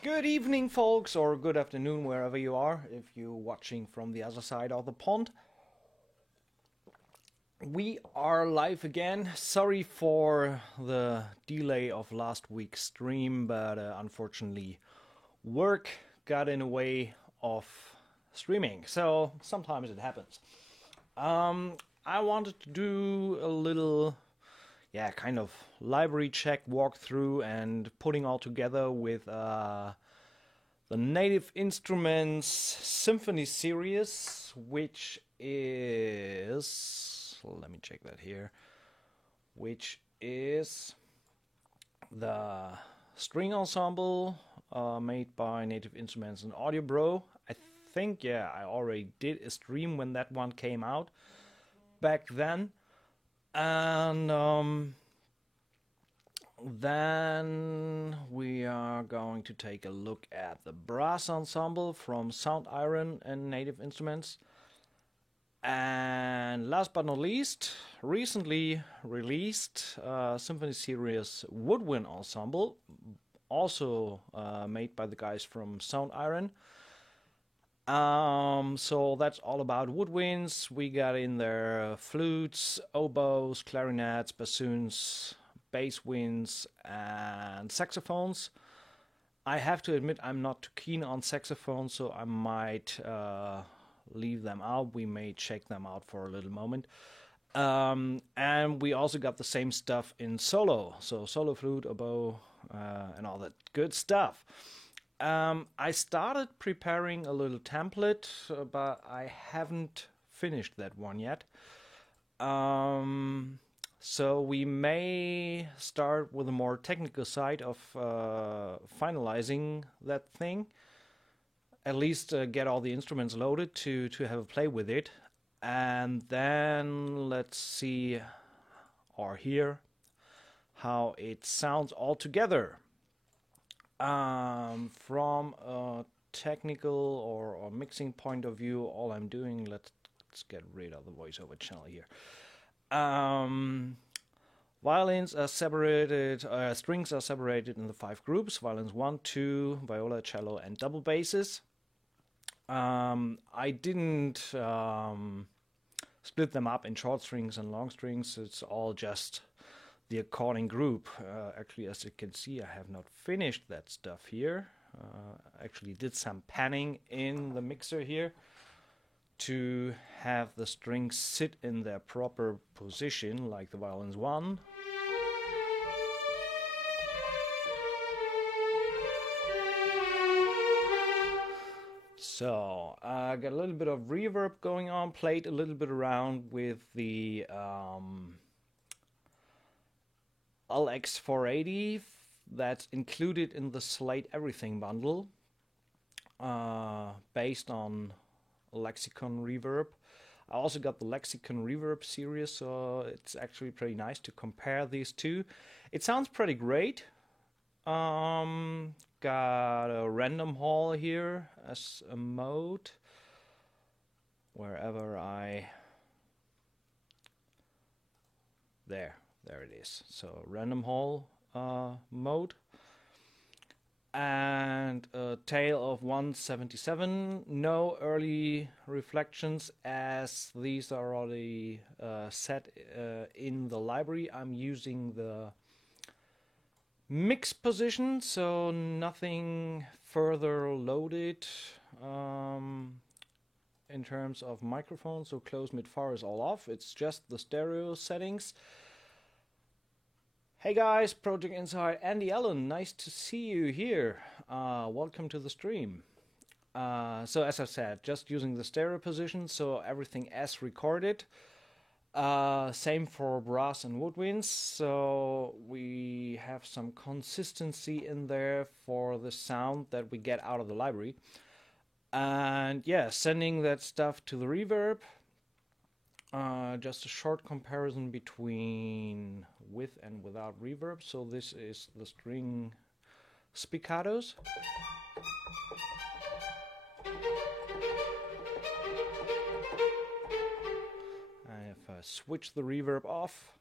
Good evening, folks, or good afternoon, wherever you are, if you're watching from the other side of the pond. We are live again. Sorry for the delay of last week's stream, but unfortunately, work got in the way of streaming, so sometimes it happens. I wanted to do a little, kind of library check walkthrough and putting all together with the Native Instruments Symphony series, which is, let me check that here, which is the string ensemble made by Native Instruments and Audio Bro. I think, I already did a stream when that one came out back then. And then we are going to take a look at the brass ensemble from Sound Iron and Native Instruments. And last but not least, recently released Symphony Series Woodwind Ensemble, also made by the guys from Sound Iron. So that's all about woodwinds. We got in there flutes, oboes, clarinets, bassoons, bass winds, and saxophones. I have to admit I'm not too keen on saxophones, so I might leave them out. We may check them out for a little moment. And we also got the same stuff in solo, so solo flute, oboe, and all that good stuff. I started preparing a little template, but I haven't finished that one yet. So we may start with a more technical side of finalizing that thing. At least get all the instruments loaded to have a play with it. And then let's see or hear how it sounds all together. From a technical or mixing point of view, all I'm doing, let's get rid of the voiceover channel here. Violins are separated, strings are separated in the 5 groups: violins 1, 2, viola, cello, and double basses. I didn't split them up in short strings and long strings. It's all just the according group. Actually, as you can see, I have not finished that stuff here. Actually did some panning in the mixer here to have the strings sit in their proper position, like the violins 1. So I got a little bit of reverb going on, played a little bit around with the LX480 that's included in the Slate Everything bundle, based on Lexicon Reverb. I also got the Lexicon Reverb series, so it's actually pretty nice to compare these two. It sounds pretty great. Got a random hall here as a mode. Wherever there it is. So random hall mode. And a tail of 177. No early reflections, as these are already set in the library. I'm using the mix position, so nothing further loaded in terms of microphone. So close, mid, far is all off. It's just the stereo settings. Hey guys, Project Insight, Andy Allen, nice to see you here. Welcome to the stream. So as I said, just using the stereo position, so everything as recorded. Same for brass and woodwinds, so we have some consistency in there for the sound that we get out of the library. And yeah, sending that stuff to the reverb. Just a short comparison between with and without reverb. So this is the string spiccatos. If I switch the reverb off,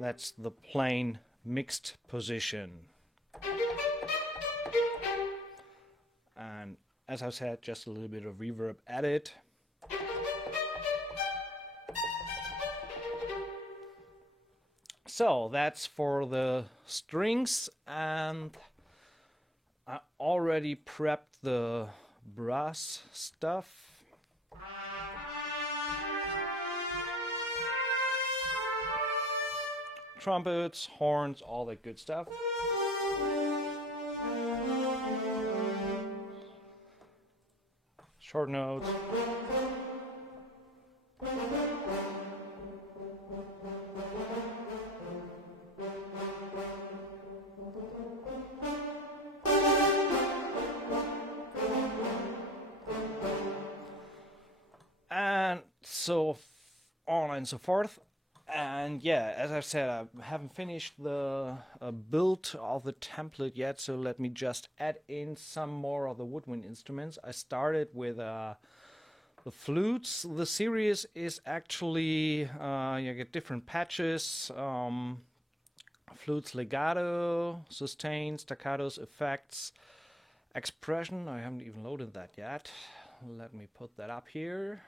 That's the plain mixed position. And as I said, just a little bit of reverb added. So that's for the strings, and I already prepped the brass stuff. Trumpets, horns, all that good stuff. Short notes. And so on and so forth. And yeah, as I said, I haven't finished the build of the template yet, so let me just add in some more of the woodwind instruments. I started with the flutes. The series is actually, you get different patches, flutes, legato, sustain, staccatos, effects, expression. I haven't even loaded that yet. Let me put that up here.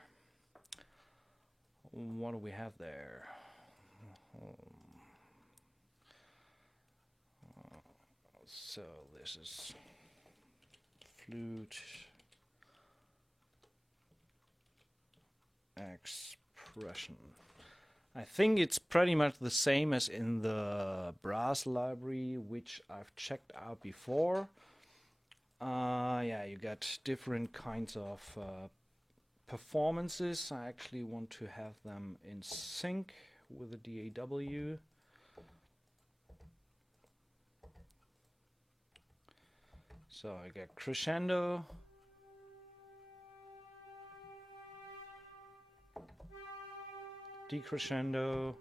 What do we have there? So this is flute expression. I think it's pretty much the same as in the brass library, which I've checked out before. Yeah, you got different kinds of performances. I actually want to have them in sync with the DAW. So I get crescendo, decrescendo,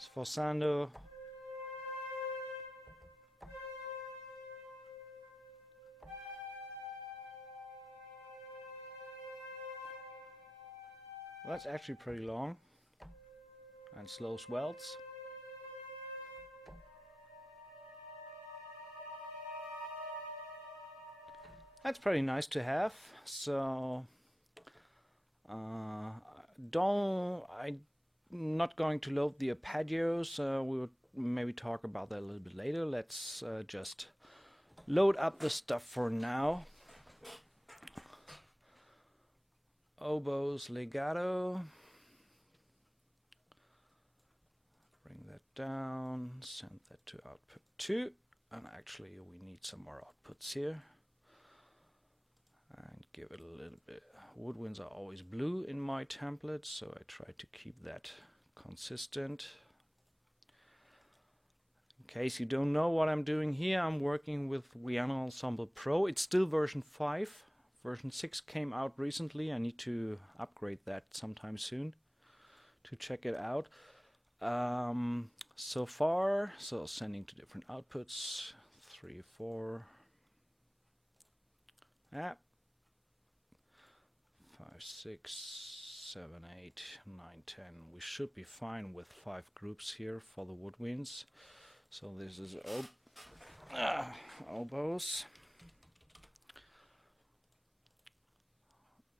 sforzando, that's actually pretty long, and slow swells. That's pretty nice to have. So I'm not going to load the arpeggios. We'll maybe talk about that a little bit later. Let's just load up the stuff for now. Oboes, legato. Bring that down, send that to output 2. And actually we need some more outputs here. And give it a little bit. Woodwinds are always blue in my templates, so I try to keep that consistent. In case you don't know what I'm doing here, I'm working with Vienna Ensemble Pro. It's still version 5. Version 6 came out recently. I need to upgrade that sometime soon to check it out. So far, so sending to different outputs, 3, 4, 5, 6, 7, 8, 9, 10. We should be fine with 5 groups here for the woodwinds. So this is oboes.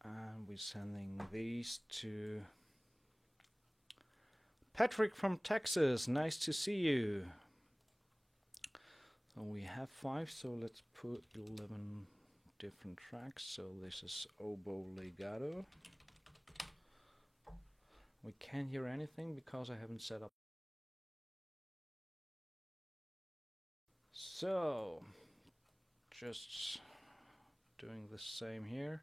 And we're sending these to Patrick from Texas. Nice to see you. So we have 5, so let's put 11 different tracks. So this is oboe legato. We can't hear anything because I haven't set up. So just doing the same here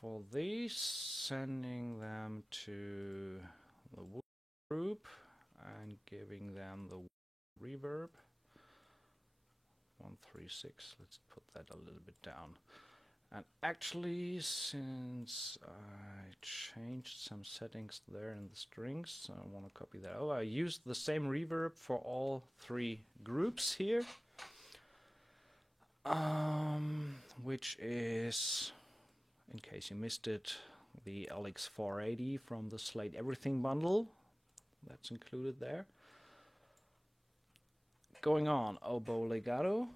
for these, sending them to the wood group and giving them the reverb. 136. Let's put that a little bit down. And actually, since I changed some settings there in the strings, I want to copy that. Oh, I used the same reverb for all 3 groups here, which is In case you missed it, the LX480 from the Slate Everything bundle. That's included there. Going on, oboe legato.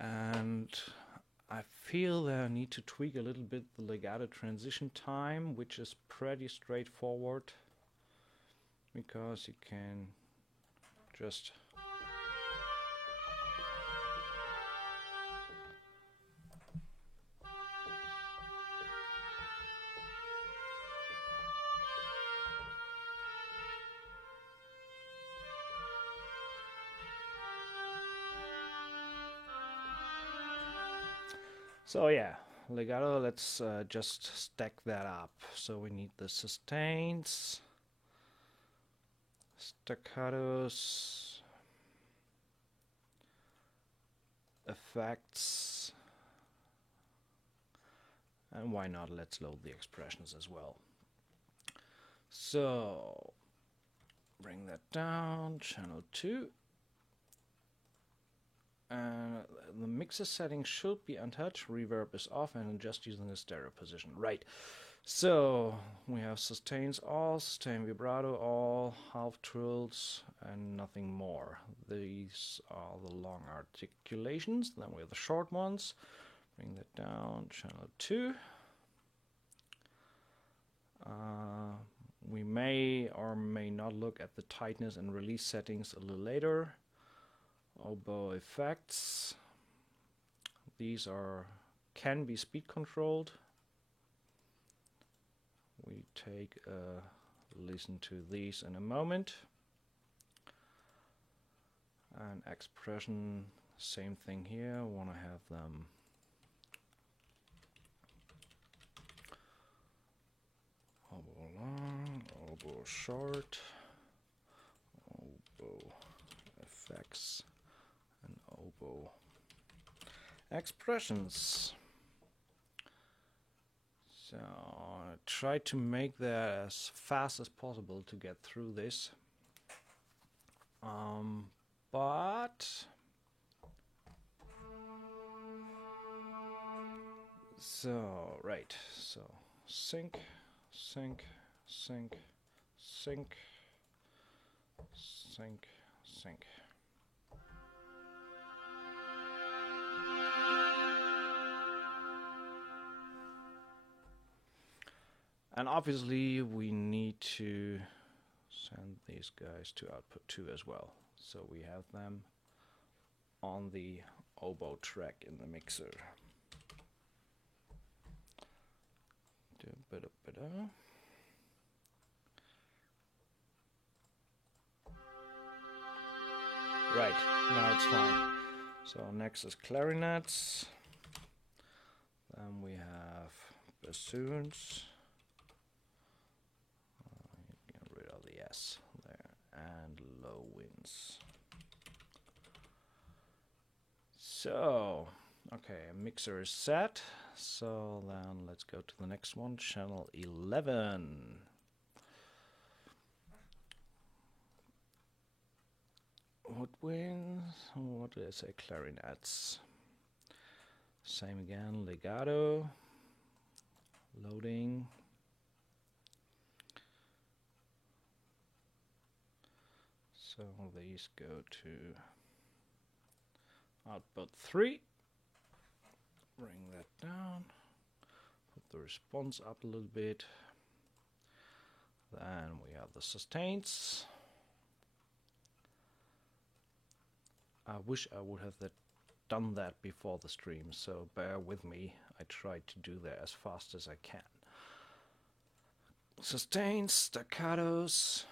And I feel that I need to tweak a little bit the legato transition time, which is pretty straightforward, because you can just so yeah, legato, let's just stack that up. So we need the sustains, staccatos, effects, and why not, let's load the expressions as well. So bring that down, channel 2. The mixer setting should be untouched, reverb is off, and just using the stereo position. Right, so we have sustains all, sustain vibrato all, half trills, and nothing more. These are the long articulations. Then we have the short ones. Bring that down, channel 2. We may or may not look at the tightness and release settings a little later. Oboe effects. These can be speed controlled. We take a listen to these in a moment. And expression, same thing here. Want to have them oboe long, oboe short, oboe effects, and oboe expressions. So I try to make that as fast as possible to get through this. But so right, so sync, sync, sync, sync, sync, sync. And obviously we need to send these guys to output 2 as well. So we have them on the oboe track in the mixer. Right, now it's fine. So next is clarinets. Then we have bassoons. Get rid of the S there. And low winds. So, okay, mixer is set. So then let's go to the next one, channel 11. Woodwinds, what did I say, clarinets. Same again, legato, loading. So these go to output 3. Bring that down, put the response up a little bit. Then we have the sustains. I wish I would have done that before the stream, so bear with me. I tried to do that as fast as I can. Sustains, staccatos.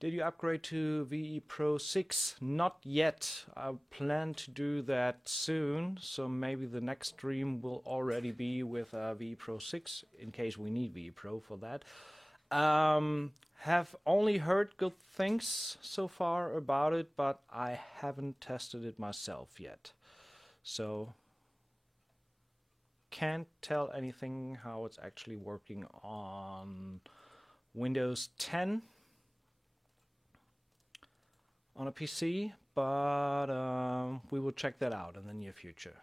Did you upgrade to VE Pro 6? Not yet. I plan to do that soon, so maybe the next stream will already be with VE Pro 6, in case we need VE Pro for that. Have only heard good things so far about it, but I haven't tested it myself yet. So can't tell anything how it's actually working on Windows 10 on a PC, but we will check that out in the near future.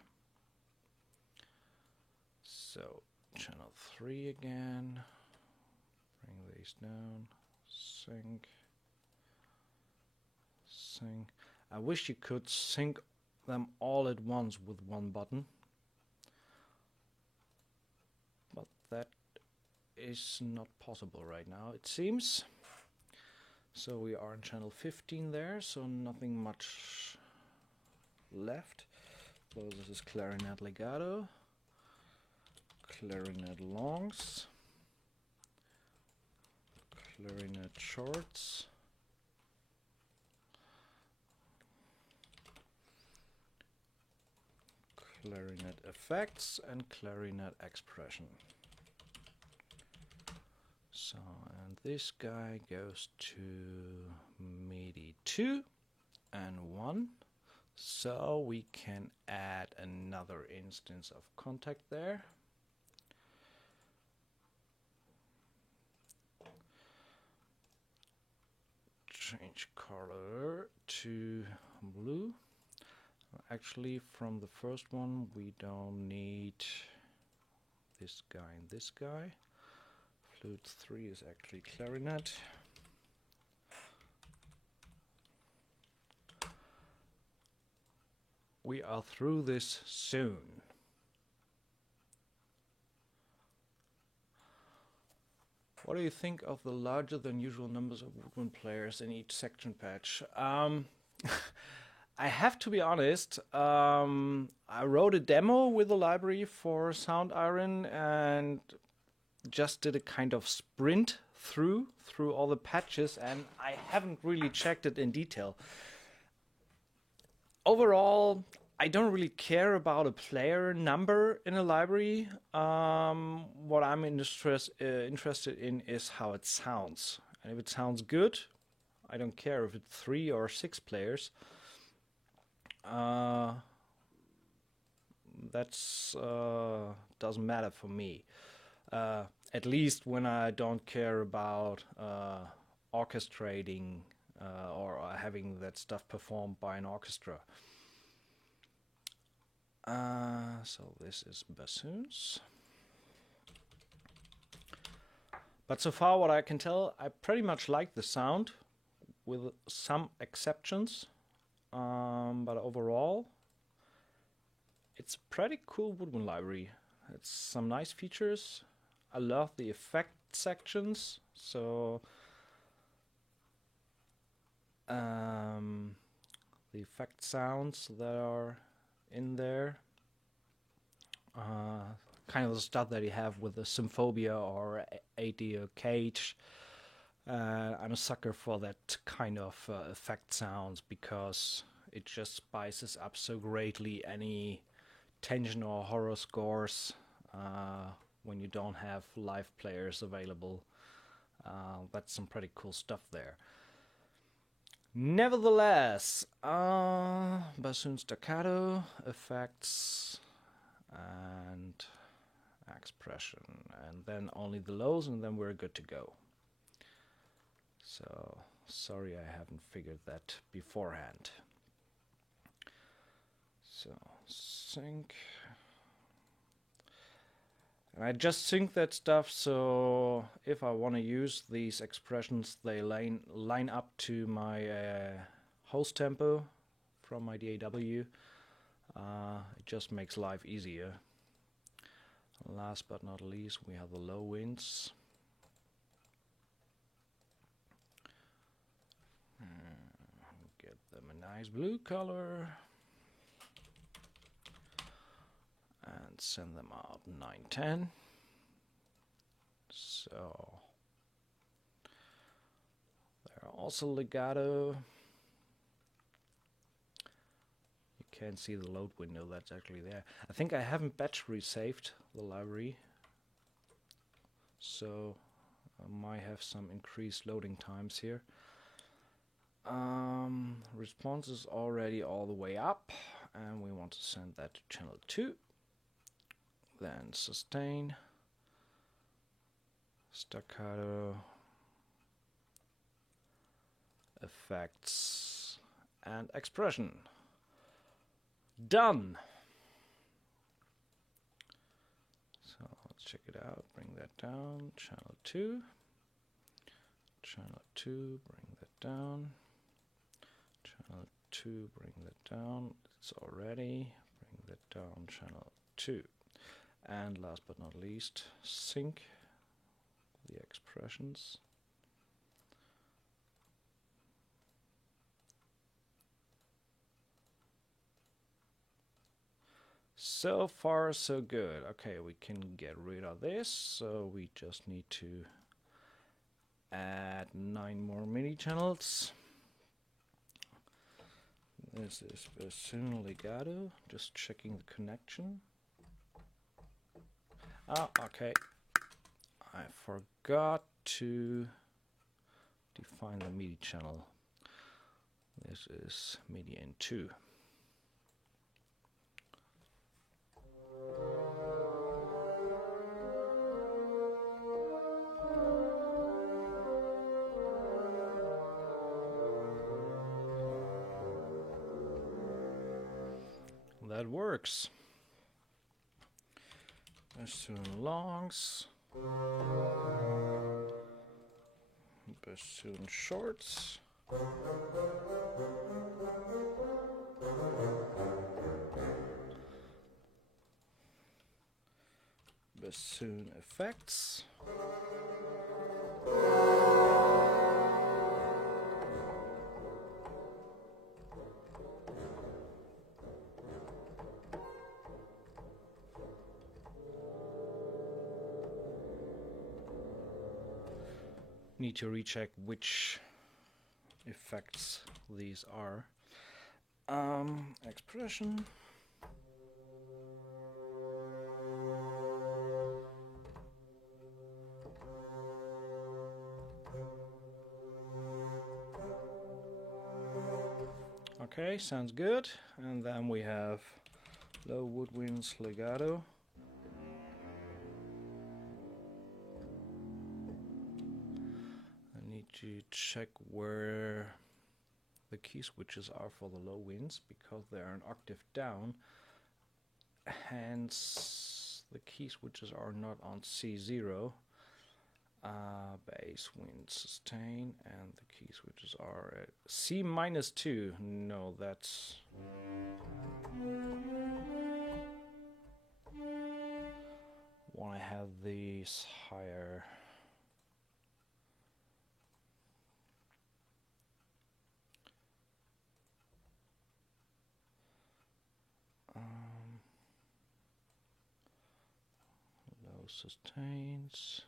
So channel 3 again, bring these down, sync. I wish you could sync them all at once with one button, but that is not possible right now, it seems. So we are on channel 15 there, so nothing much left. So this is clarinet legato, clarinet longs, clarinet shorts, clarinet effects, and clarinet expression. So, and this guy goes to MIDI 2 and 1. So we can add another instance of Kontakt there. Change color to blue. Actually, from the first one, we don't need this guy and this guy. Flute 3 is actually clarinet. We are through this soon. What do you think of the larger than usual numbers of woodwind players in each section patch? I have to be honest, I wrote a demo with the library for Sound Iron and just did a kind of sprint through all the patches, and I haven't really checked it in detail. Overall, I don't really care about a player number in a library. What I'm interested in is how it sounds. And if it sounds good, I don't care if it's 3 or 6 players. That's doesn't matter for me. At least when I don't care about orchestrating or having that stuff performed by an orchestra. So this is bassoons. But so far what I can tell, I pretty much like the sound, with some exceptions. But overall, it's a pretty cool woodwind library. It's some nice features. I love the effect sections. So the effect sounds that are in there, kind of the stuff that you have with the Symphobia or AD Cage. I'm a sucker for that kind of effect sounds because it just spices up so greatly any tension or horror scores when you don't have live players available. That's some pretty cool stuff there. Nevertheless, bassoon staccato, effects, and expression, and then only the lows, and then we're good to go. So, sorry I haven't figured that beforehand. So, sync. And I just sync that stuff, so if I want to use these expressions, they line up to my host tempo from my DAW. It just makes life easier. Last but not least, we have the low winds. Get them a nice blue color. And send them out 910. So they're also legato. You can't see the load window that's actually there. I think I haven't batch resaved the library, so I might have some increased loading times here. Response is already all the way up, and we want to send that to channel 2. then sustain, staccato, effects, and expression. Done! So let's check it out. Bring that down. Channel 2. Channel 2, bring that down. Channel 2, bring that down. It's already. Bring that down. Channel 2. And last but not least, sync the expressions. So far, so good. Okay, we can get rid of this. So we just need to add 9 more MIDI channels. This is bassoon legato. Just checking the connection. Ah, okay. I forgot to define the MIDI channel. This is MIDI in 2. That works. Bassoon longs, bassoon shorts, bassoon effects, need to recheck which effects these are. Expression. Okay, sounds good. And then we have low woodwinds legato. I need to check where the key switches are for the low winds because they are an octave down. Hence, the key switches are not on C0. Bass, wind, sustain, and the key switches are at C-2. No, that's... when I have these higher... low sustains.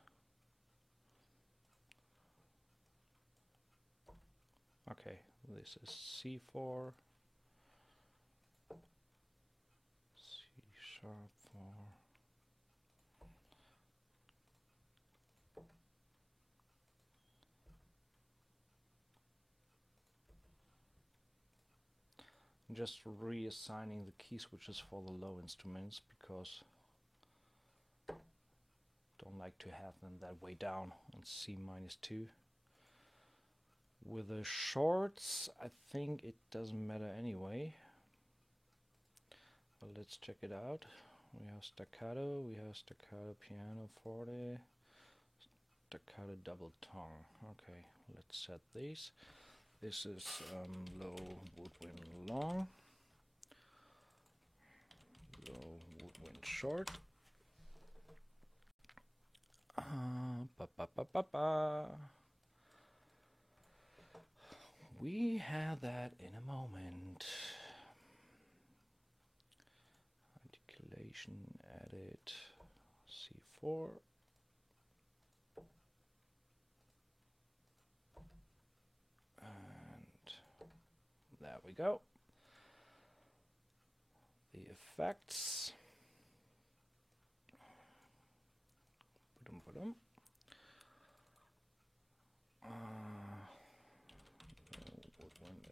Okay, this is C4, C#4, I'm just reassigning the key switches for the low instruments because I don't like to have them that way down on C-2. With the shorts, I think it doesn't matter anyway. But let's check it out. We have staccato, piano forte, staccato double tongue. Okay, let's set these. This is low woodwind long, low woodwind short. Ba ba ba ba ba. We have that in a moment. Articulation added, C4. And there we go. The effects. Ba-dum.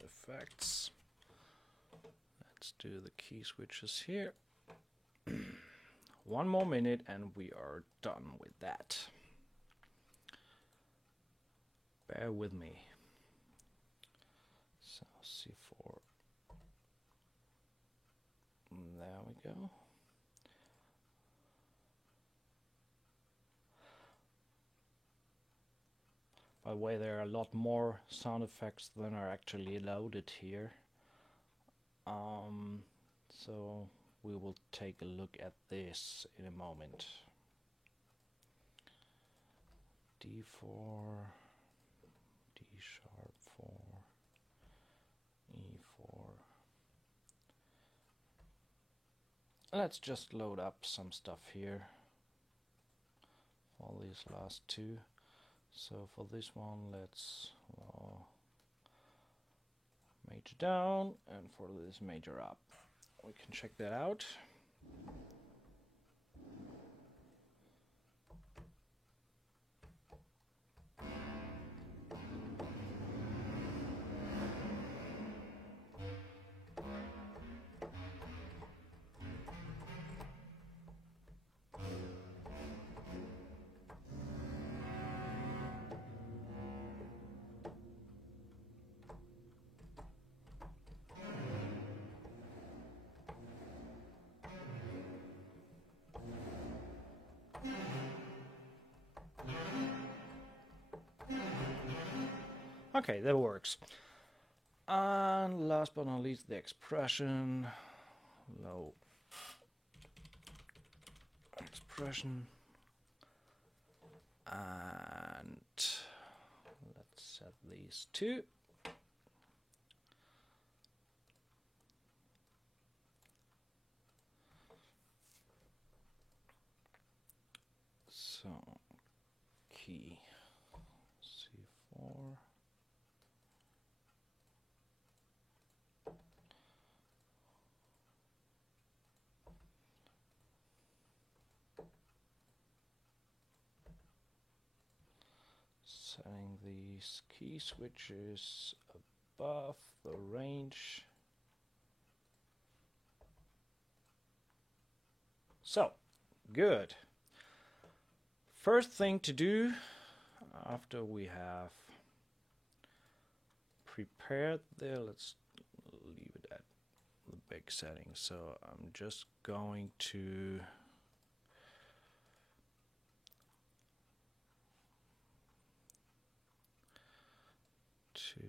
Effects. Let's do the key switches here. one more minute and we are done with that. Bear with me. So C4. There we go. By the way, there are a lot more sound effects than are actually loaded here. So we will take a look at this in a moment. D4, D sharp 4, E4. Let's just load up some stuff here for these last two. So for this one, let's major down, and for this major up. We can check that out. Okay, that works. And last but not least, the expression. Low expression. And let's set these two. So, key C4. Setting these key switches above the range. So, good. First thing to do after we have prepared there, let's leave it at the big setting. So I'm just going to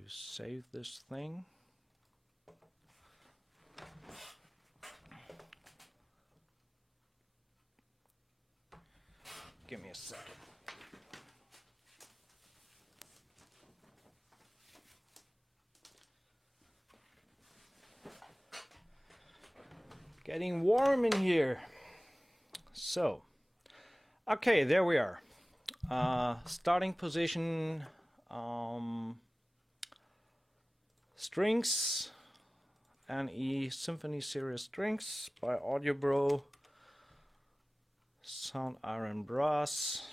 save this thing. Give me a second. Getting warm in here. So, okay, there we are. Starting position, strings, NE Symphony Series strings by AudioBro. Sound Iron Brass.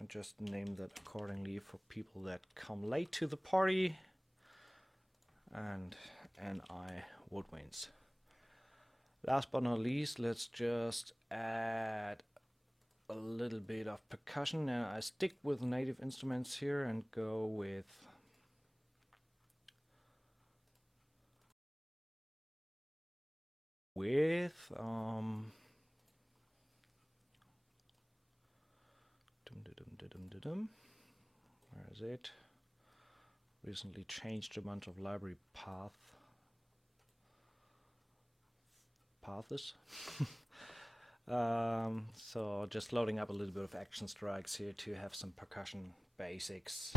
I just named that accordingly for people that come late to the party. And NI woodwinds. Last but not least, let's just add a little bit of percussion, and I stick with Native Instruments here and go with where is it? Recently changed a bunch of library paths. So just loading up a little bit of Action Strikes here to have some percussion basics.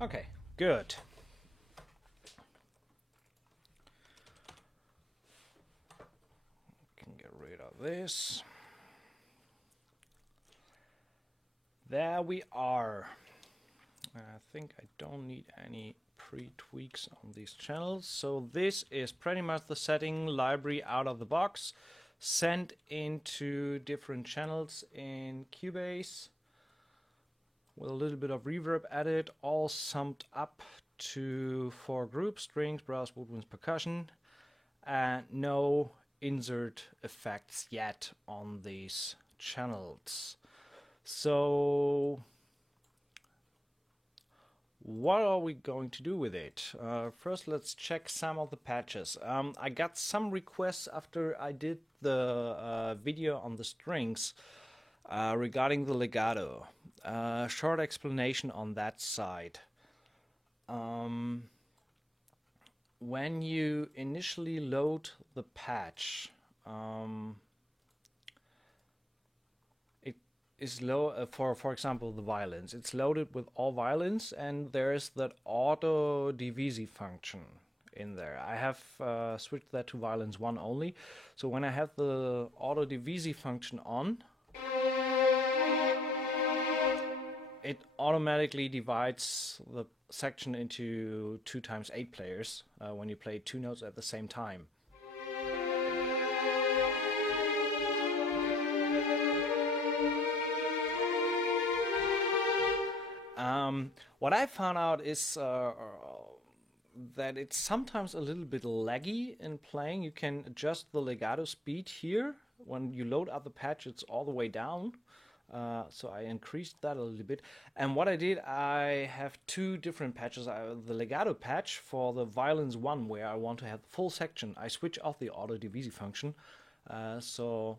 Okay, good. Can get rid of this. There we are. I think I don't need any pre-tweaks on these channels. So this is pretty much the setting library out of the box, sent into different channels in Cubase. with a little bit of reverb added, all summed up to 4 groups: strings, brass, woodwinds, percussion, and no insert effects yet on these channels. So what are we going to do with it? First, let's check some of the patches. I got some requests after I did the video on the strings regarding the legato. Short explanation on that side. When you initially load the patch, it is for example the violins. It's loaded with all violins, and there's that auto divisi function in there. I have switched that to violins 1 only. So when I have the auto divisi function on, it automatically divides the section into 2 times 8 players when you play 2 notes at the same time. What I found out is that it's sometimes a little bit laggy in playing. You can adjust the legato speed here. When you load up the patch, it's all the way down. So I increased that a little bit. And what I did, I have 2 different patches. The legato patch for the violins 1, where I want to have the full section. I switch off the auto divisi function. So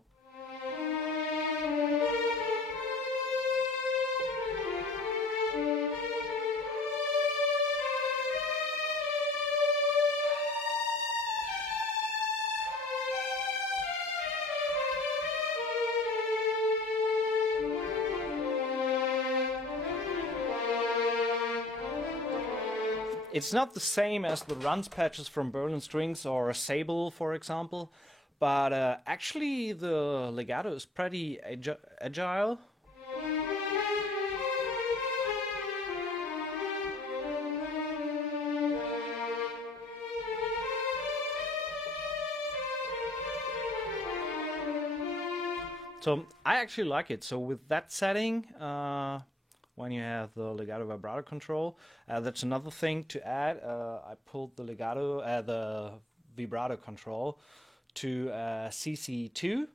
it's not the same as the runs patches from Berlin Strings or Sable, for example, but actually the legato is pretty agile. So I actually like it. So with that setting, when you have the legato vibrato control, that's another thing to add. I pulled the legato, the vibrato control to CC2.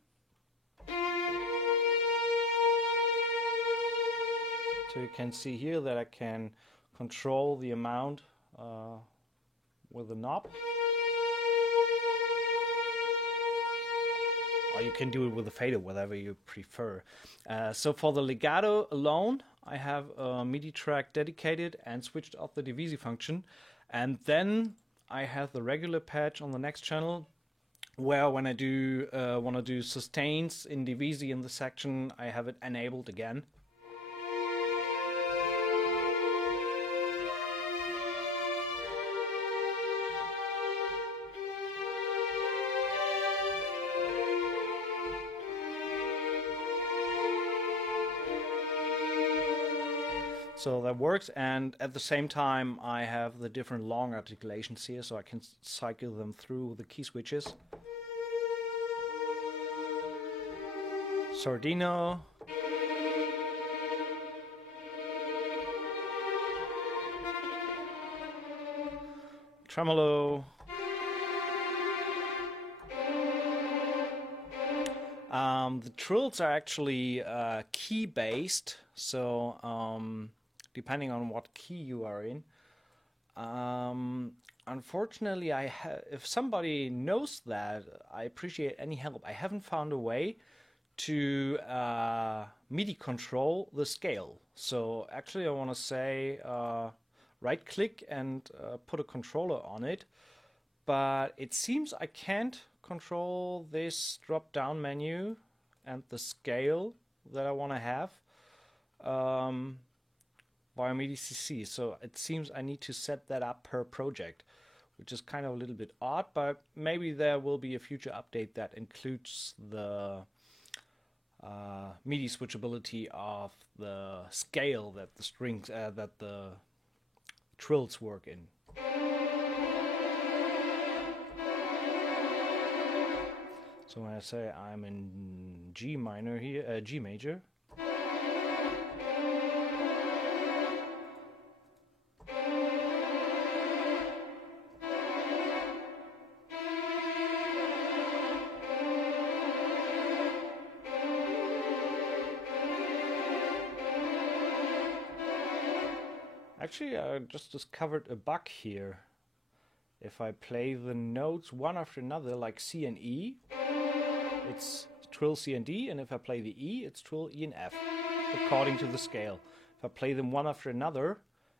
So you can see here that I can control the amount with the knob. Or you can do it with a fader, whatever you prefer. So for the legato alone, I have a MIDI track dedicated and switched off the divisi function. And then I have the regular patch on the next channel, where when I do want to do sustains in divisi in the section, I have it enabled again. So that works, and at the same time I have the different long articulations here, so I can cycle them through the key switches. Sordino. Tremolo. The trills are actually key based, so depending on what key you are in. Unfortunately, if somebody knows that, I appreciate any help. I haven't found a way to MIDI control the scale. So actually I want to say right click and put a controller on it. But it seems I can't control this drop down menu and the scale that I want to have via MIDI CC. So it seems I need to set that up per project, which is kind of a little bit odd, but maybe there will be a future update that includes the MIDI switchability of the scale that the strings, that the trills work in. So when I say I'm in G minor here, G major, Actually, I just discovered a bug here. If I play the notes one after another, like C and E, it's trill C and D, and if I play the E, it's trill E and F, according to the scale. If I play them one after another,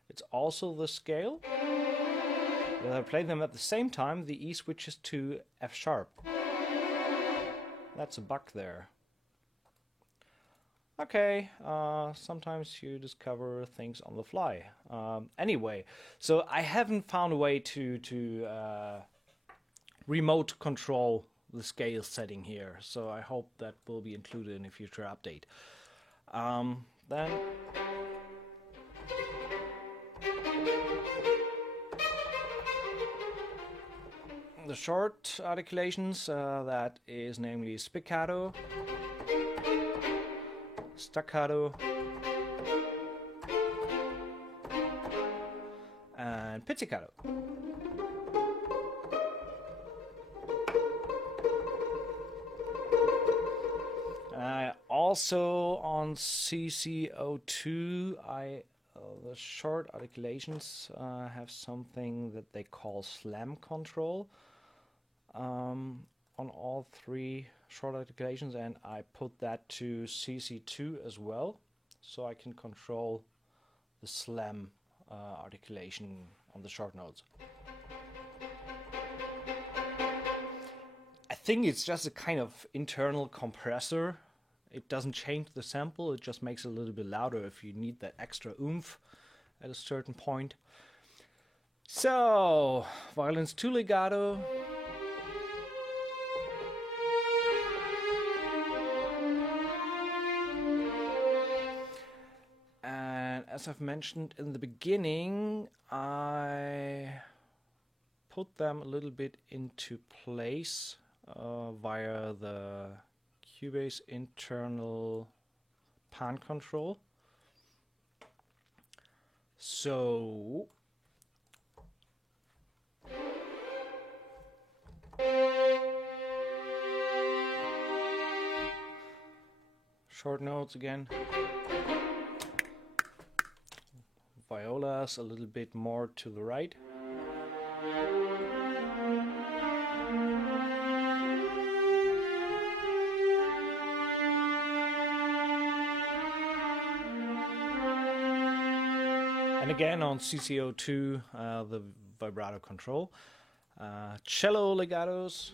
it's also the scale. If I play them at the same time, the E switches to F sharp. That's a bug there. Okay, sometimes you discover things on the fly. Anyway, so I haven't found a way to remote control the scale setting here, so I hope that will be included in a future update. Then the short articulations, that is namely spiccato, staccato, and pizzicato. Also on CC02, the short articulations have something that they call slam control on all three short articulations, and I put that to CC2 as well, so I can control the slam articulation on the short notes. I think it's just a kind of internal compressor. It doesn't change the sample, it just makes it a little bit louder if you need that extra oomph at a certain point. So, violins 2 legato. And as I've mentioned in the beginning, I put them a little bit into place via the Cubase internal pan control. So short notes again, violas a little bit more to the right. And again on CC02, the vibrato control. Cello legatos.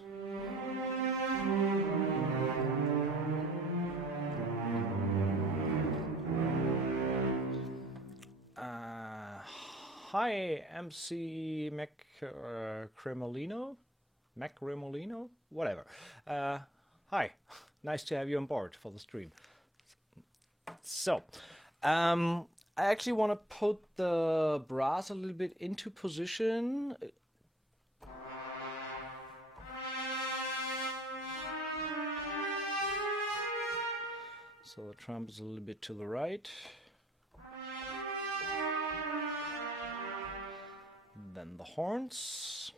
Hi, MC Mac Cremolino? Mac Remolino? Whatever. Hi, nice to have you on board for the stream. So, I actually want to put the brass a little bit into position. So the trump is a little bit to the right. Then the horns.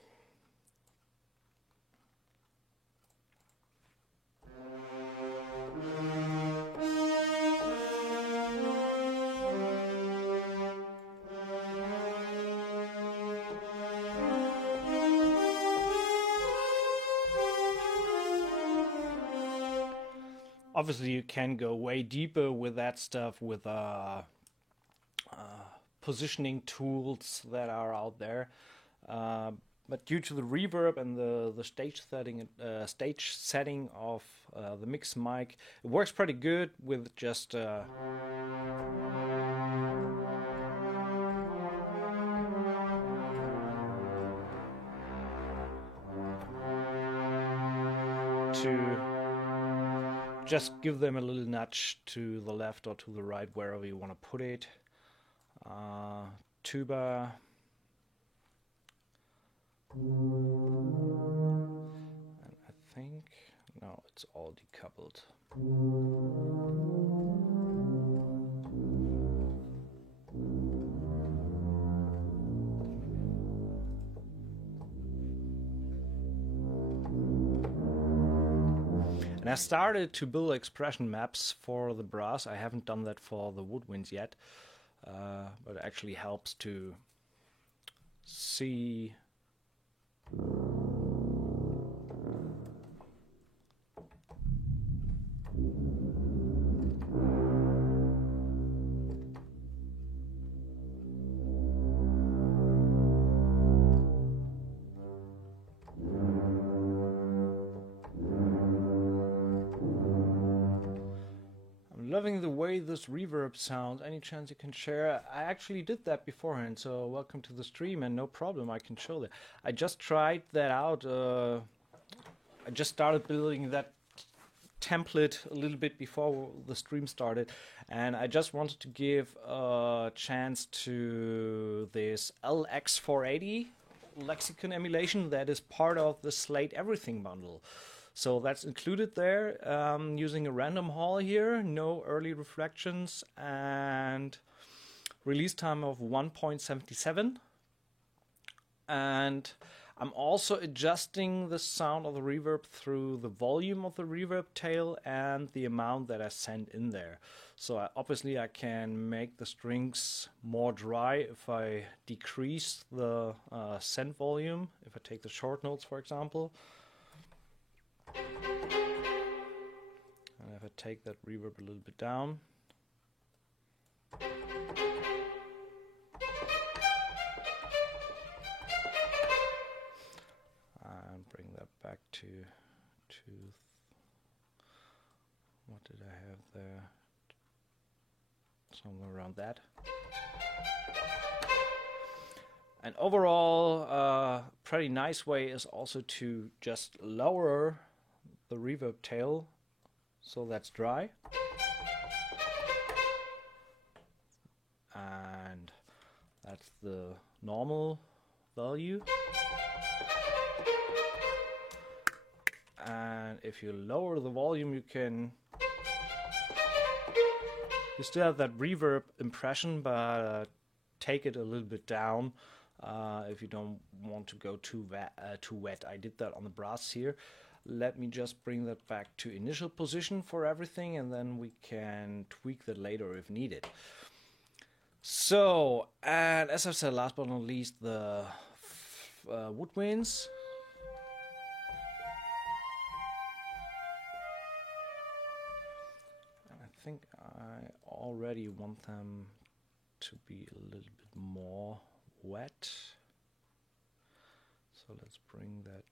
Obviously, you can go way deeper with that stuff with positioning tools that are out there, but due to the reverb and the stage setting of the mix mic, it works pretty good with just to just give them a little nudge to the left or to the right, wherever you want to put it. Tuba. And I think, no, it's all decoupled. And I started to build expression maps for the brass. I haven't done that for the woodwinds yet. but it actually helps to see loving the way this reverb sounds. Any chance you can share? I actually did that beforehand, so welcome to the stream, and no problem, I can show that. I just tried that out. I just started building that template a little bit before the stream started, and I just wanted to give a chance to this LX480 lexicon emulation that is part of the Slate Everything bundle. So that's included there, using a random hall here, no early reflections, and release time of 1.77. And I'm also adjusting the sound of the reverb through the volume of the reverb tail and the amount that I send in there. So obviously I can make the strings more dry if I decrease the send volume, if I take the short notes, for example. And if I take that reverb a little bit down, and bring that back to what did I have there? Somewhere around that. An overall pretty nice way is also to just lower the reverb tail so that's dry, and that's the normal value. And if you lower the volume, you still have that reverb impression, but take it a little bit down if you don't want to go too wet. I did that on the brass here. Let me just bring that back to initial position for everything, and then we can tweak that later if needed. So, and as I said, last but not least, the woodwinds. And I think I already want them to be a little bit more wet. So let's bring that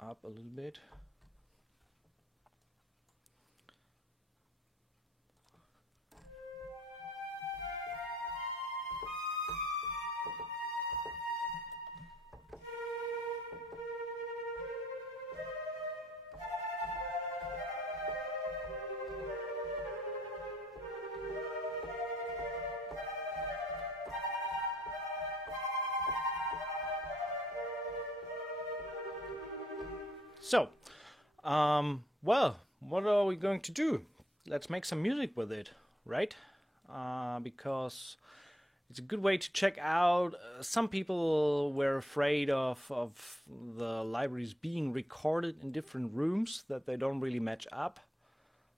up a little bit. So, well, what are we going to do? Let's make some music with it, right? Because it's a good way to check out. Some people were afraid of the libraries being recorded in different rooms, that they don't really match up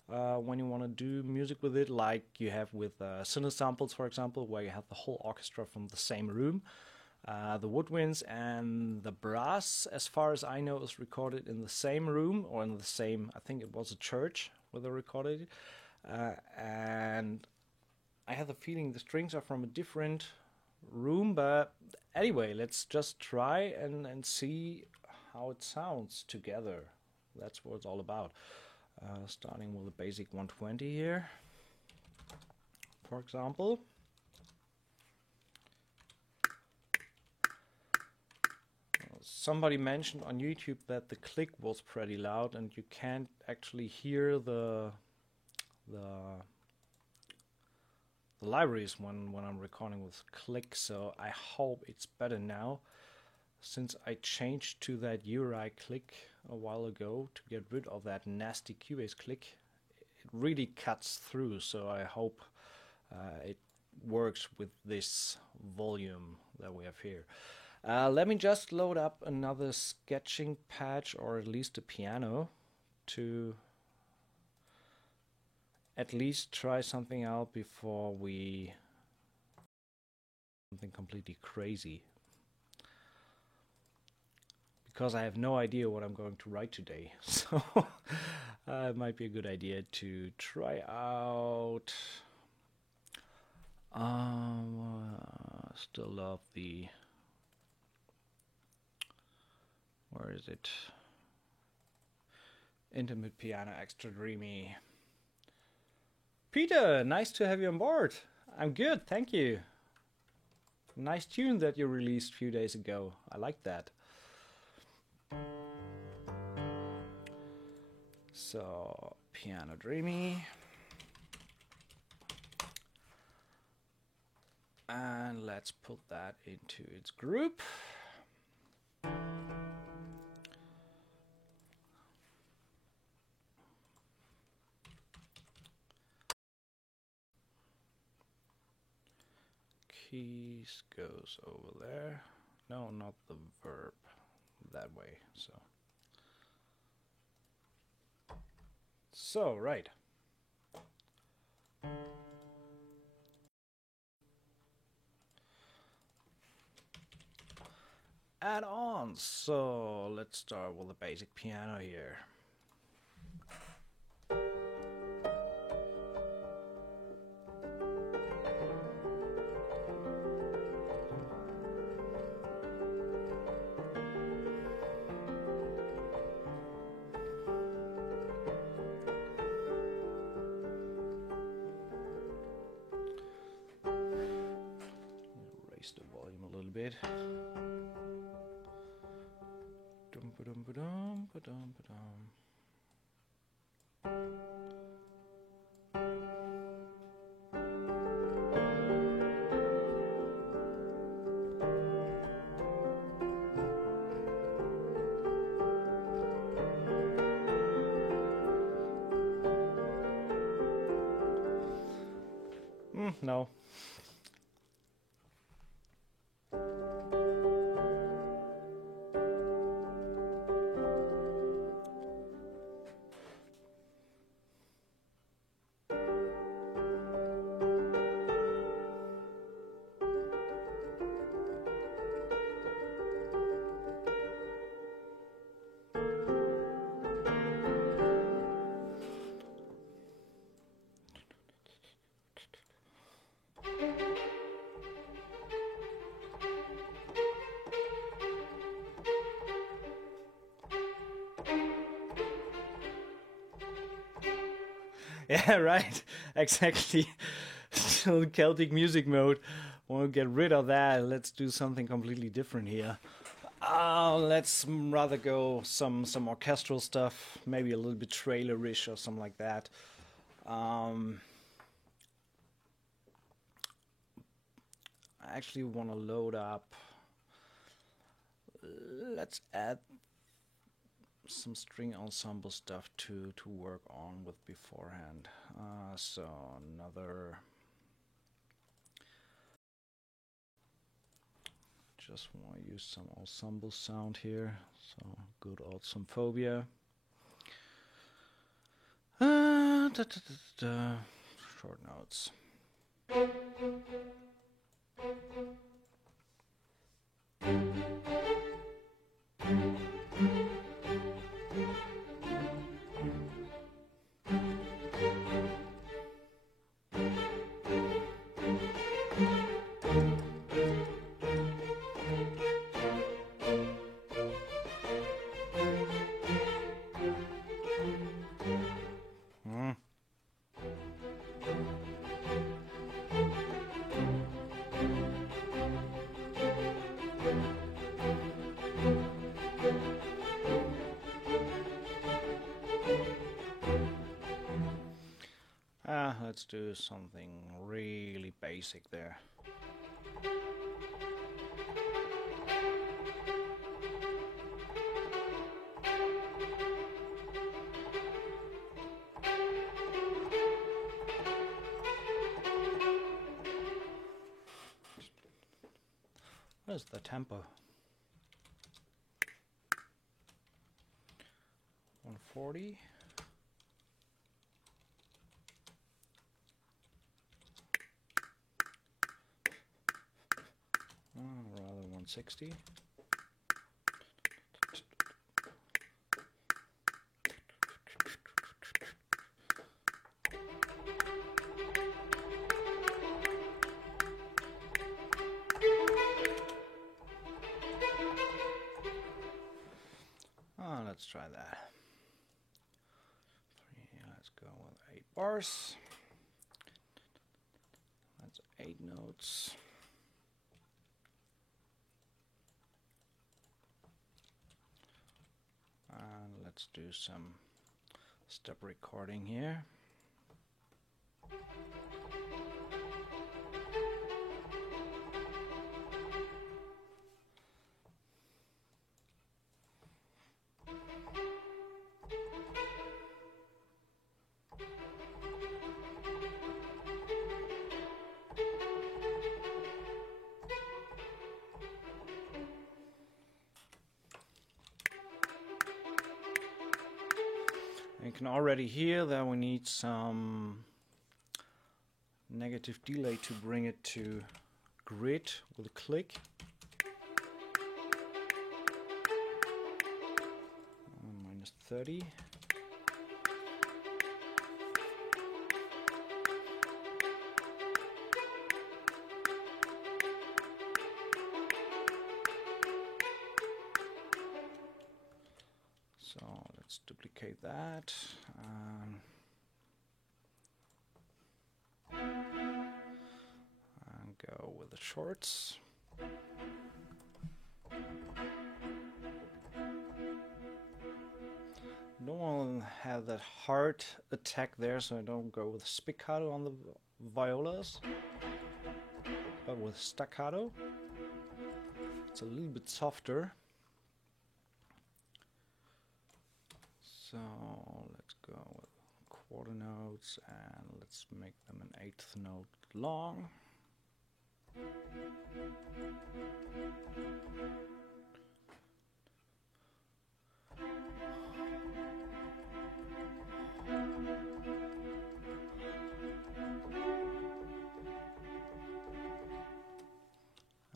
when you want to do music with it, like you have with Cinesamples, for example, where you have the whole orchestra from the same room. The woodwinds and the brass, as far as I know, is recorded in the same room, or in the same, I think it was a church where they recorded it. And I have the feeling the strings are from a different room, but anyway, let's just try and see how it sounds together. That's what it's all about. Starting with a basic 120 here, for example. Somebody mentioned on YouTube that the click was pretty loud, and you can't actually hear the libraries when I'm recording with click. So I hope it's better now, since I changed to that URI click a while ago to get rid of that nasty Cubase click. It really cuts through, so I hope it works with this volume that we have here. Let me just load up another sketching patch, or at least a piano, to at least try something out before we something completely crazy. Because I have no idea what I'm going to write today. So it might be a good idea to try out. Still love the. Where is it? Intimate Piano Extra Dreamy. Peter, nice to have you on board. I'm good, thank you. Nice tune that you released a few days ago. I like that. So, Piano Dreamy. And let's put that into its group. Keys goes over there. No, not the verb. That way. So right. Add-ons. So let's start with the basic piano here. Raise the volume a little bit. No. Yeah, right. Exactly. Still Celtic music mode. Want to get rid of that. Let's do something completely different here. Let's rather go some orchestral stuff. Maybe a little bit trailerish or something like that. I actually want to load up. Let's add some string ensemble stuff to work on with beforehand. So another. Just want to use some ensemble sound here. So good old Symphonia. Short notes. Let's do something really basic there. Where's the tempo? 140. rather 160. Let's try that. Let's go with 8 bars. That's 8 notes. And let's do some step recording here. You can already hear that we need some negative delay to bring it to grid with a click. -30. So let's duplicate that. And go with the shorts. Don't want to have that hard attack there, so I don't go with spiccato on the violas, but with staccato. It's a little bit softer. So let's go with quarter notes and let's make them an 1/8 note long.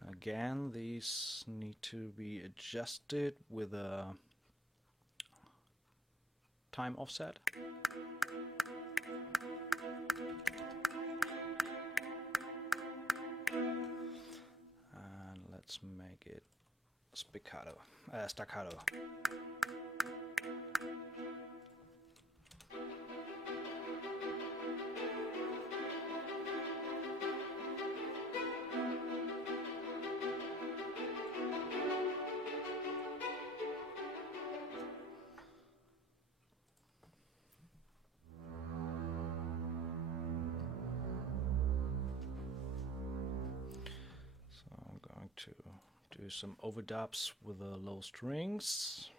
Again, these need to be adjusted with a time offset. And let's make it staccato. To do some overdubs with the low strings.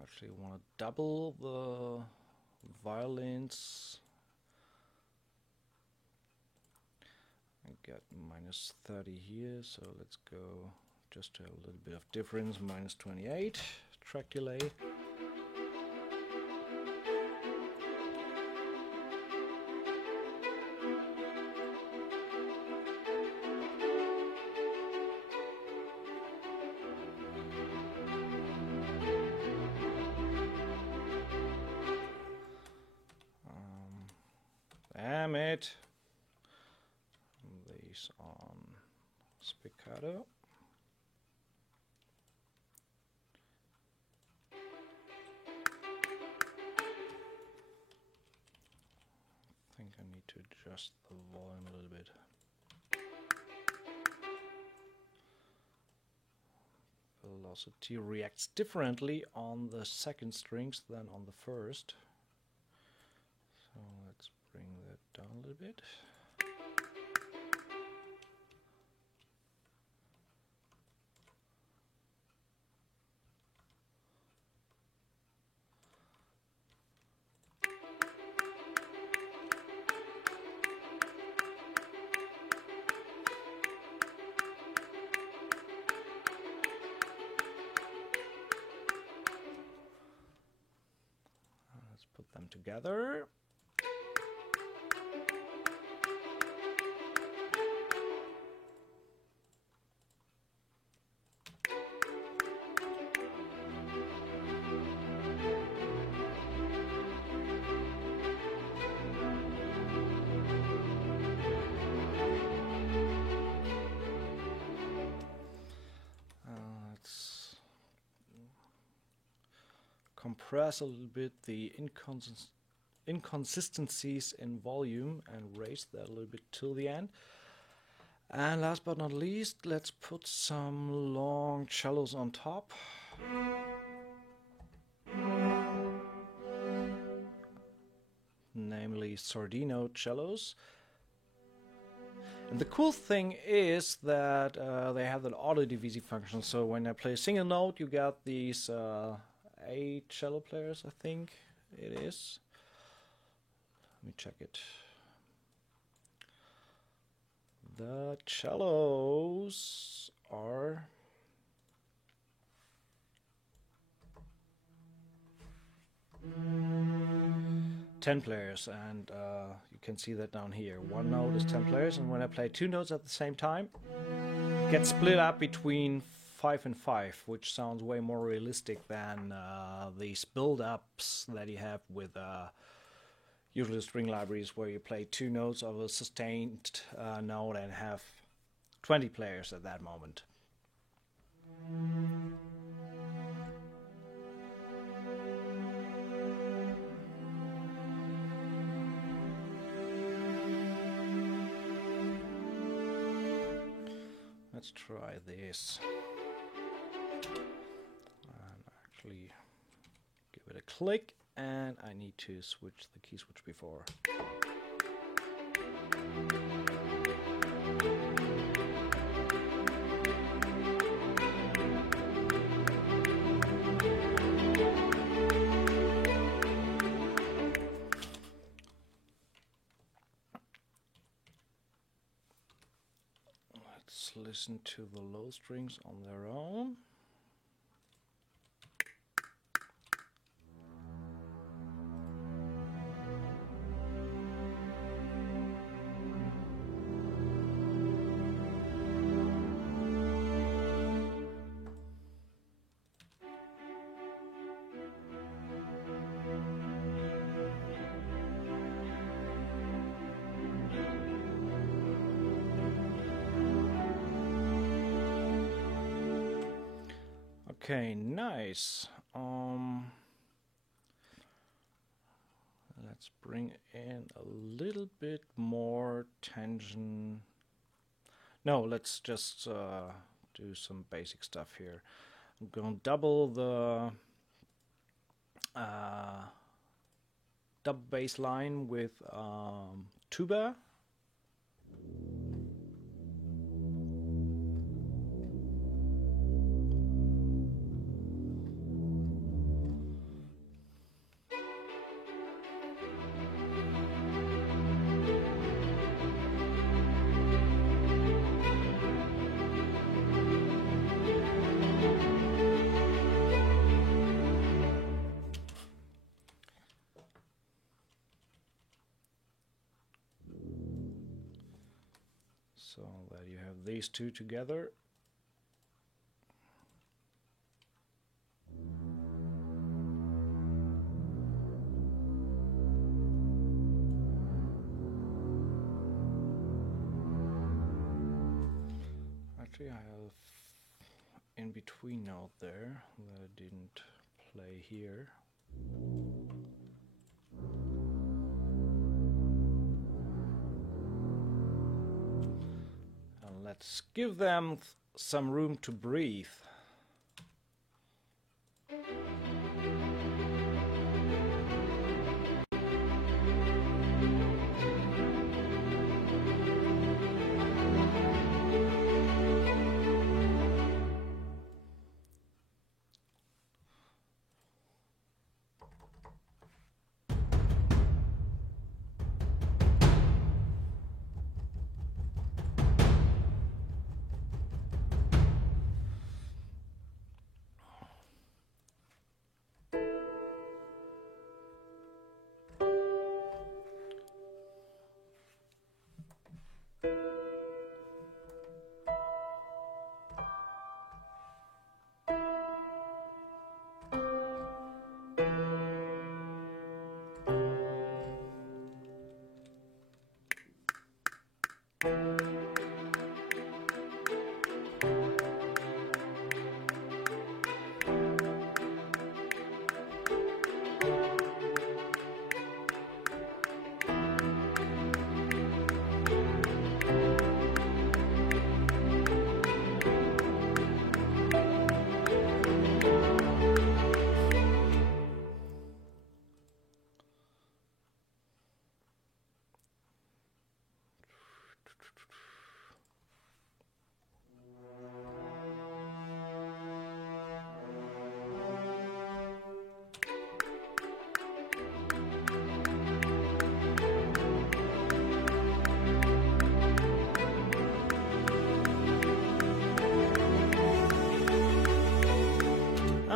Actually want to double the violins. I got -30 here, so let's go just to have a little bit of difference, -28 track delay. Damn it. These on spiccato. I think I need to adjust the volume a little bit. Velocity reacts differently on the second strings than on the first. So let's bring that down a little bit. together. Let's compress a little bit the inconsistencies in volume and raise that a little bit till the end. And last but not least, let's put some long cellos on top. Namely Sordino cellos. And the cool thing is that they have an auto divisi function, so when I play a single note you got these 8 cello players, I think it is. Let me check it. The cellos are 10 players, and you can see that down here. One note is 10 players, and when I play 2 notes at the same time, it gets split up between 5 and 5, which sounds way more realistic than these build-ups that you have with usually string libraries, where you play 2 notes of a sustained note and have 20 players at that moment. Let's try this and actually give it a click, and I need to switch the key switch before. Let's listen to the low strings on their own. Okay, nice. Let's bring in a little bit more tension. No, let's just do some basic stuff here. I'm going to double the double bass line with tuba. So that you have these two together. Actually, I have in between note there that I didn't play here. Let's give them some room to breathe.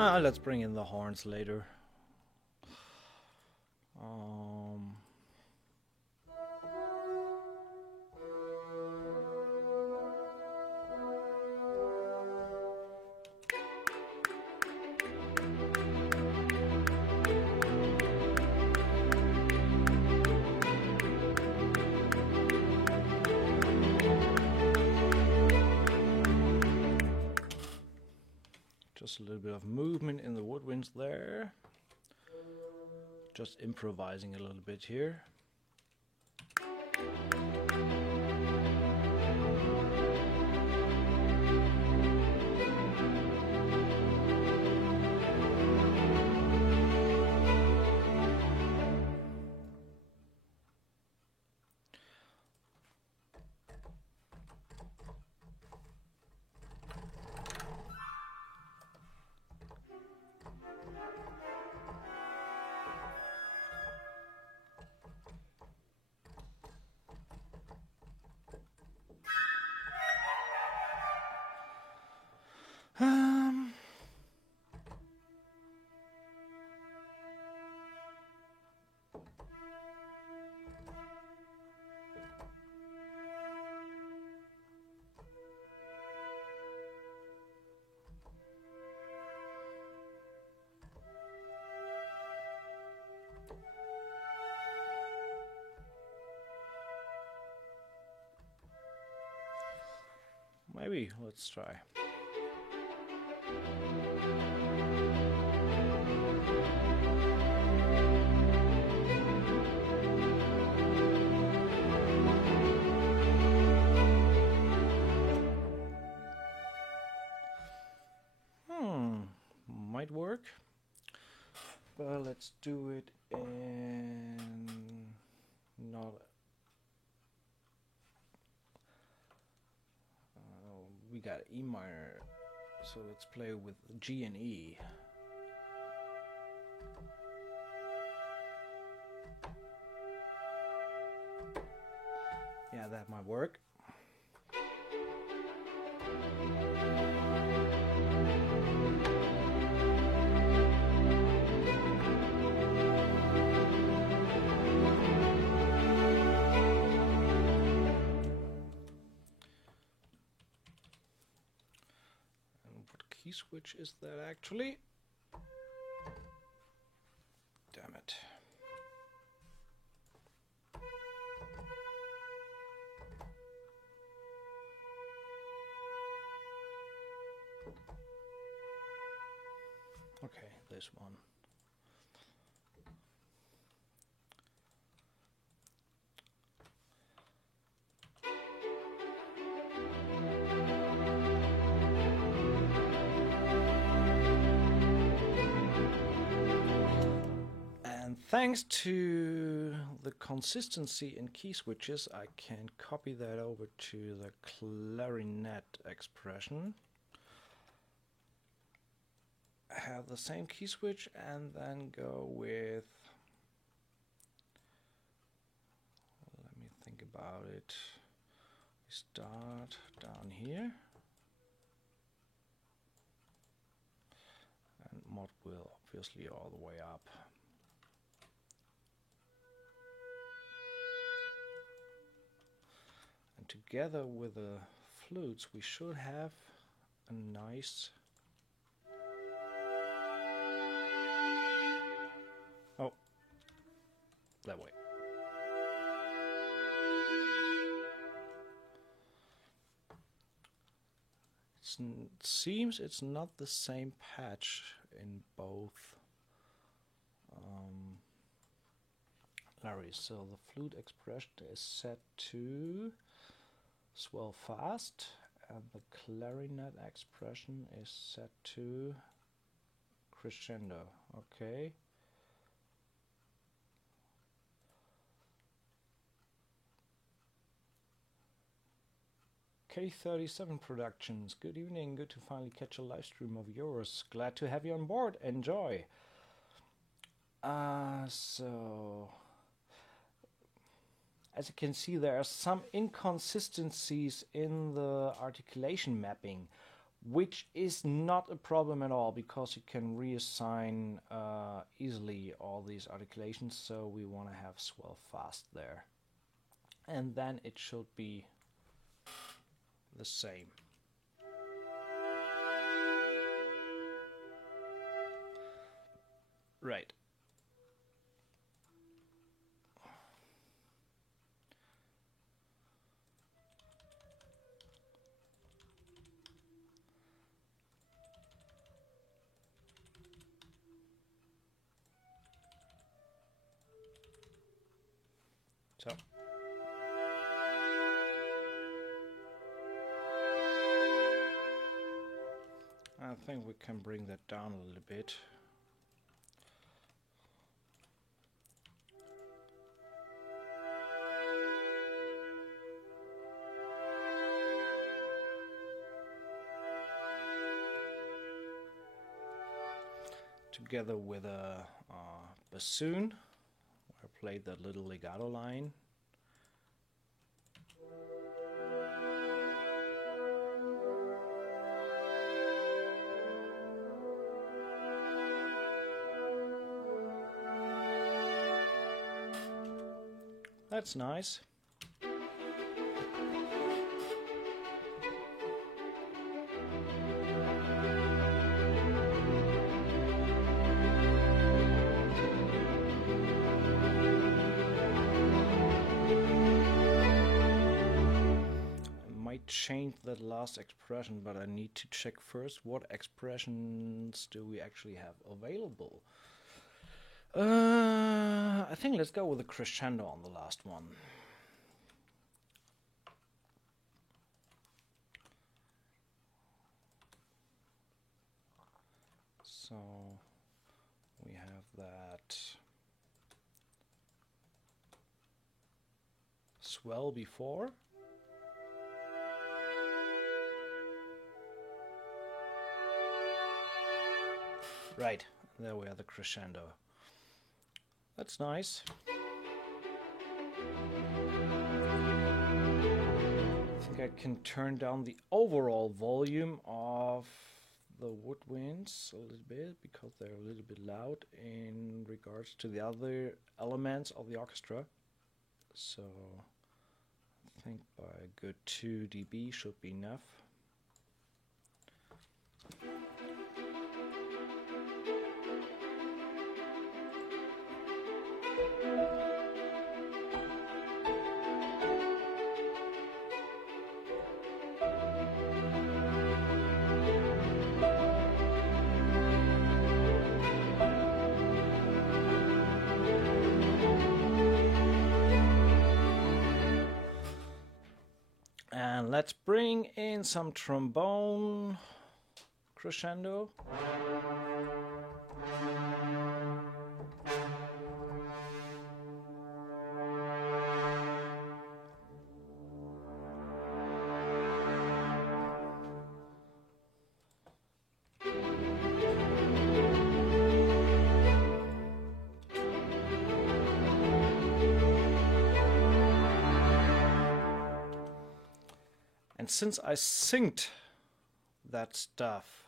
Let's bring in the horns later. Just a little bit of movement in the woodwinds there. Just improvising a little bit here. Maybe, let's try. Might work. But let's do it in not. We got E minor, so let's play with G and E. Yeah, that might work. Key switch is that actually? Damn it. Okay, this one. Thanks to the consistency in key switches, I can copy that over to the clarinet expression. Have the same key switch and then go with, let me think about it. We start down here and mod will obviously all the way up. Together with the flutes, we should have a nice. Oh, that way. It seems it's not the same patch in both Larrys. So the flute expression is set to swell fast, and the clarinet expression is set to crescendo. Okay. K37 Productions, good evening, good to finally catch a live stream of yours. Glad to have you on board, enjoy. So as you can see, there are some inconsistencies in the articulation mapping. which is not a problem at all because you can reassign easily all these articulations. So we want to have swell fast there, and then it should be the same. Right. So I think we can bring that down a little bit. Together with a bassoon, I played that little legato line. That's nice. Change that last expression, but I need to check first what expressions do we actually have available. I think let's go with a crescendo on the last one. So we have that swell before. Right, there we are, the crescendo. That's nice. I think I can turn down the overall volume of the woodwinds a little bit because they're a little bit loud in regards to the other elements of the orchestra. So I think by a good 2 dB should be enough. And let's bring in some trombone crescendo. And since I synced that stuff,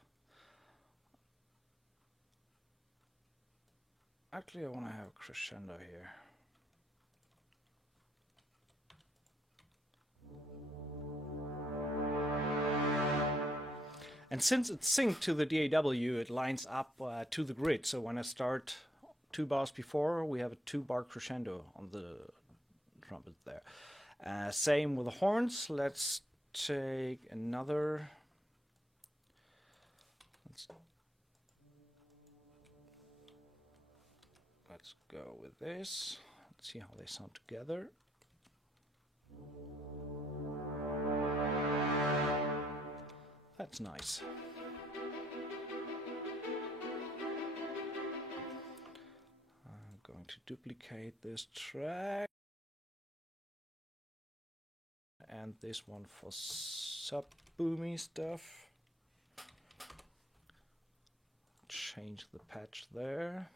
actually I want to have a crescendo here. And since it's synced to the DAW, it lines up to the grid. So when I start 2 bars before, we have a 2-bar crescendo on the trumpet there. Same with the horns. Let's take another. Let's go with this. Let's see how they sound together. That's nice. I'm going to duplicate this track. And this one for sub-boomy stuff. Change the patch there.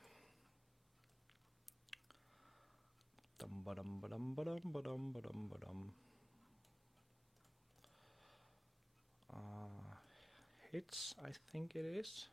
hits, I think it is.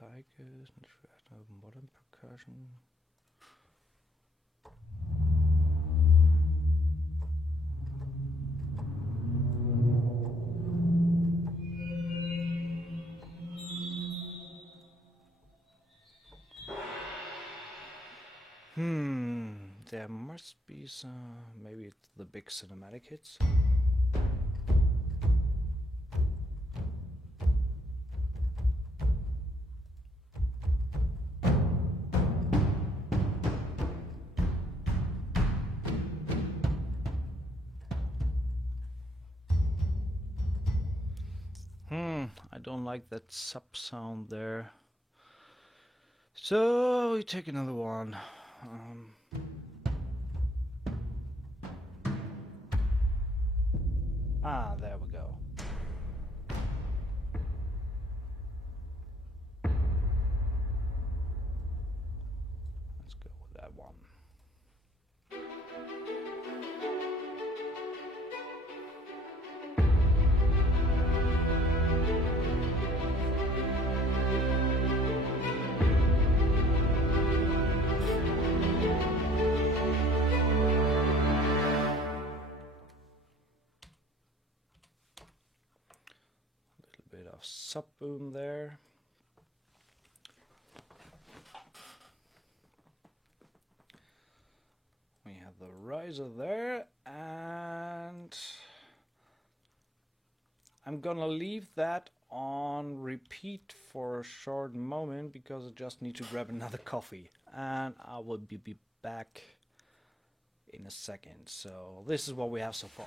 Tigers, modern percussion. There must be some, maybe it's the big cinematic hits. I don't like that sub sound there. So we take another one. There we go. Let's go with that one. Sub boom there. We have the riser there, and I'm gonna leave that on repeat for a short moment because I just need to grab another coffee, and I will be back in a second. So this is what we have so far.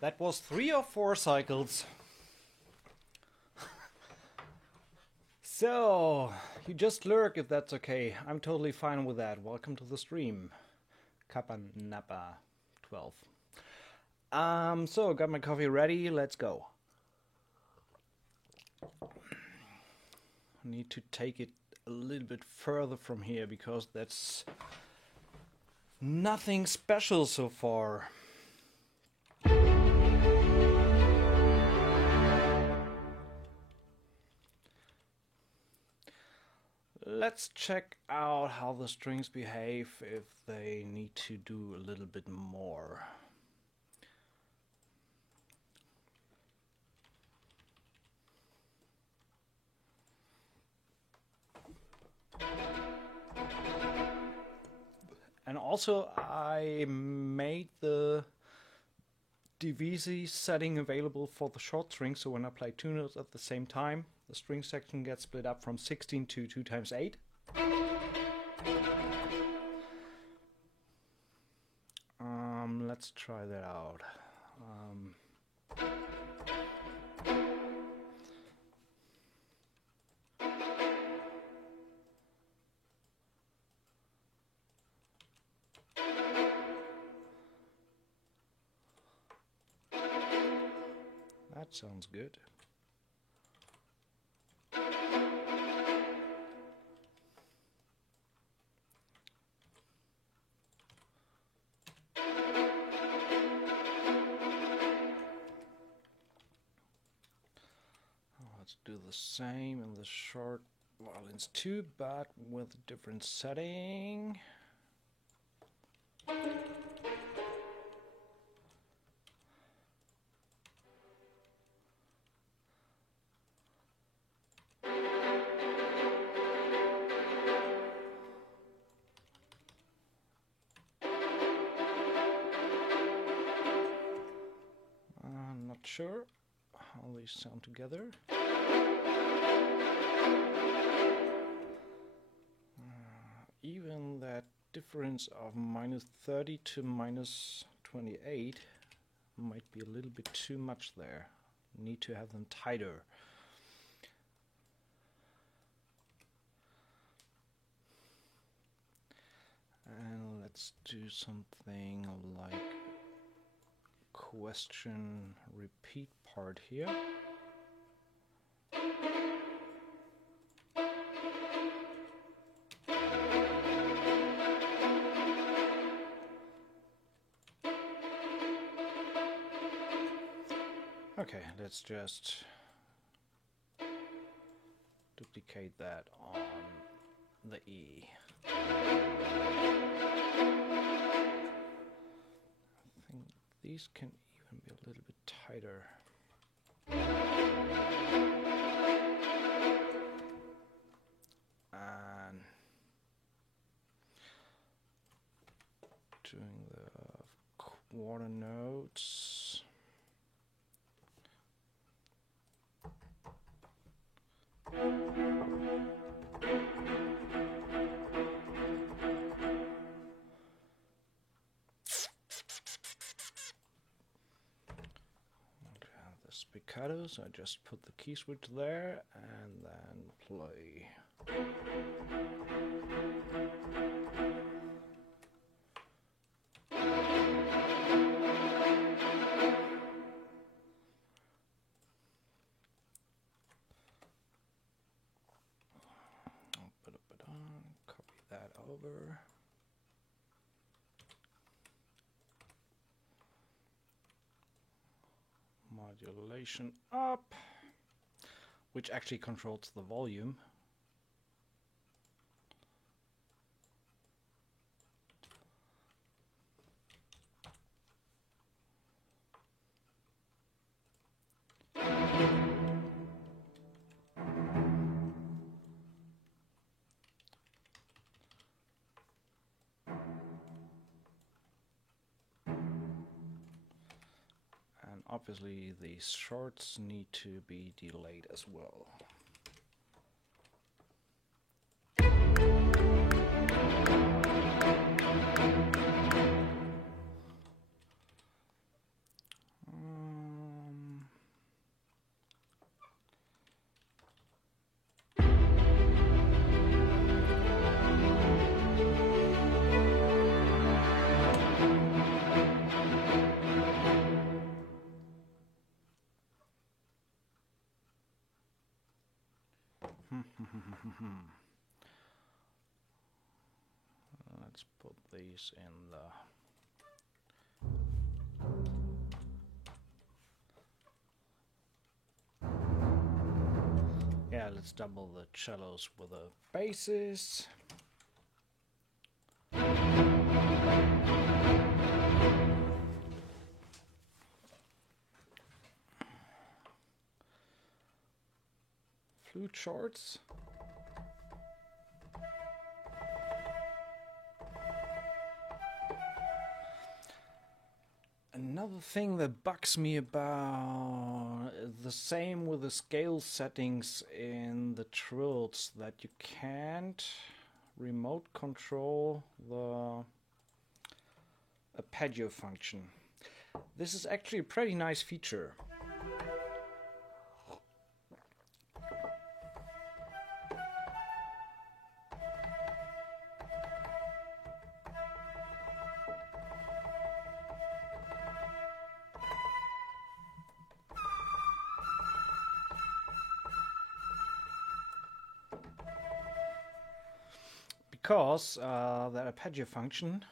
That was 3 or 4 cycles. So, you just lurk if that's okay. I'm totally fine with that. Welcome to the stream. Kappa Nappa 12. So, got my coffee ready. Let's go. I need to take it a little bit further from here because that's nothing special so far. Let's check out how the strings behave if they need to do a little bit more. And also I made the DVC setting available for the short string, so when I play two notes at the same time, the string section gets split up from 16 to 2 times 8. Let's try that out. That sounds good. Let's do the same in the short violins too, but with a different setting. I'm not sure how they sound together. Even that difference of -30 to -28 might be a little bit too much there. Need to have them tighter. And let's do something like question repeat part here. Okay, let's just duplicate that on the E. I think these can even be a little bit tighter. And doing the quarter notes. The spiccato, so I just put the key switch there and then play. Copy that over. Modulation up, which actually controls the volume. Obviously, these shorts need to be delayed as well. Let's put these in the let's double the cellos with the basses. Flute shorts. Another thing that bugs me about the same with the scale settings in the trills, that you can't remote control the arpeggio function. This is actually a pretty nice feature. Because the arpeggio function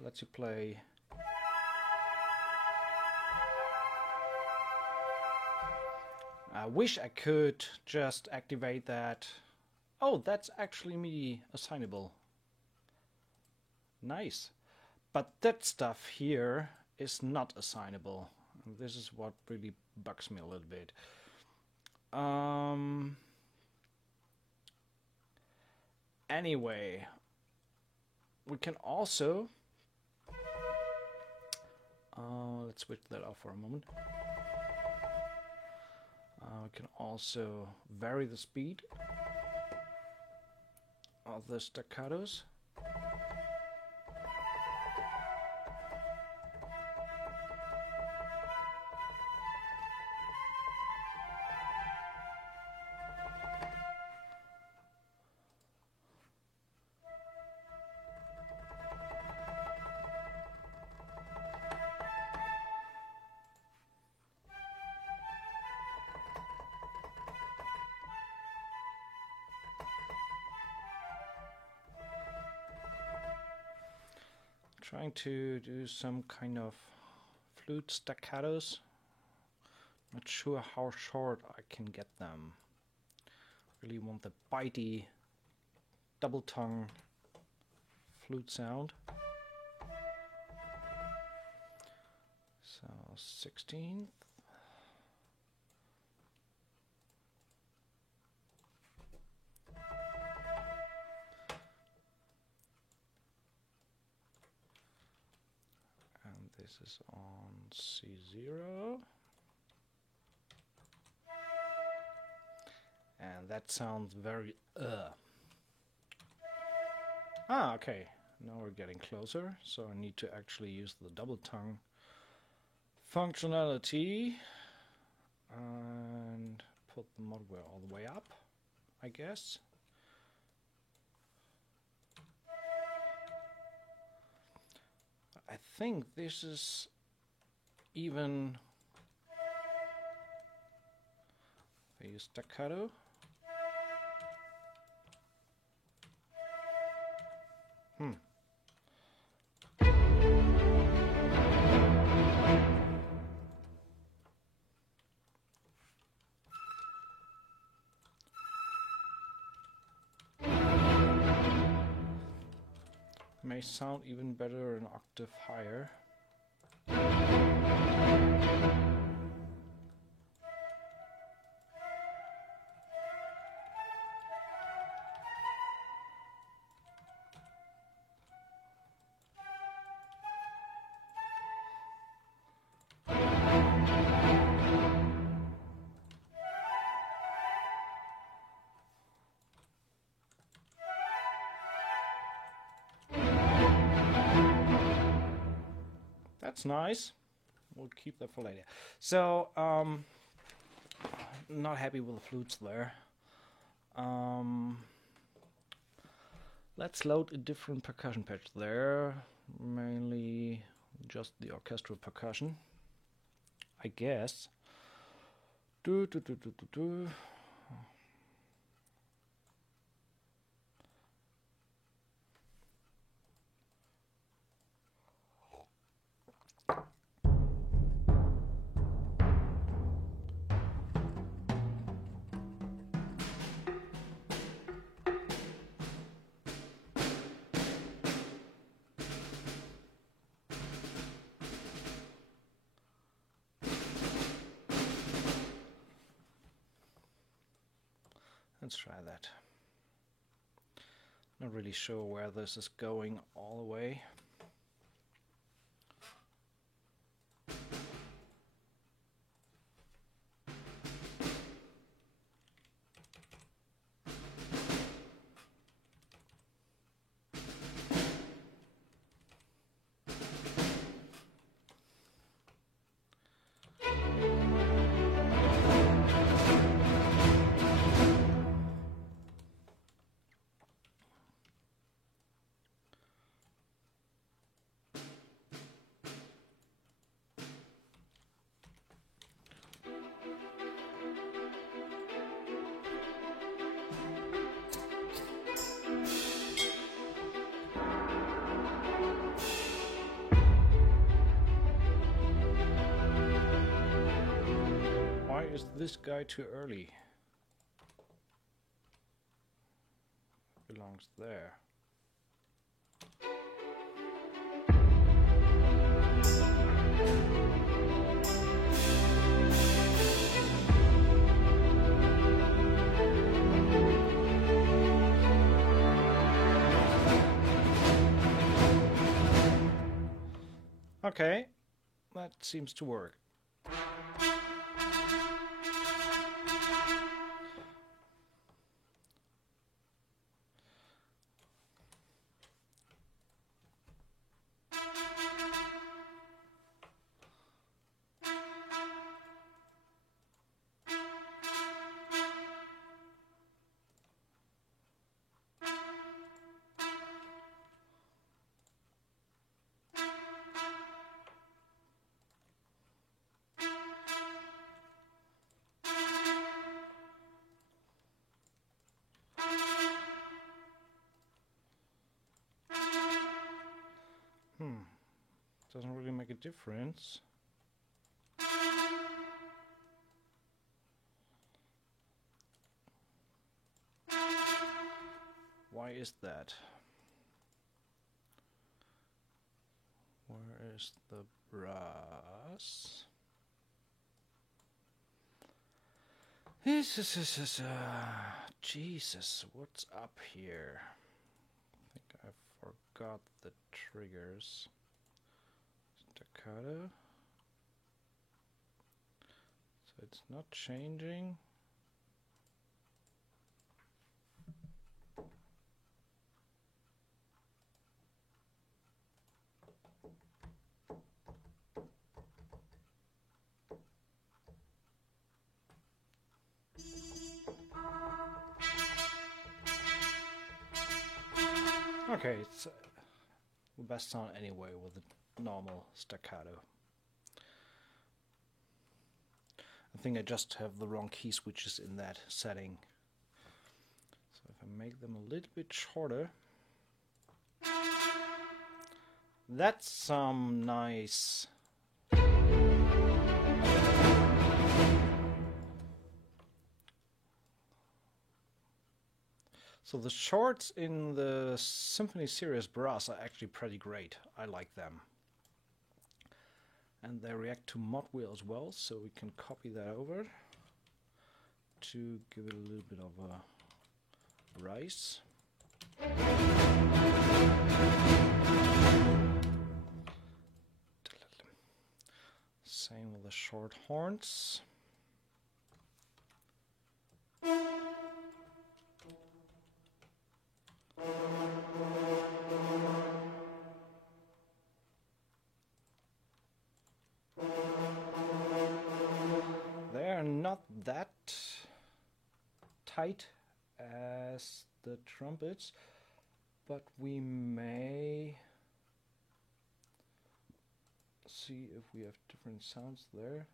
lets you play I wish I could just activate that. Oh, that's actually MIDI assignable. Nice. But that stuff here is not assignable. And this is what really bugs me a little bit. Anyway, we can also let's switch that off for a moment. We can also vary the speed of the staccatos. Trying to do some kind of flute staccatos. Not sure how short I can get them. Really want the bitey double tongue flute sound. So 16th. This is on C0. And that sounds very Ah, okay. Now we're getting closer. So I need to actually use the double tongue functionality and put the modware all the way up, I guess. I think this is even a staccato. May sound even better an octave higher. That's nice. We'll keep that for later. So, not happy with the flutes there. Let's load a different percussion patch there. Mainly just the orchestral percussion, I guess. Let's try that. Not really sure where this is going all the way. this guy too early. Belongs there. Okay, that seems to work. Doesn't really make a difference. Why is that? Where is the brass? Jesus, what's up here? I think I forgot the triggers. Staccato. So it's not changing. Okay, it's the best sound anyway with a normal staccato. I think I just have the wrong key switches in that setting. So if I make them a little bit shorter, that's some nice. So the shorts in the Symphony Series brass are actually pretty great. I like them. And they react to mod wheel as well, so we can copy that over to give it a little bit of a rise. Same with the short horns. They're not that tight as the trumpets, but we may see if we have different sounds there.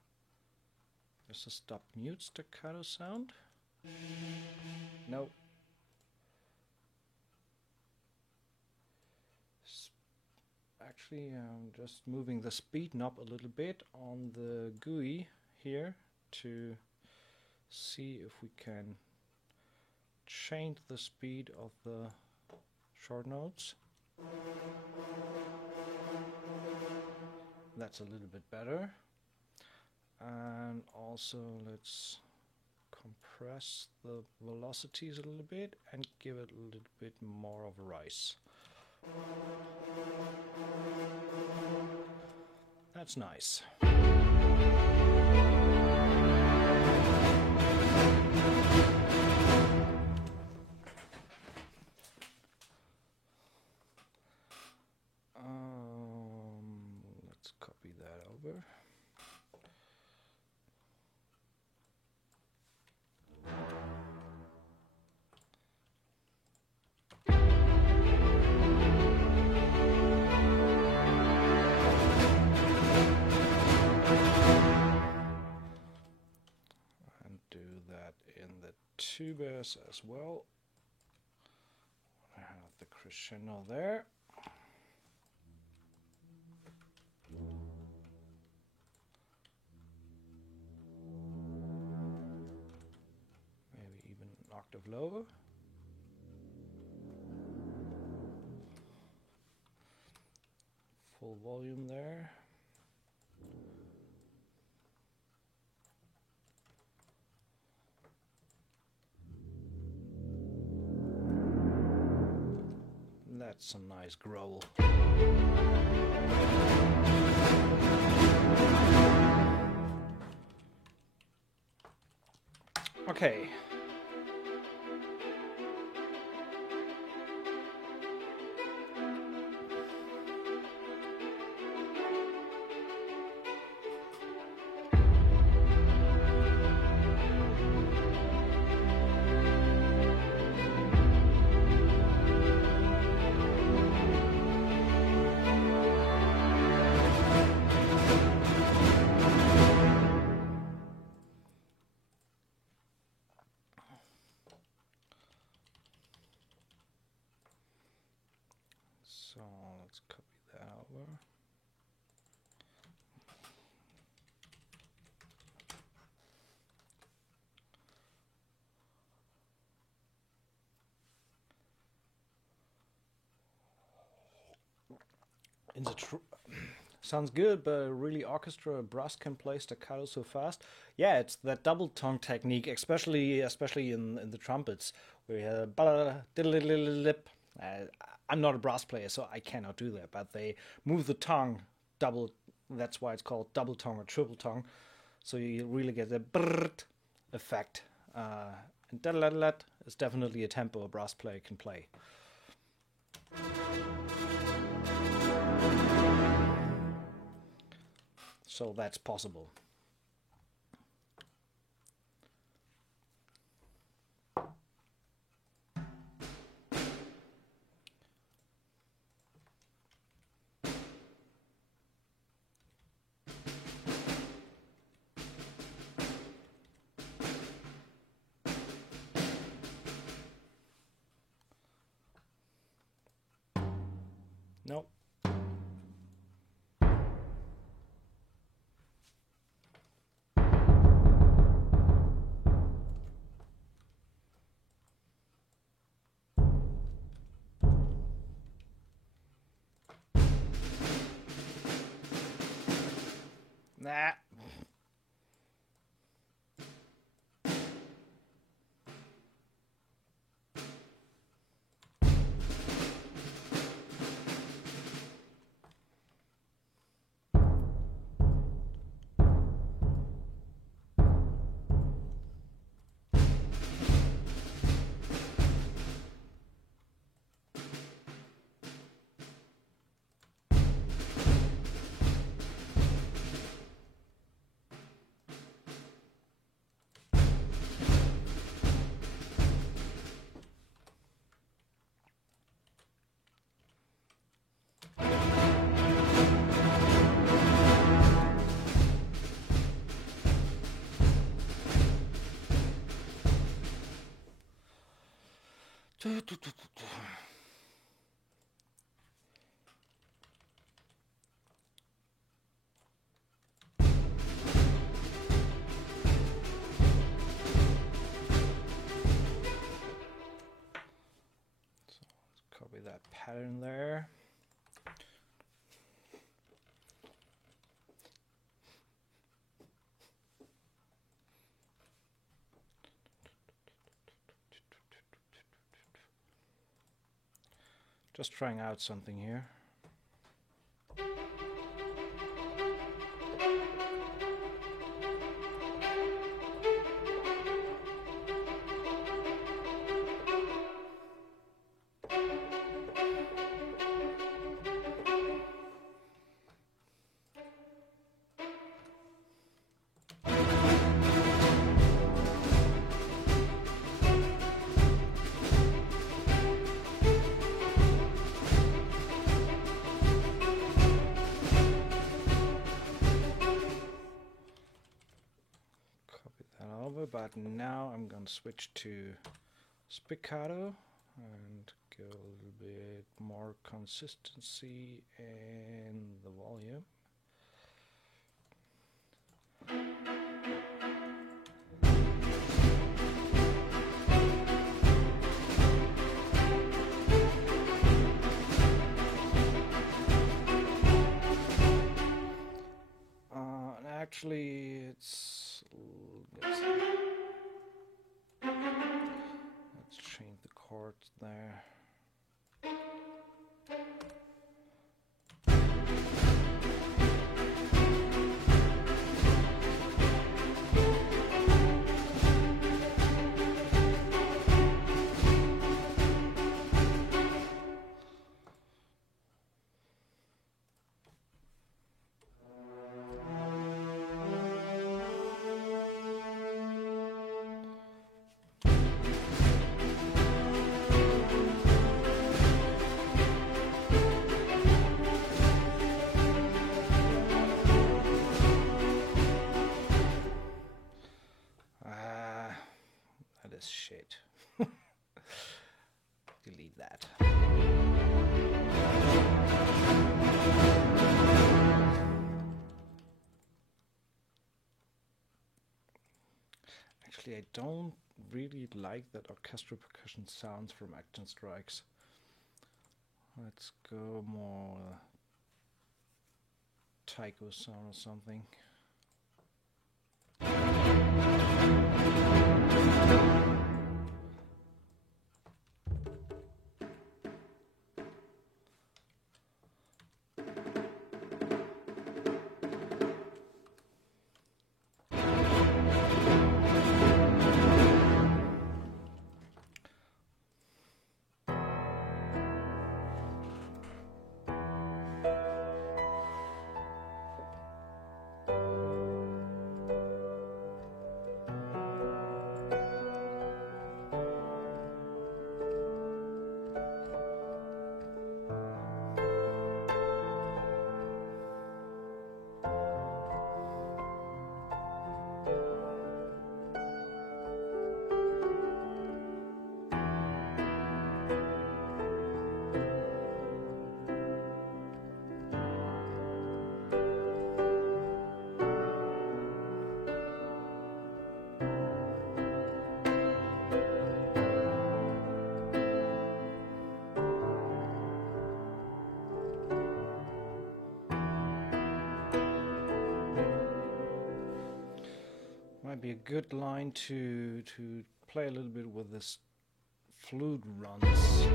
There's a stop mute staccato sound. No. Actually, I'm just moving the speed knob a little bit on the GUI here to see if we can change the speed of the short notes. That's a little bit better. And also let's compress the velocities a little bit and give it a little bit more of a rise. That's nice. Let's copy that over. Tubas as well. I have the crescendo there. octave lower. Full volume there. That's a nice growl. Okay. So let's copy that over. Sounds good, but really orchestra brass can play staccato so fast. Yeah, it's that double tongue technique, especially in the trumpets, where you have lip. I'm not a brass player, so I cannot do that. But they move the tongue double. That's why it's called double tongue or triple tongue. So you really get the brrrt effect. And da-la-la-la is definitely a tempo a brass player can play. So that's possible. Nope. Nah. Copy that pattern there. Just trying out something here. But now I'm going to switch to spiccato and get a little bit more consistency in the volume. actually, let's change the chords there. That is shit. Delete that. Actually, I don't really like that orchestral percussion sounds from Action Strikes. Let's go more taiko sound or something. Might be a good line to play a little bit with this flute runs.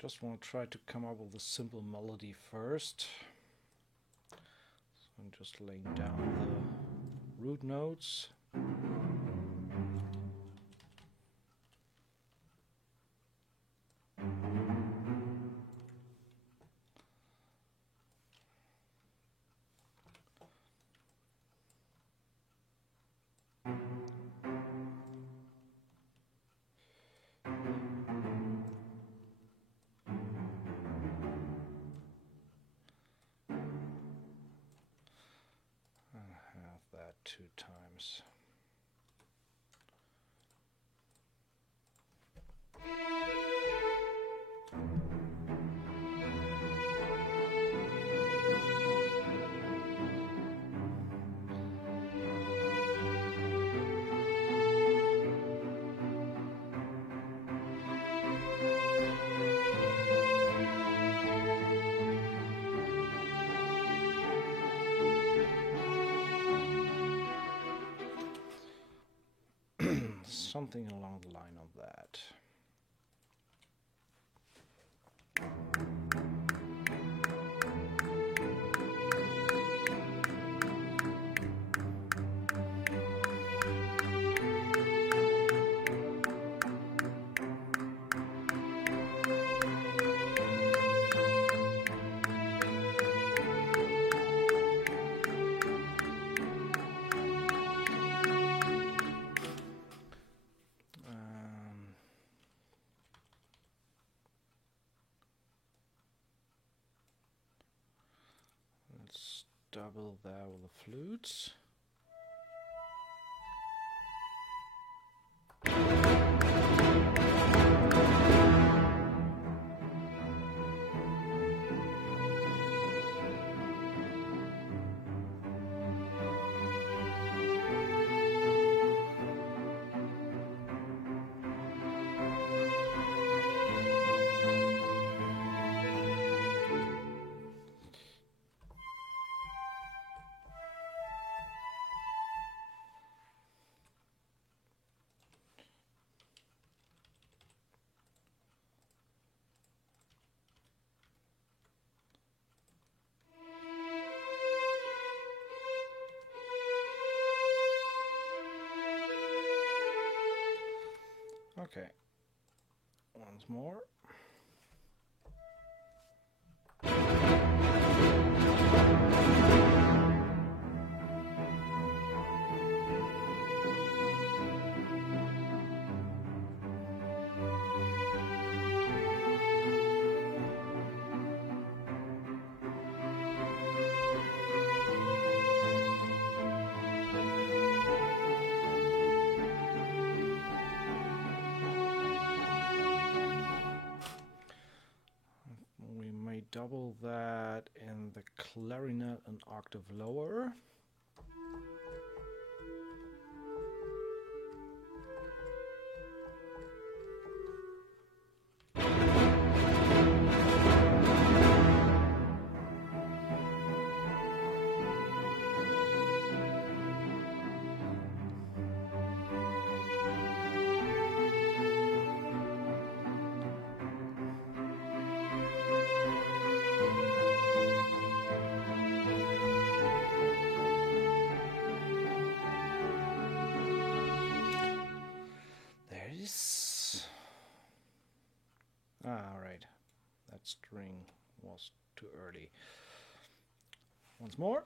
Just want to try to come up with a simple melody first. So I'm just laying down the root notes. That 2 times. Something along the line of that. double that with the flutes. Okay, once more. Double that in the clarinet an octave lower. Alright, that string was too early. Once more.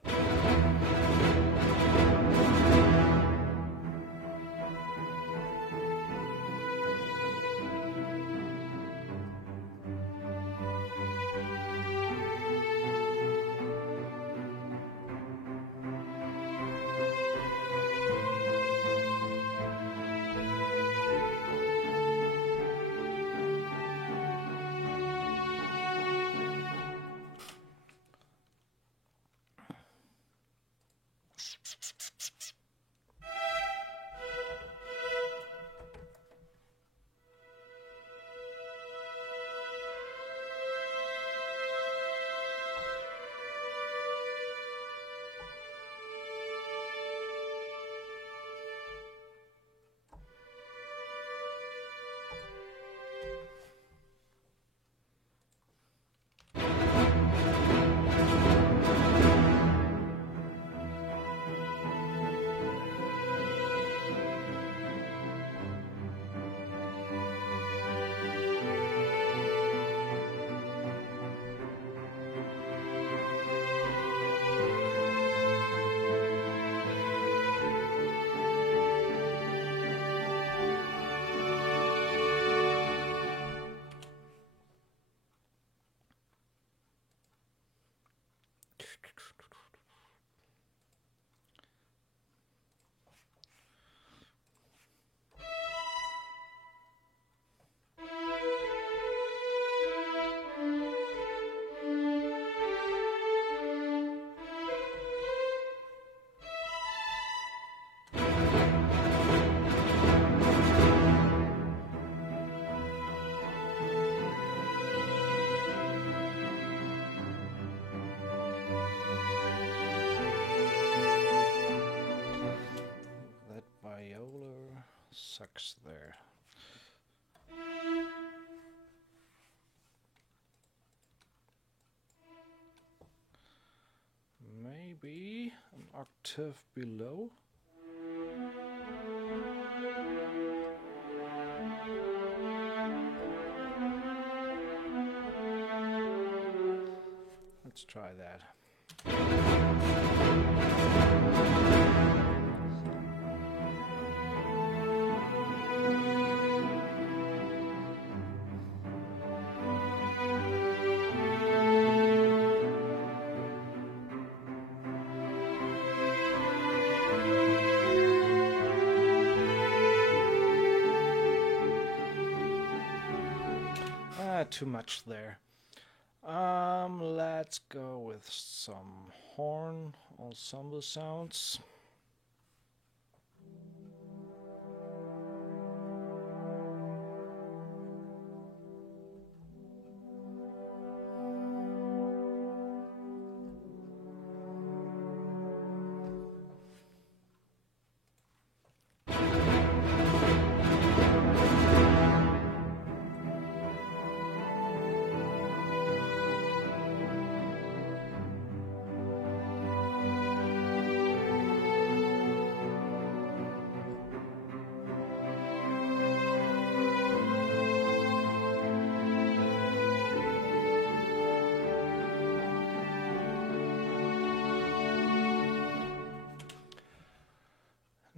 Sucks there. Maybe an octave below. Let's try that. too much there. Let's go with some horn ensemble sounds.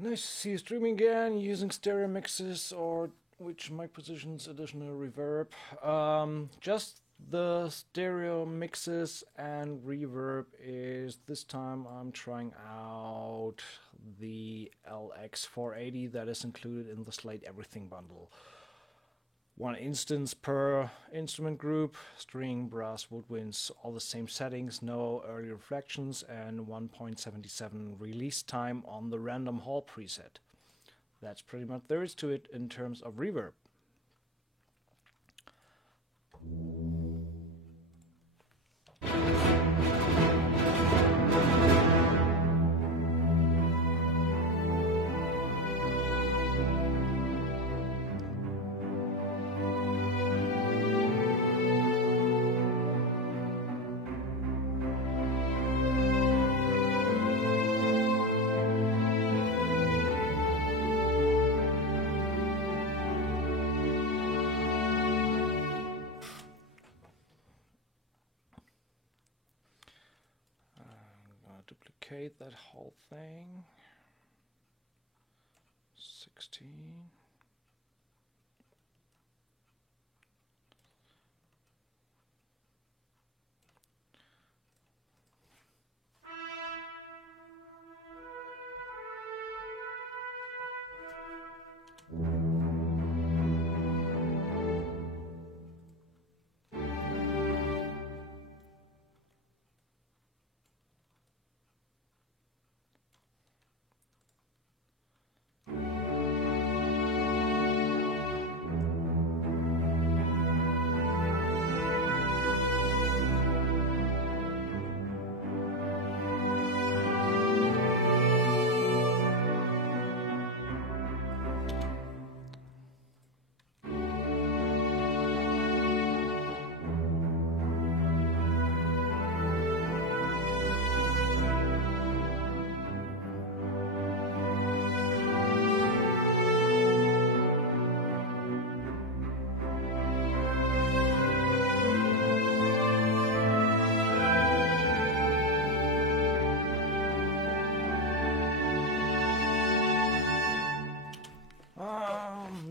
Nice to see you streaming again using stereo mixes or which mic positions additional reverb. Just the stereo mixes and reverb is this time I'm trying out the LX480 that is included in the Slate Everything bundle. One instance per instrument group, string, brass, woodwinds, all the same settings, no early reflections, and 1.77 release time on the random hall preset. That's pretty much there is to it in terms of reverb. Duplicate that whole thing. 16.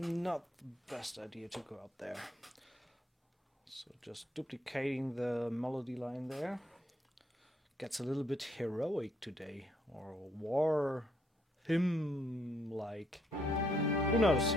Not the best idea to go up there. So just duplicating the melody line there. Gets a little bit heroic today, or war hymn like. Who knows?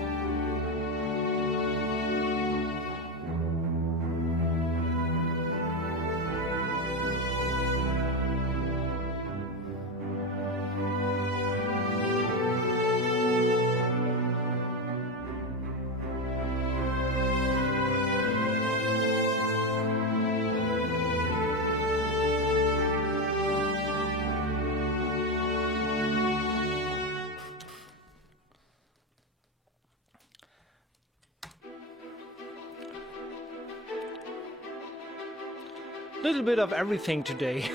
Little bit of everything today.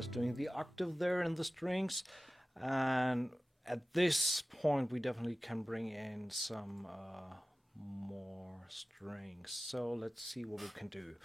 just doing the octave there in the strings. And at this point, we definitely can bring in some more strings. So let's see what we can do.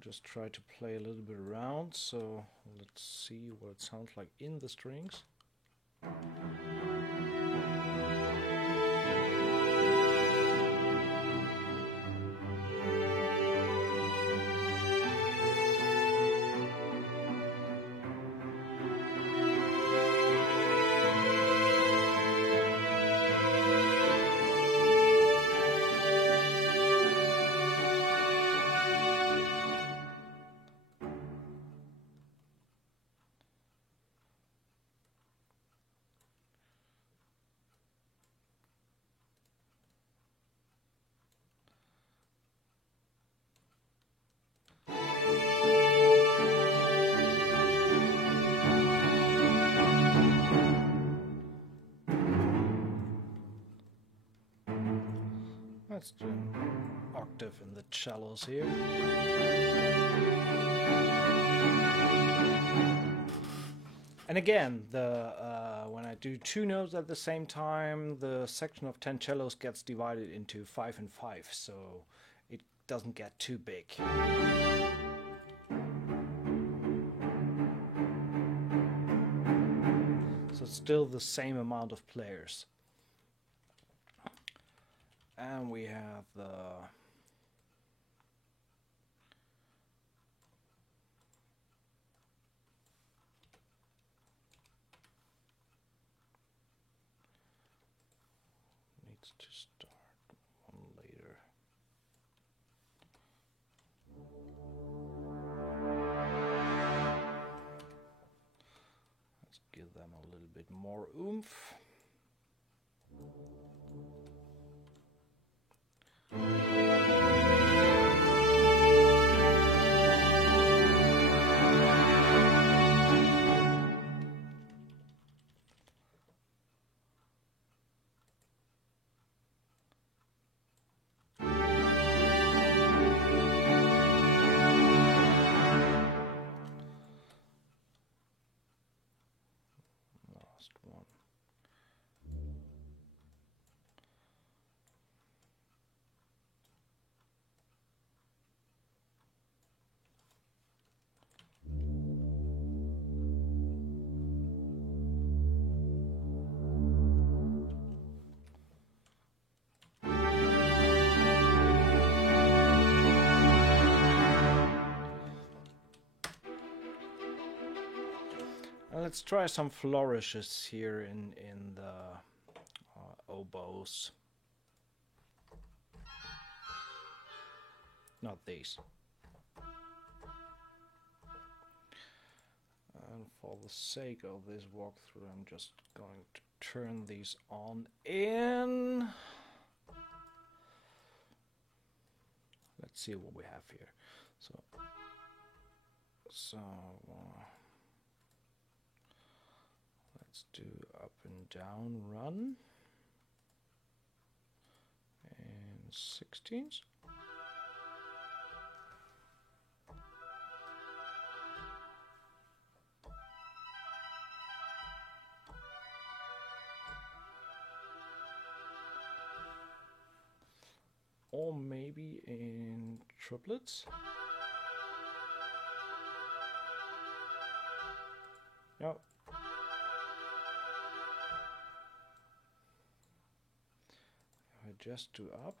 Just try to play a little bit around, so let's see what it sounds like in the strings. Let's do an octave in the cellos here. And again, when I do two notes at the same time, the section of 10 cellos gets divided into 5 and 5, so it doesn't get too big. So it's still the same amount of players. And we have the needs to start one later. Let's give them a little bit more oomph. Last one. Let's try some flourishes here in the oboes. Not these. And for the sake of this walkthrough, I'm just going to turn these on in. Let's see what we have here. So let's do up and down run and 16s. Or maybe in triplets. Yep. I just do up.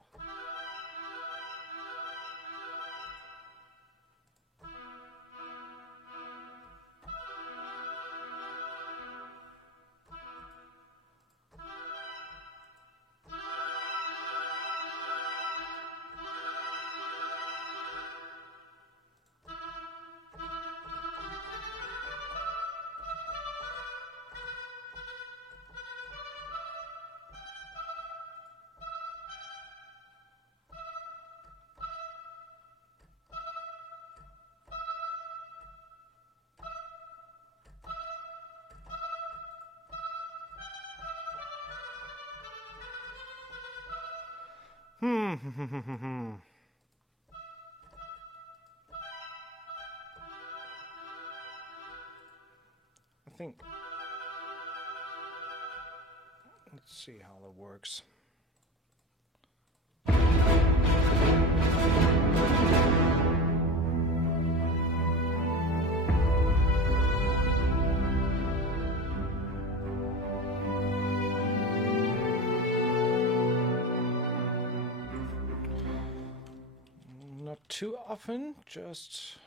I think. Let's see how that works. Not too often, just.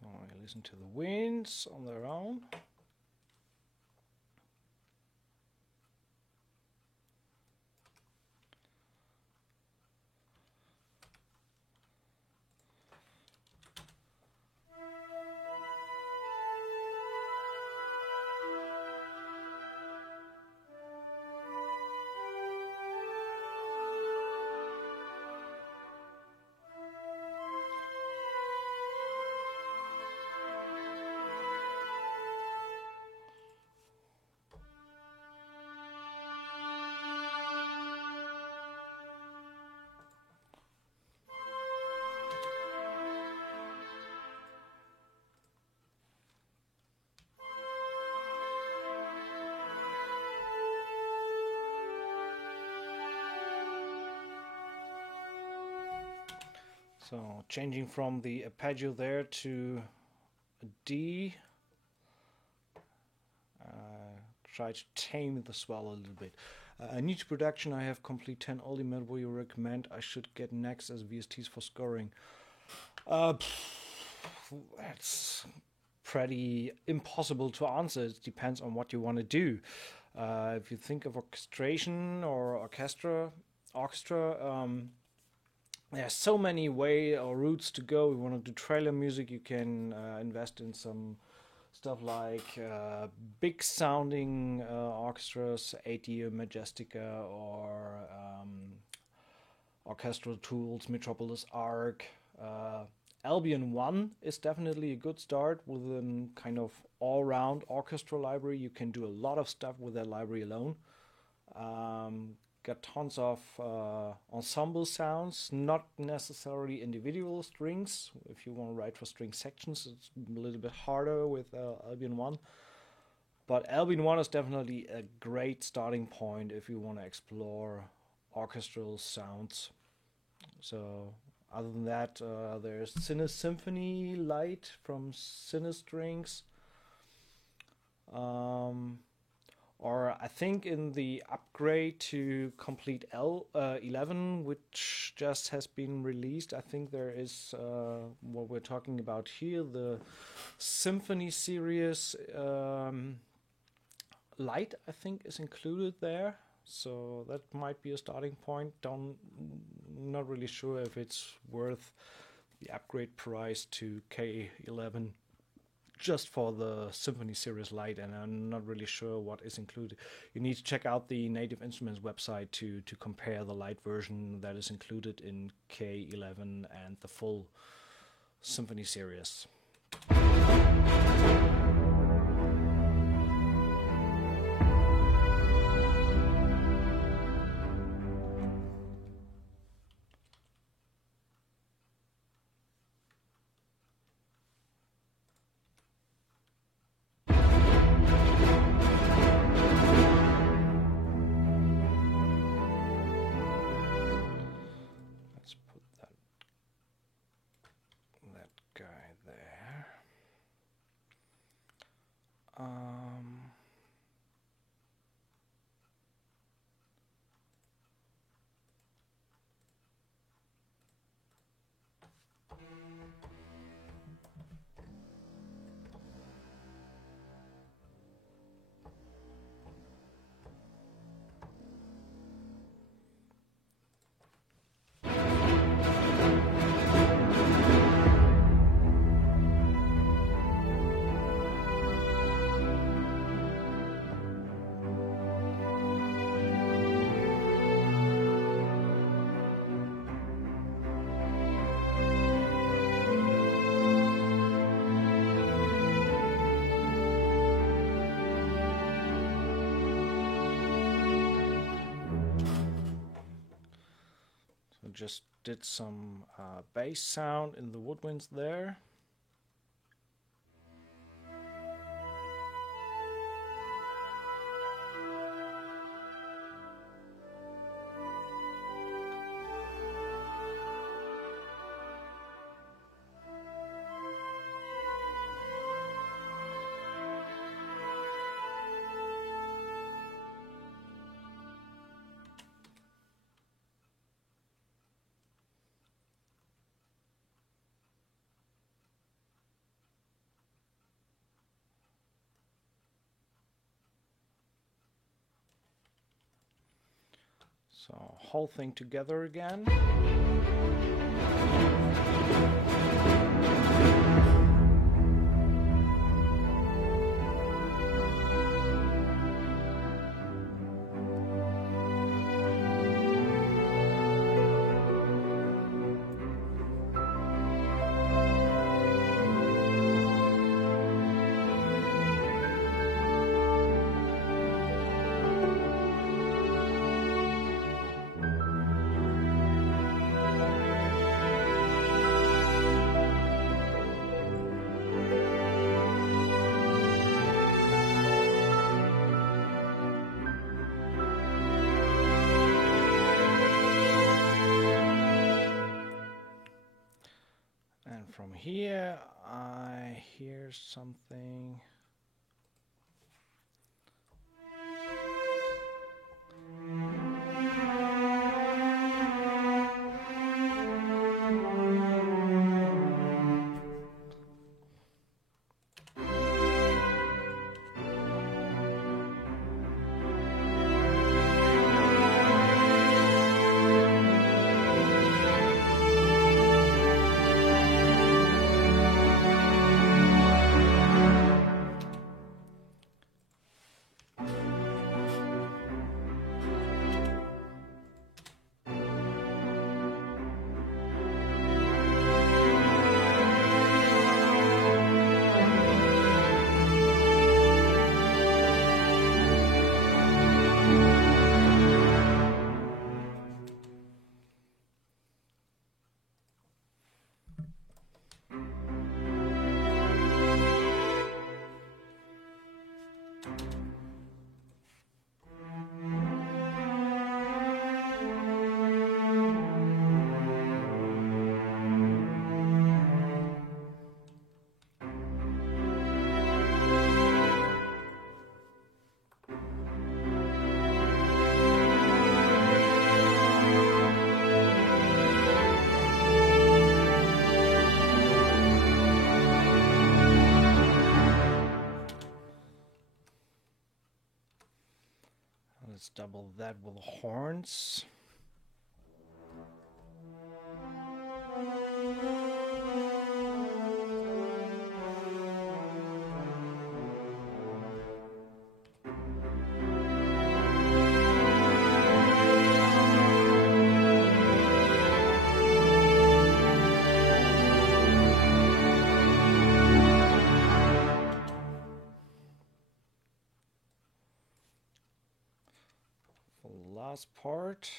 So I listen to the winds on their own. So changing from the arpeggio there to a D. Try to tame the swell a little bit. Niche production, I have complete 10 ultimate. What you recommend I should get next as VSTs for scoring? That's pretty impossible to answer. It depends on what you want to do. If you think of orchestration or orchestra, there's so many ways or routes to go. If you want to do trailer music, you can invest in some stuff like big sounding orchestras, AD Majestica, or orchestral tools, Metropolis Arc. Albion 1 is definitely a good start with a kind of all-round orchestral library. You can do a lot of stuff with that library alone. Got tons of ensemble sounds, not necessarily individual strings. If you want to write for string sections, it's a little bit harder with Albion 1. But Albion 1 is definitely a great starting point if you want to explore orchestral sounds. So other than that, there's Cine Symphony Lite from Cinestrings. Or I think in the upgrade to Complete L11, which just has been released, I think there is what we're talking about here, the Symphony series Lite, I think, is included there. So that might be a starting point. Not really sure if it's worth the upgrade price to K11 just for the Symphony Series Lite, and I'm not really sure what is included. You need to check out the Native Instruments website to compare the Lite version that is included in K11 and the full Symphony Series. Guy there. just did some bass sound in the woodwinds there. So whole thing together again. From here, I hear something. Let's double that with horns. Last part,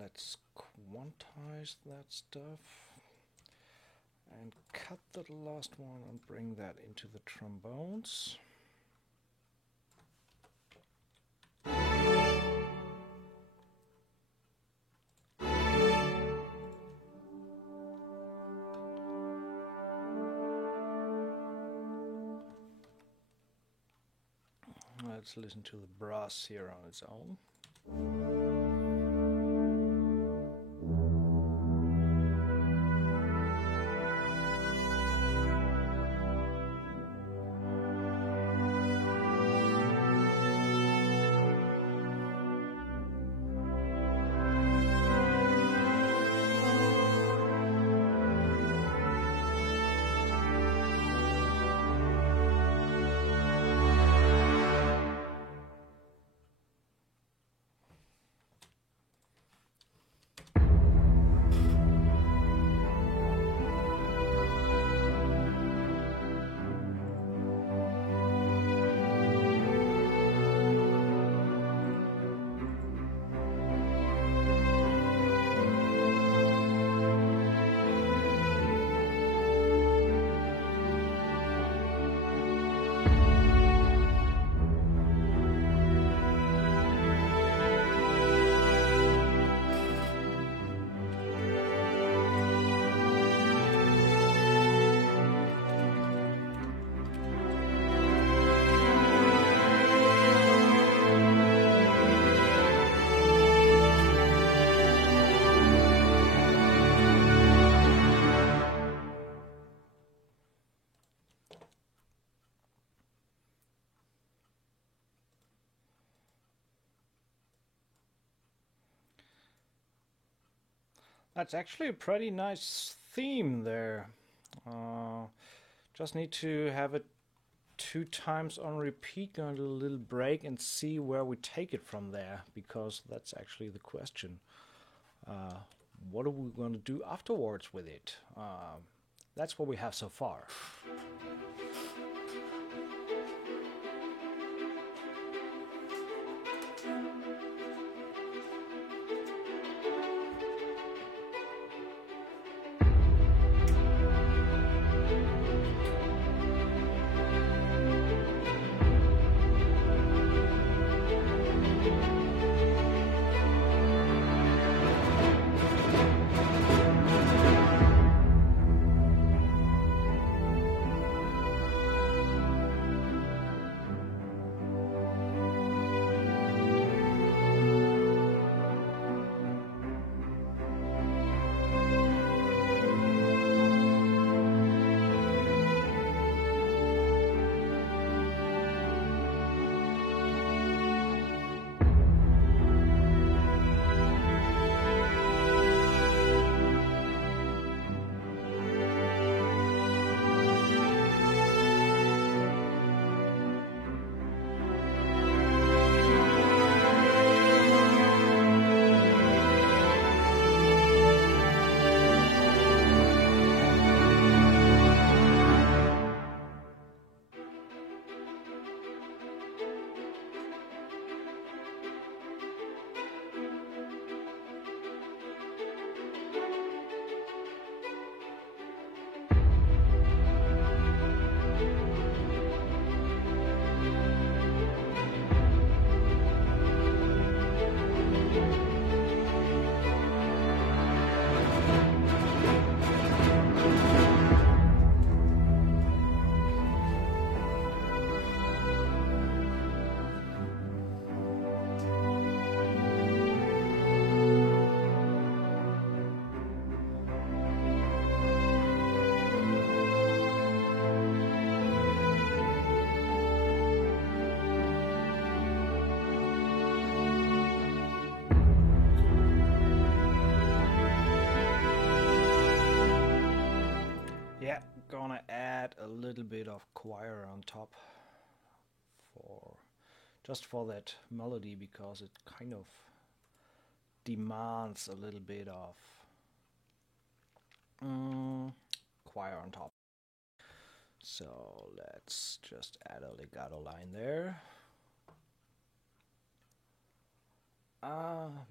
let's quantize that stuff and cut the last one and bring that into the trombones. Let's listen to the brass here on its own. That's actually a pretty nice theme there. Uh, just need to have it two times on repeat, going to do a little break and see where we take it from there, because that's actually the question. Uh, what are we going to do afterwards with it? That's what we have so far. Yeah, gonna add a little bit of choir on top for just for that melody, because it kind of demands a little bit of choir on top. So let's just add a legato line there.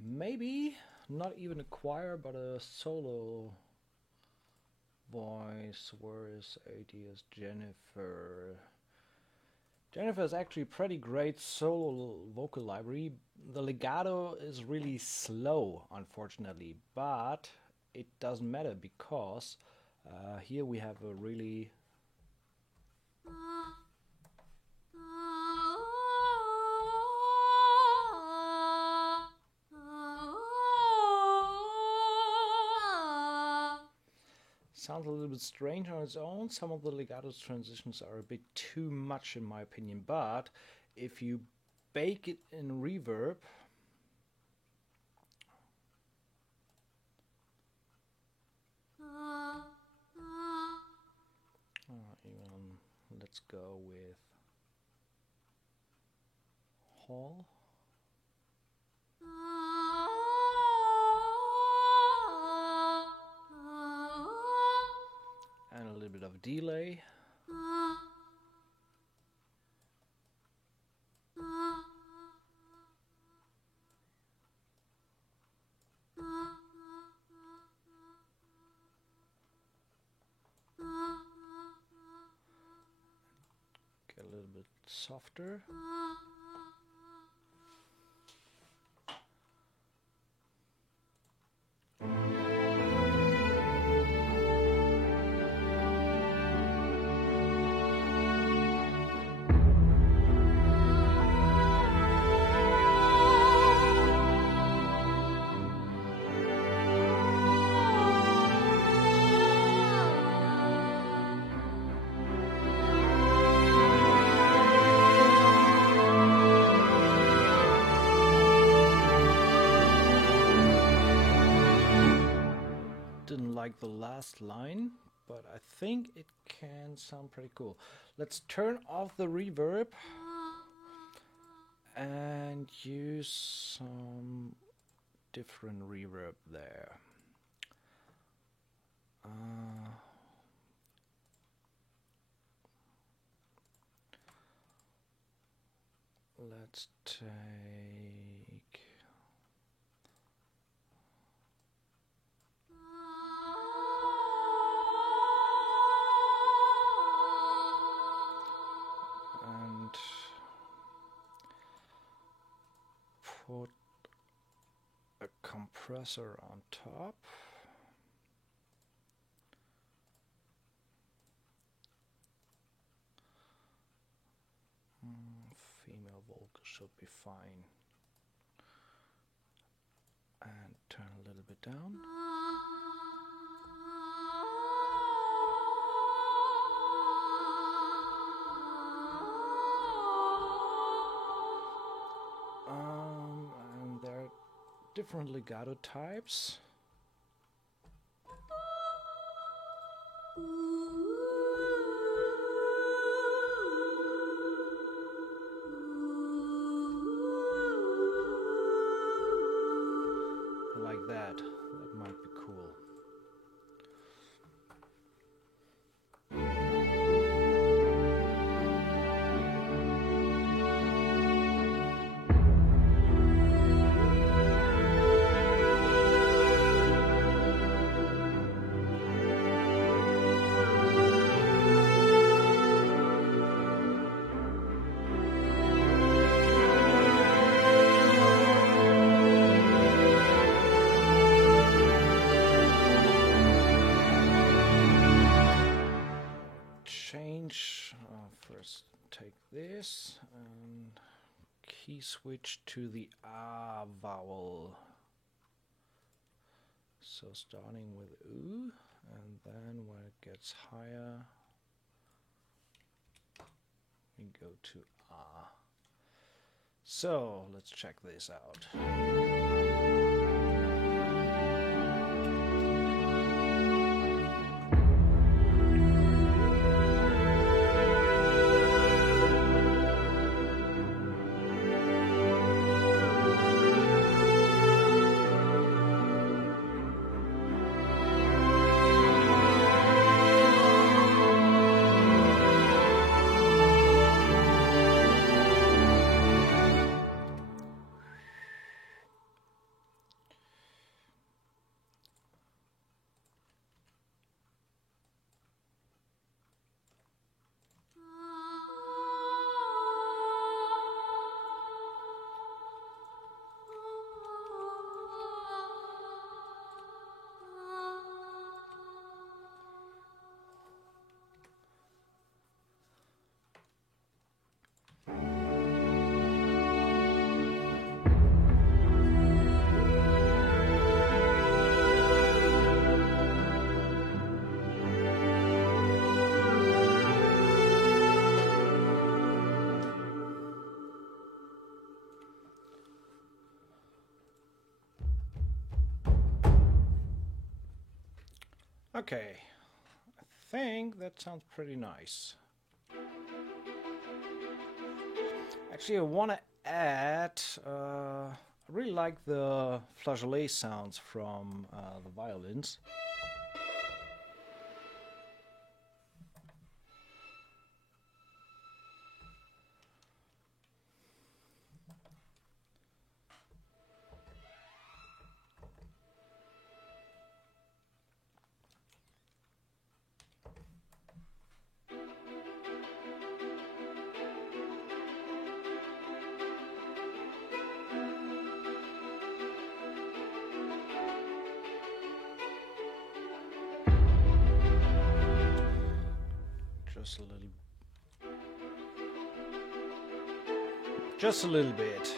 Maybe not even a choir, but a solo voice. Where is ADS Jennifer? Jennifer is actually a pretty great solo vocal library. The legato is really slow, unfortunately, but it doesn't matter, because here we have a really sounds a little bit strange on its own. Some of the legato transitions are a bit too much in my opinion, but if you bake it in reverb, even let's go with Hall. And a little bit of delay. Get a little bit softer. like the last line, but I think it can sound pretty cool. Let's turn off the reverb and use some different reverb there. Let's take and put a compressor on top. Female vocal should be fine. And turn a little bit down. And there are different legato types. Like that. That might be cool. First take this and key switch to the A vowel. So starting with U, and then when it gets higher we go to A. So let's check this out. Okay, I think that sounds pretty nice. Actually, I want to add, I really like the flageolet sounds from the violins. Just a little bit.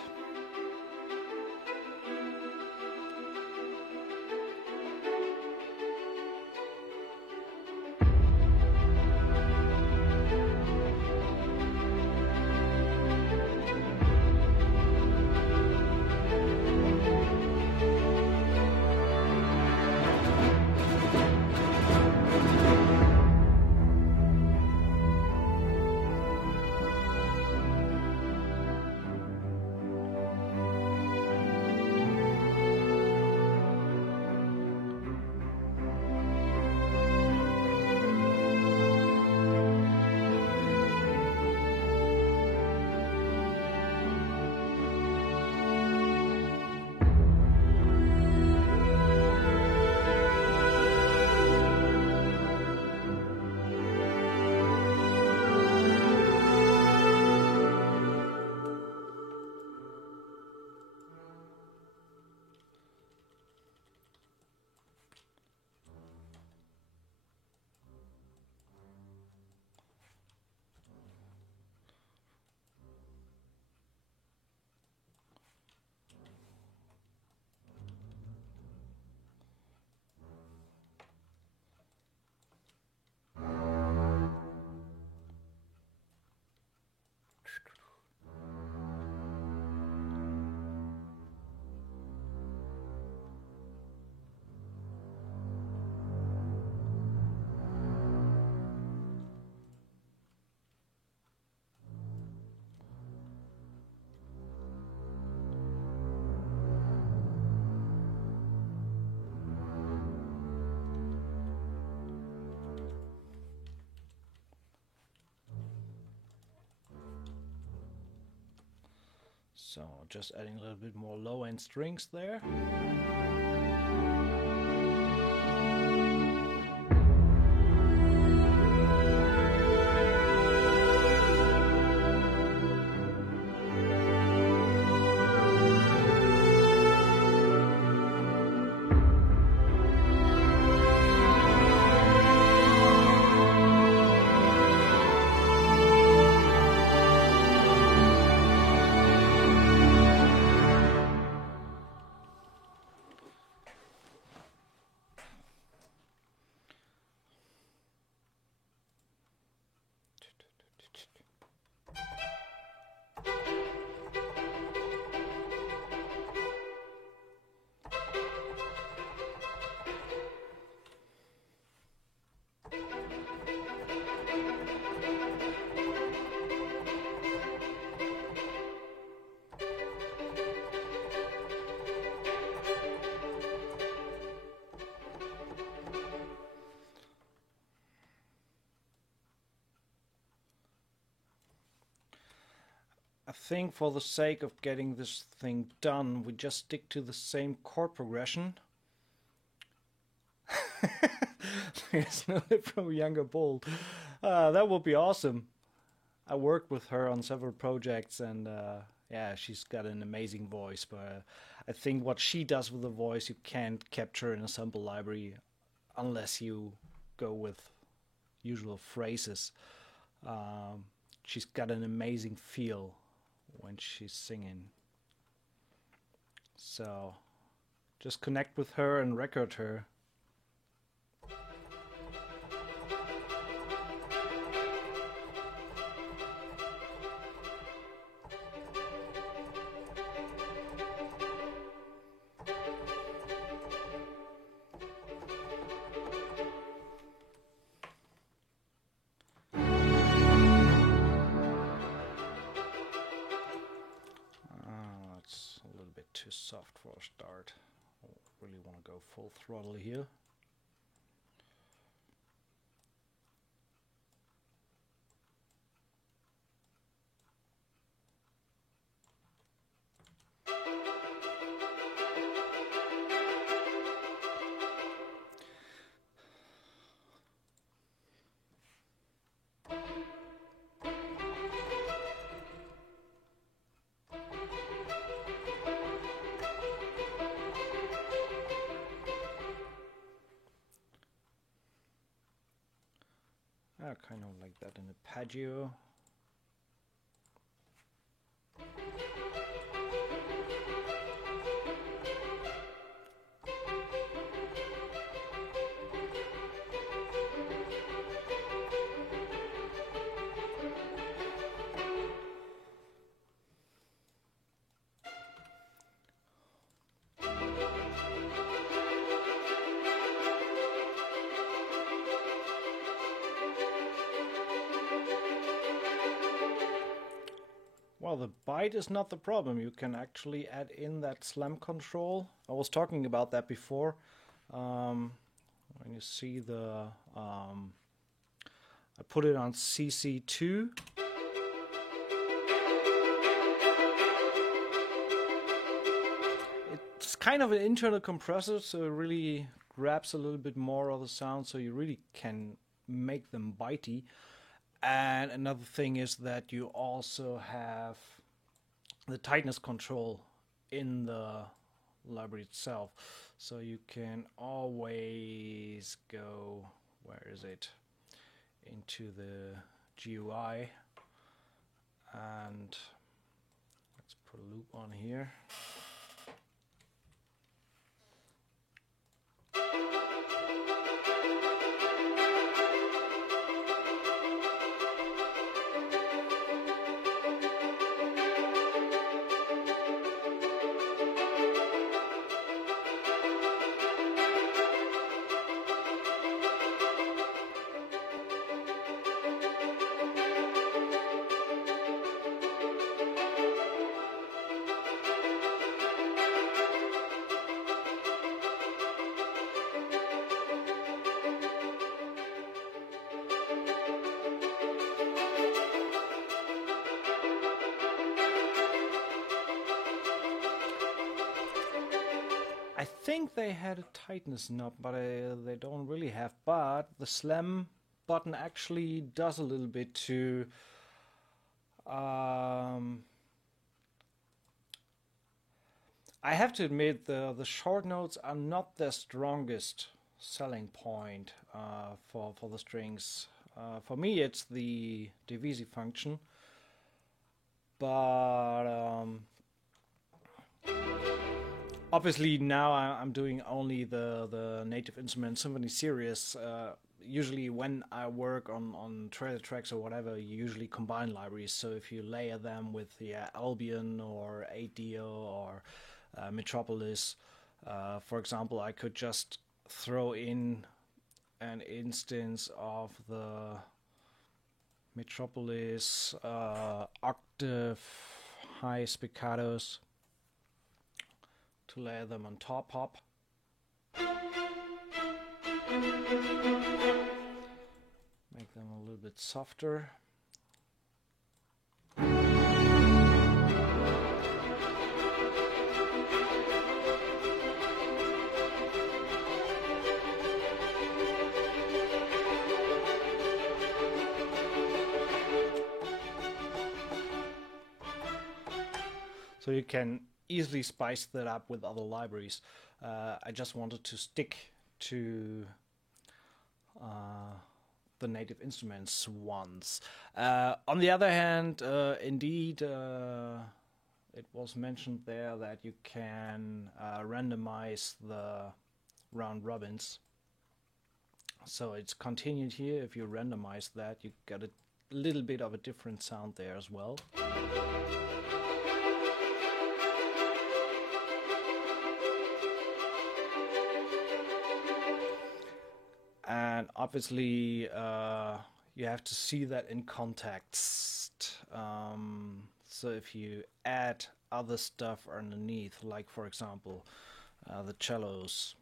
So just adding a little bit more low-end strings there. I think for the sake of getting this thing done, we just stick to the same chord progression. There's no lip from a younger Bolt. That would be awesome. I worked with her on several projects, and yeah, she's got an amazing voice. But I think what she does with the voice, you can't capture in a sample library unless you go with usual phrases. She's got an amazing feel when she's singing. So just connect with her and record her. Too soft for a start. I really want to go full throttle here. Kind of like that in a Paggio. Well, the bite is not the problem. You can actually add in that slam control. I was talking about that before. When you see the... I put it on CC2. It's kind of an internal compressor, so it really grabs a little bit more of the sound, so you really can make them bitey. And another thing is that you also have the tightness control in the library itself. So you can always go, where is it, into the GUI. And let's put a loop on here. I think they had a tightness knob, but they don't really have. But the slam button actually does a little bit to I have to admit the short notes are not their strongest selling point for the strings. For me, it's the divisi function, but obviously now I'm doing only the Native Instruments Symphony series. Usually when I work on trailer tracks or whatever, you usually combine libraries. So if you layer them with the Albion or ADO or Metropolis, for example, I could just throw in an instance of the Metropolis octave high spiccatos to layer them on top hop. Make them a little bit softer. So you can easily spice that up with other libraries. I just wanted to stick to the Native Instruments ones. On the other hand, indeed, it was mentioned there that you can randomize the round robins. So it's continued here. If you randomize that, you get a little bit of a different sound there as well. And obviously, you have to see that in context. So if you add other stuff underneath, like for example, the cellos.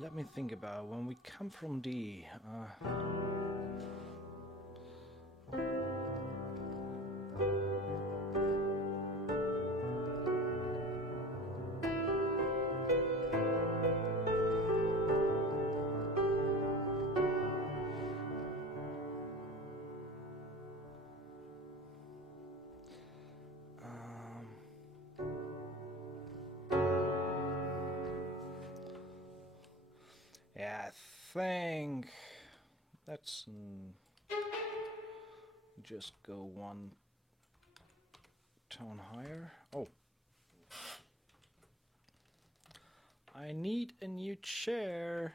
Let me think about when we come from D. Yeah, I think let's just go one tone higher. Oh, I need a new chair.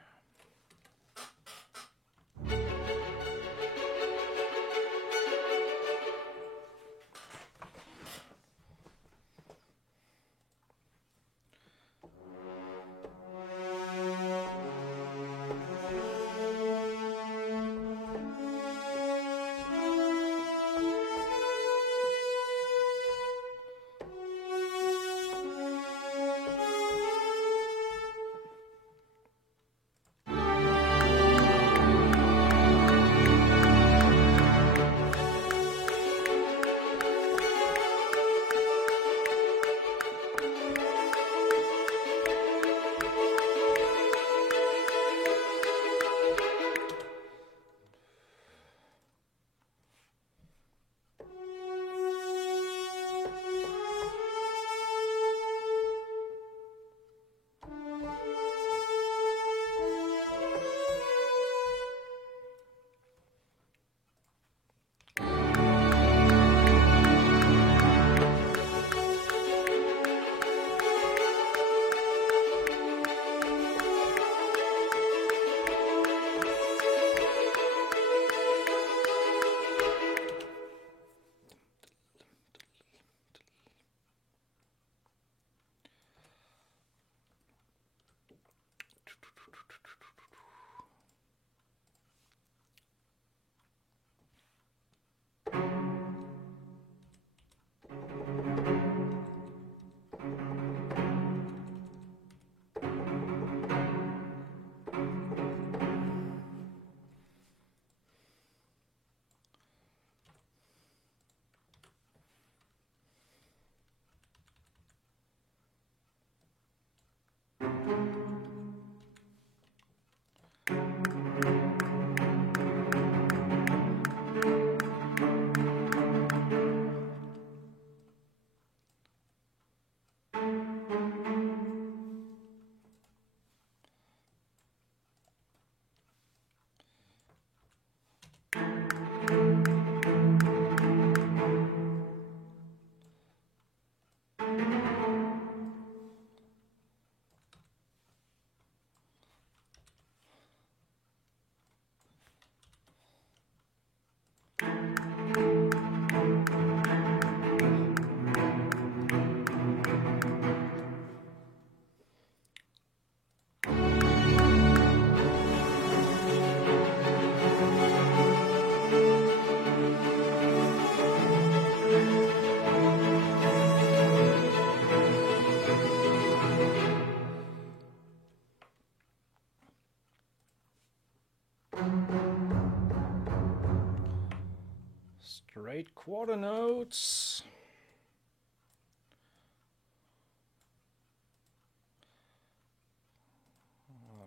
8 quarter notes.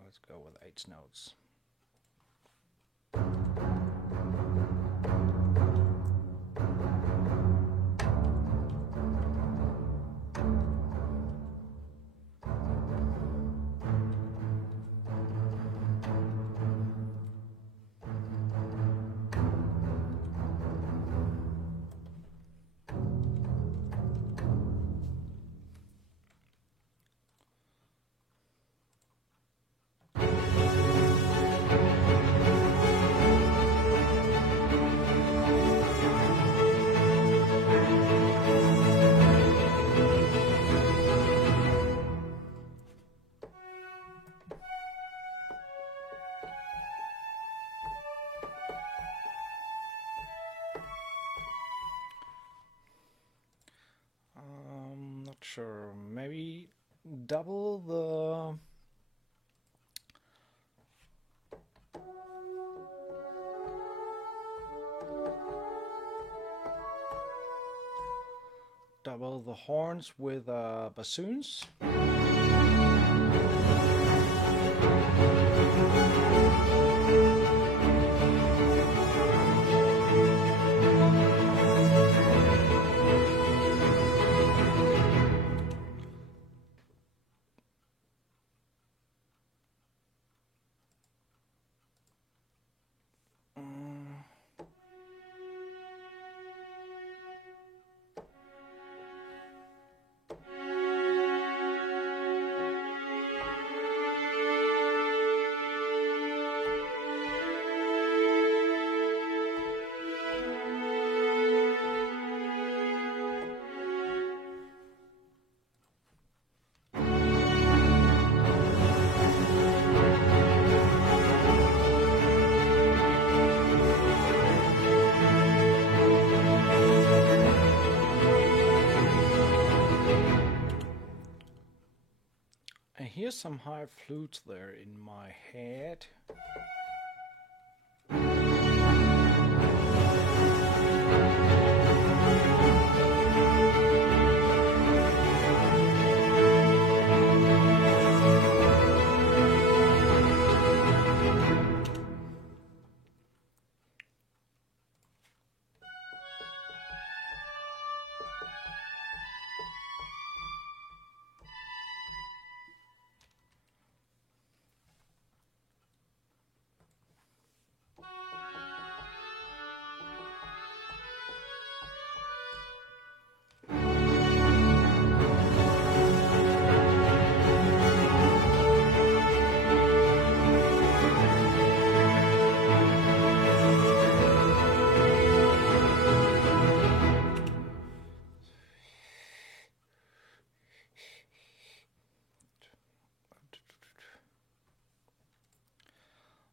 Let's go with 8 notes. Not sure, maybe double the horns with bassoons. I hear some high flutes there in my head.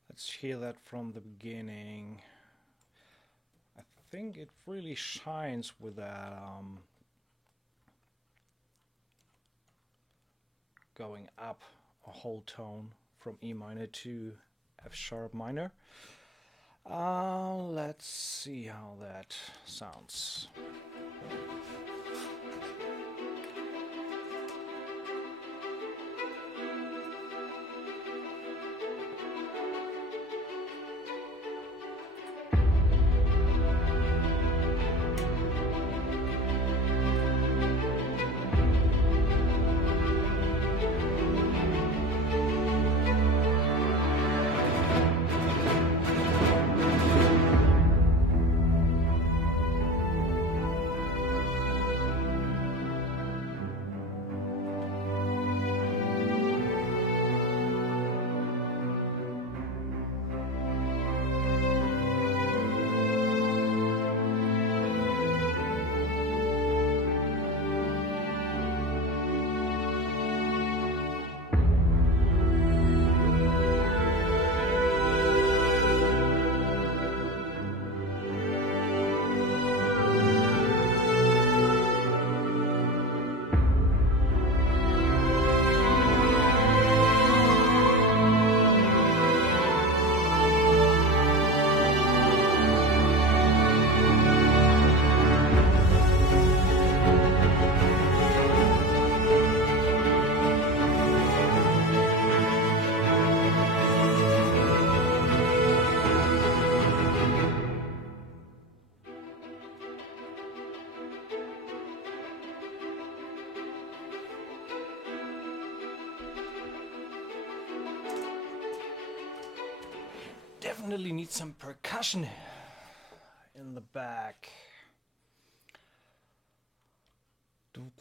Let's hear that from the beginning. I think it really shines with that going up a whole tone from E minor to F sharp minor. Let's see how that sounds. definitely need some percussion in the back. Don't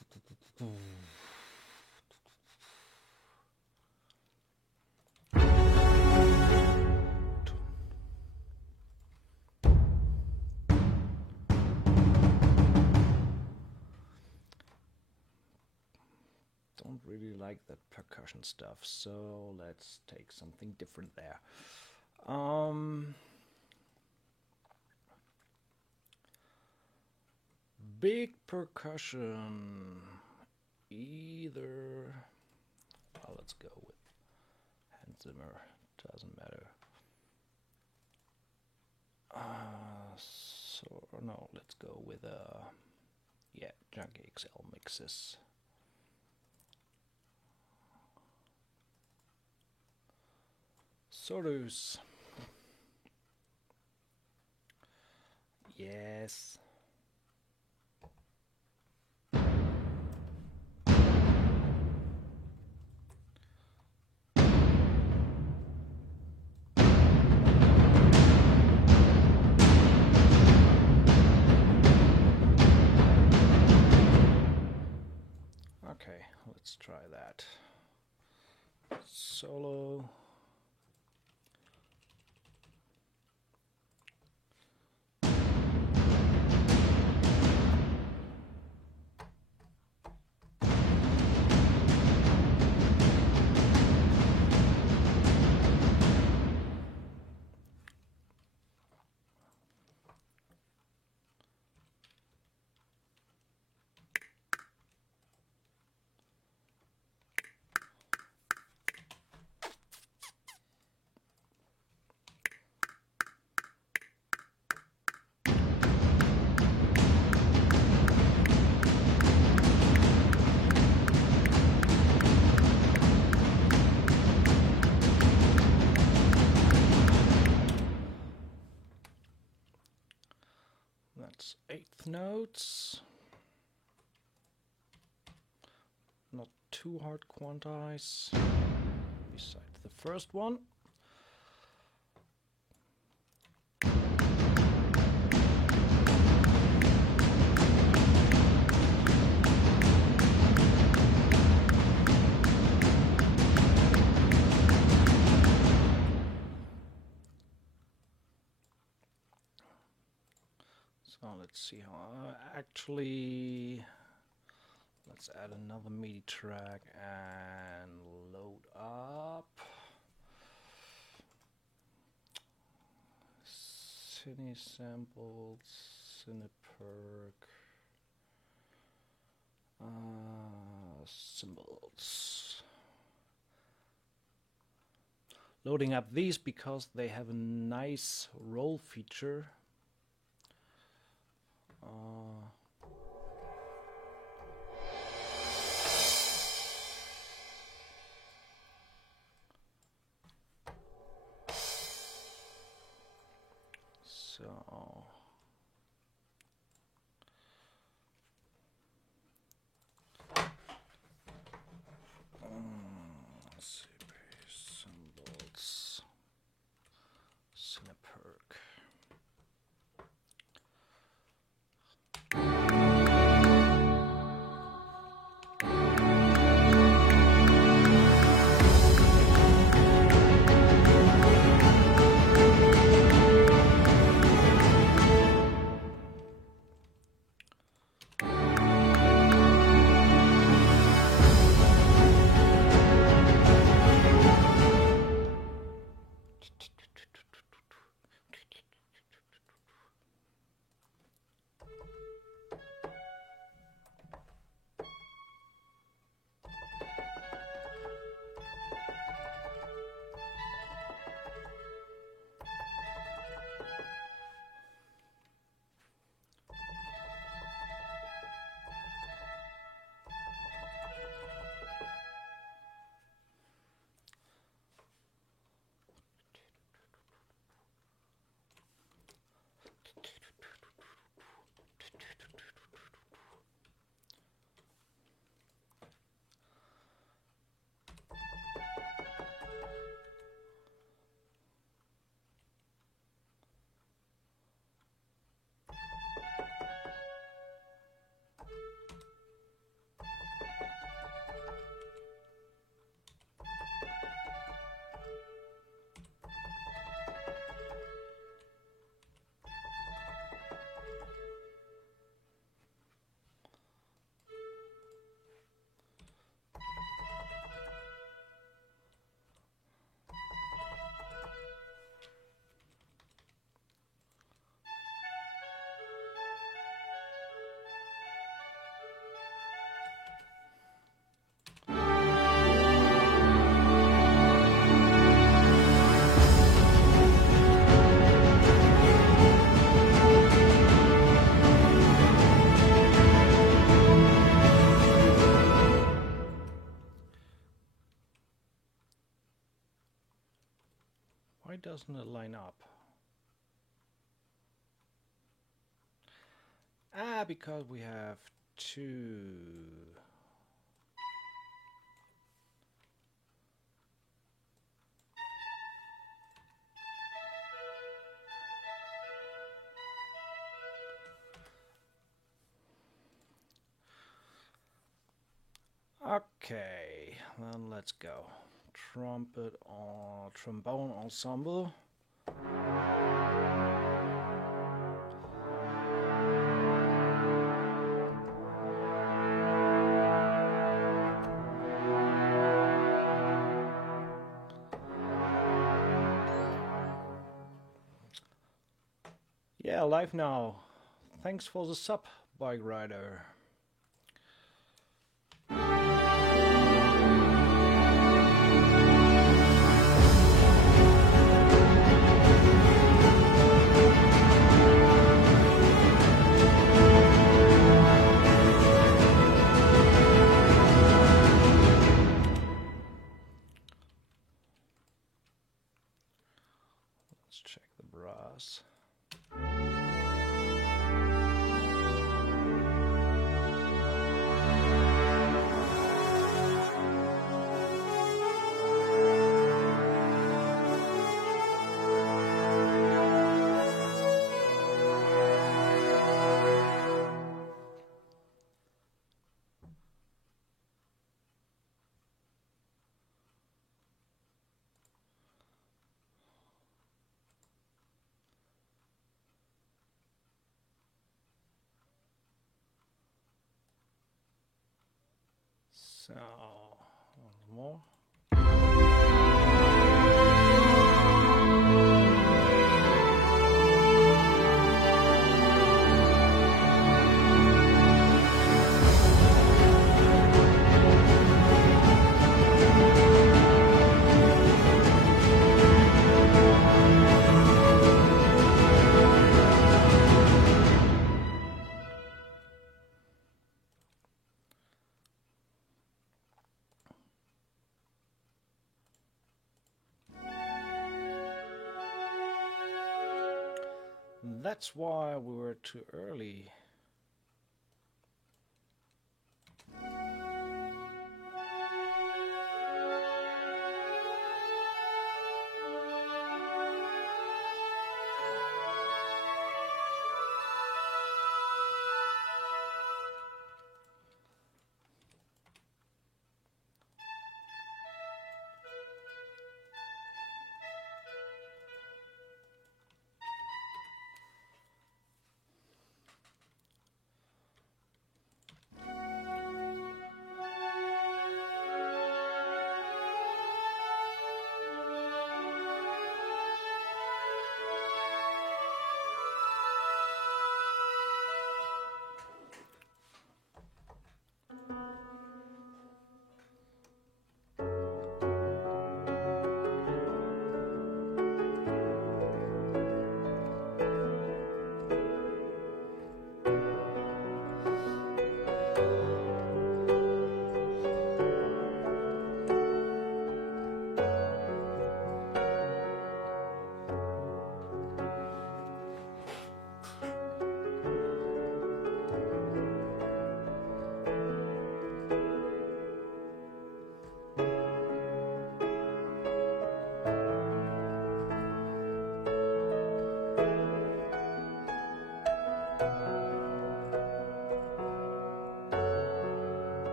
really like that percussion stuff, so let's take something different there. Big percussion, either, well, let's go with Hans Zimmer, doesn't matter. So no, let's go with yeah, Junkie XL mixes. Sorus. Yes. Okay, let's try that. Solo. That's 8th notes. Not too hard quantize, besides the first one. So let's see how actually, let's add another MIDI track and load up Cine samples, Cineperk, symbols. Loading up these because they have a nice roll feature. So CP symbols, Cineperk. doesn't it line up? Ah, because we have two. Okay, then let's go. Trumpet or trombone ensemble. Yeah, live now. Thanks for the sub, Bike Rider. Let's check the brass. So, one more. That's why we were too early.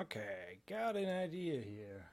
Okay, got an idea here.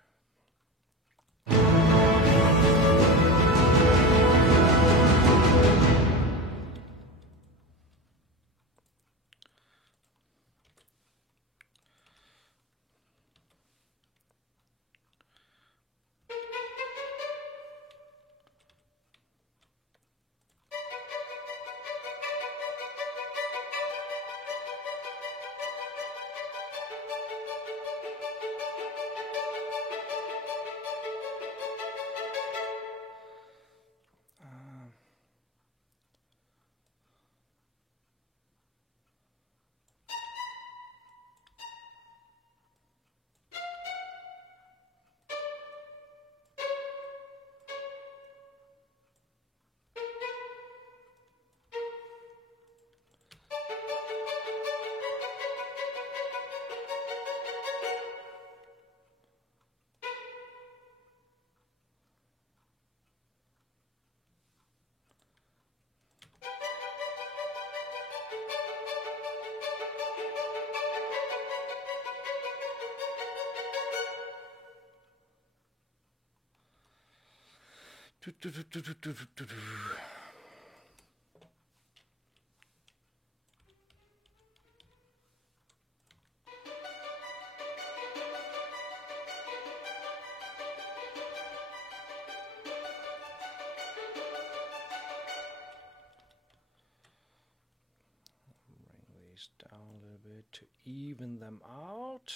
these down a little bit to even them out.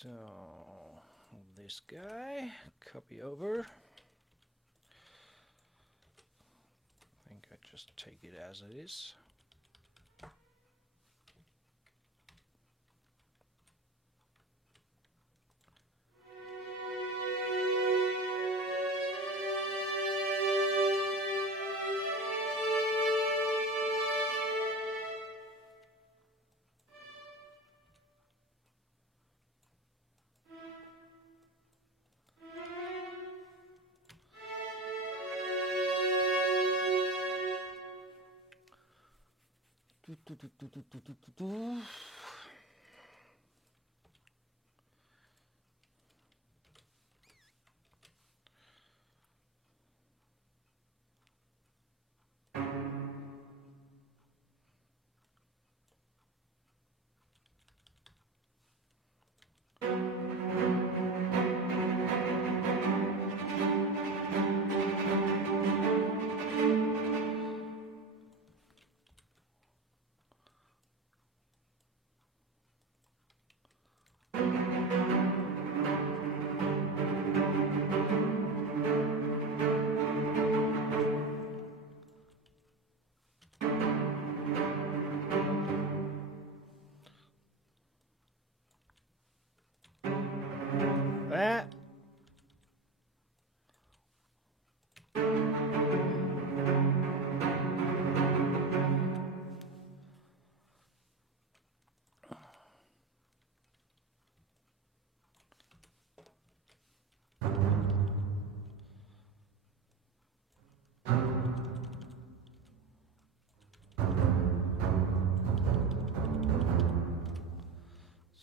So this guy, copy over. I think I just take it as it is.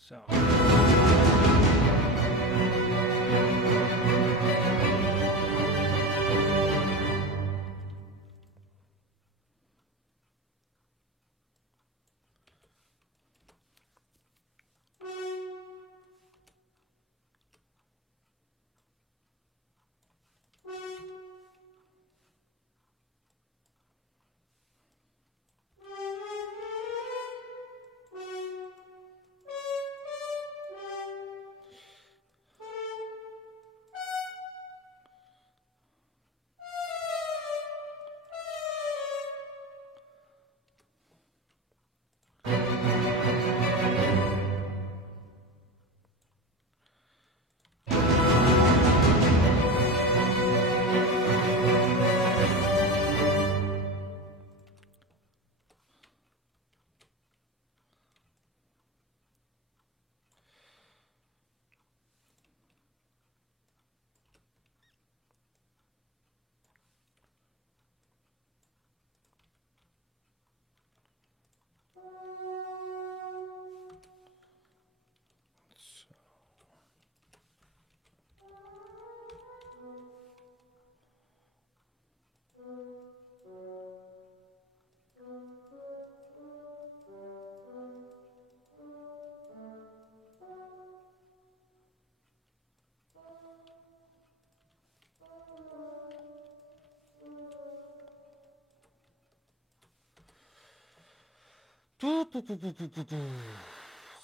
So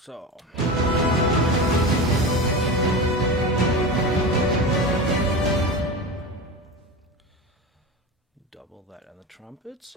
So double that on the trumpets.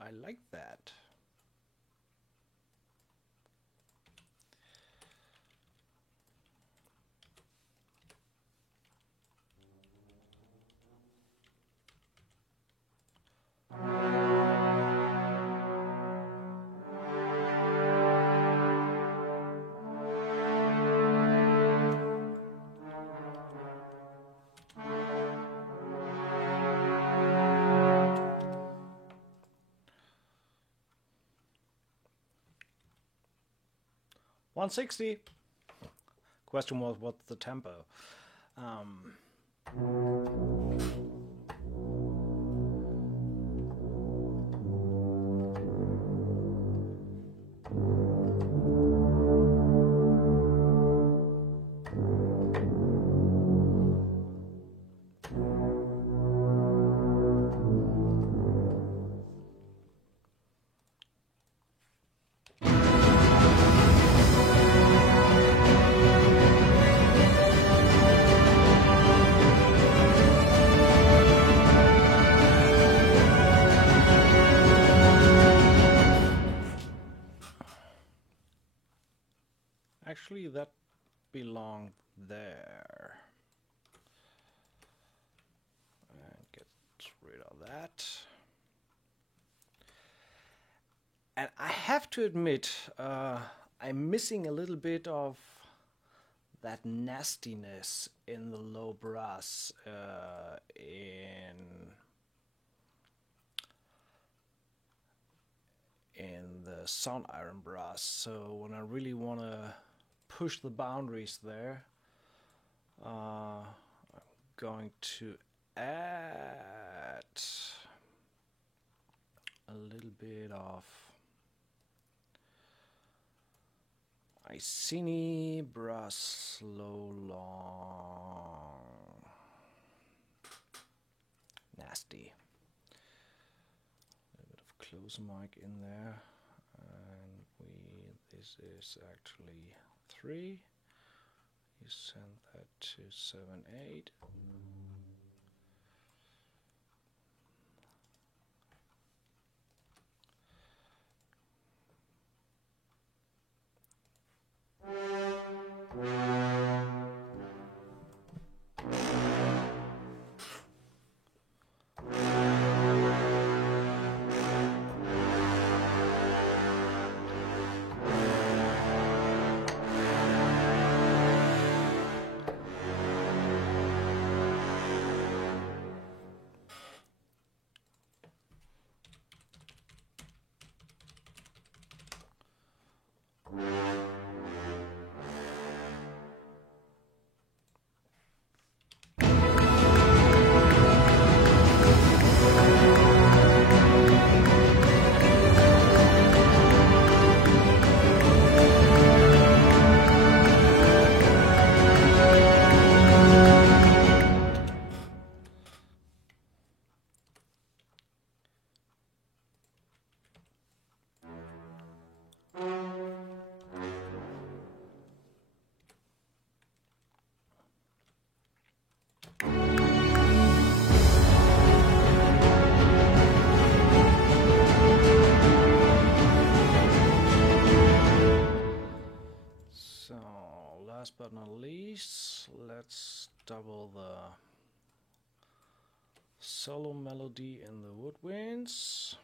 I like that. $160. Question was, what's the tempo? Actually, that belonged there. And get rid of that. And I have to admit, I'm missing a little bit of that nastiness in the low brass in the sound iron brass. So when I really want to push the boundaries there, I'm going to add a little bit of Iceni brass low long nasty. A little bit of close mic in there, and this is actually 3. You send that to 7, 8. Last but not least, let's double the solo melody in the woodwinds.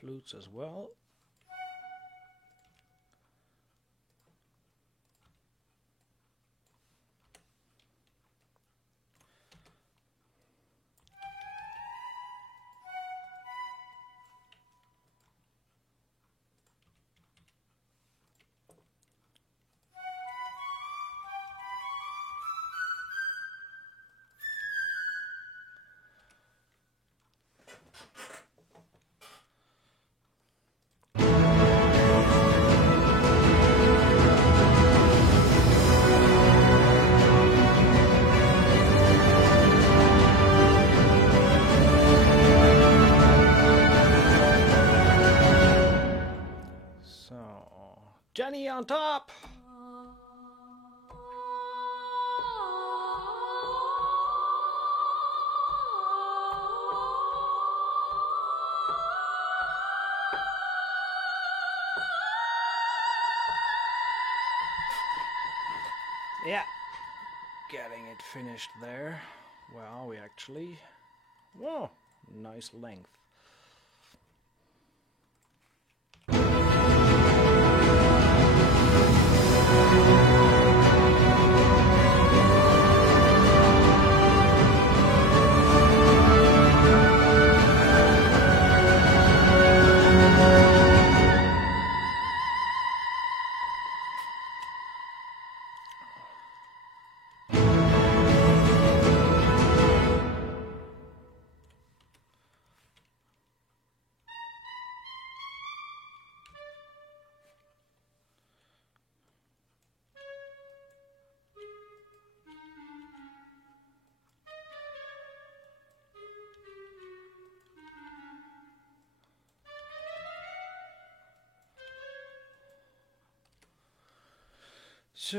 Flutes as well. on top. Yeah, getting it finished there. Where are we actually? Whoa, nice length. So...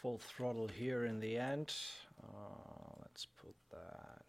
full throttle here in the end. Let's put that.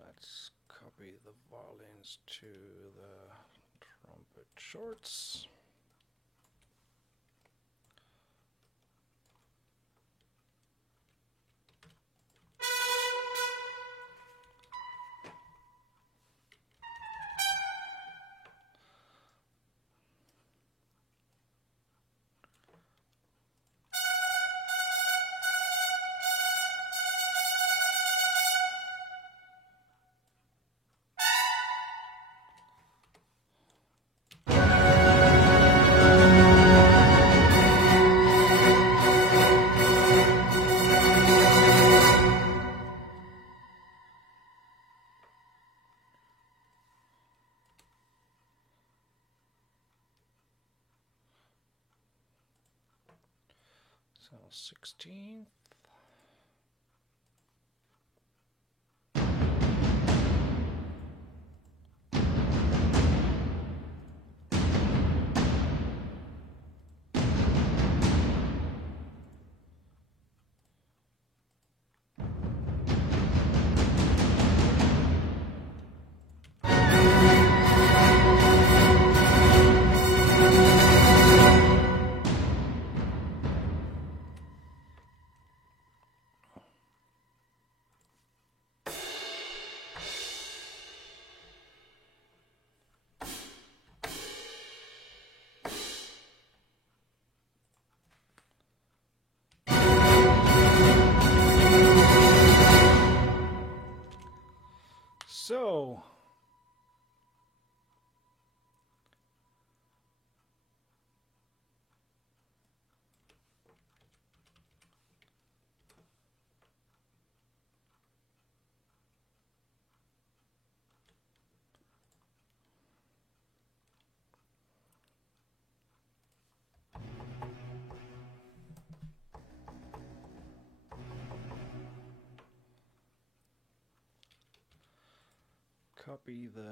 Let's copy the violins to the trumpet shorts. So 16th. So copy the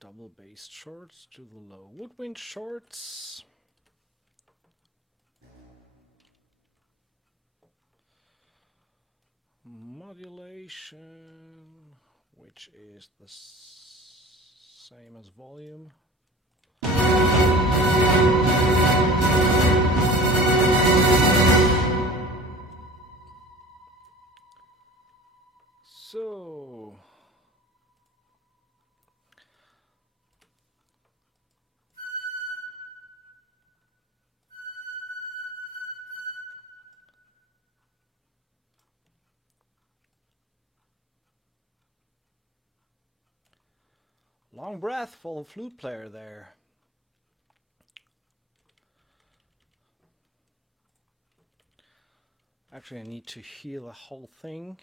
double bass shorts to the low woodwind shorts. Modulation, which is the same as volume. So long breath for the flute player there. Actually, I need to hear the whole thing.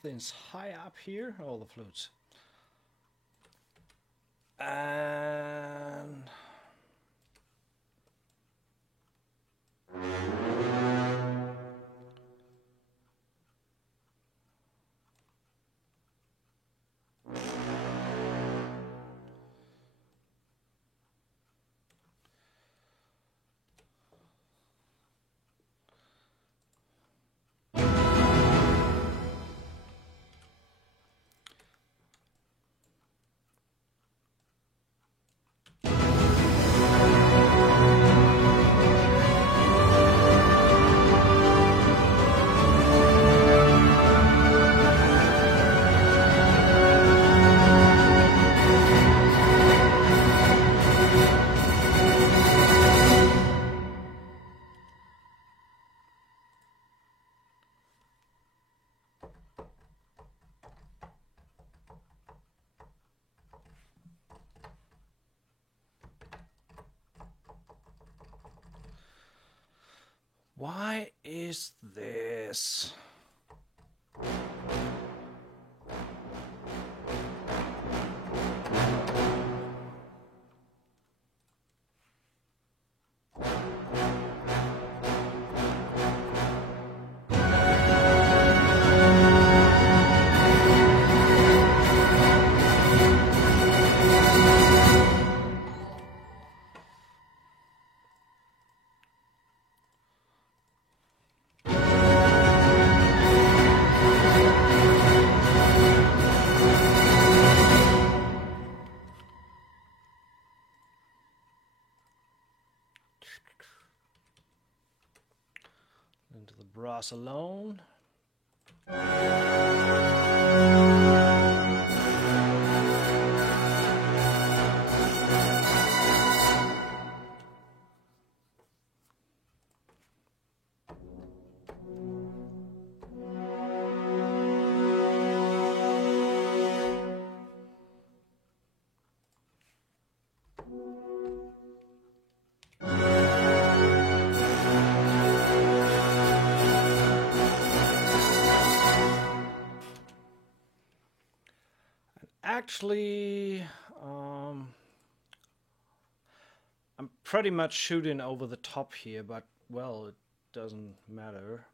Something's high up here, all the flutes. And Why is this? Into the brass alone. Actually, I'm pretty much shooting over the top here, but well, it doesn't matter.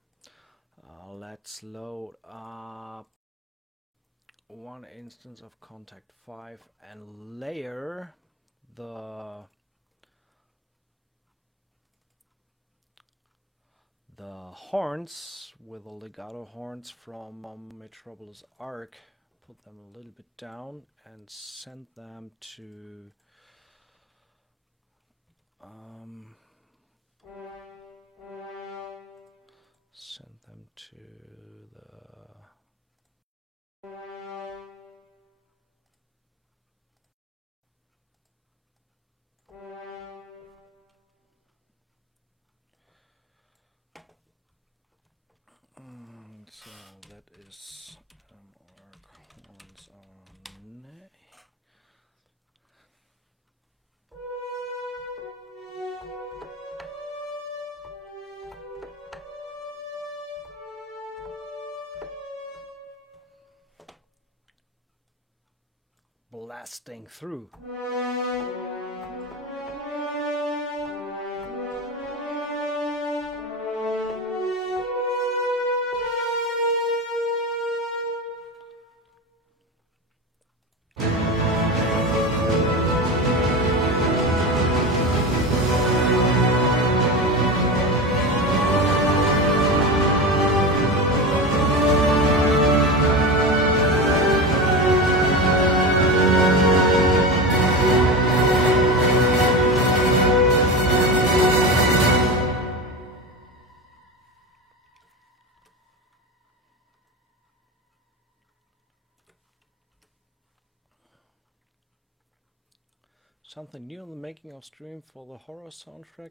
Let's load up one instance of Contact 5 and layer the horns with the legato horns from Metropolis Arc. Put them a little bit down and send them to the so that is arc horns on nay. Blasting through. Something new in the making of stream for the horror soundtrack?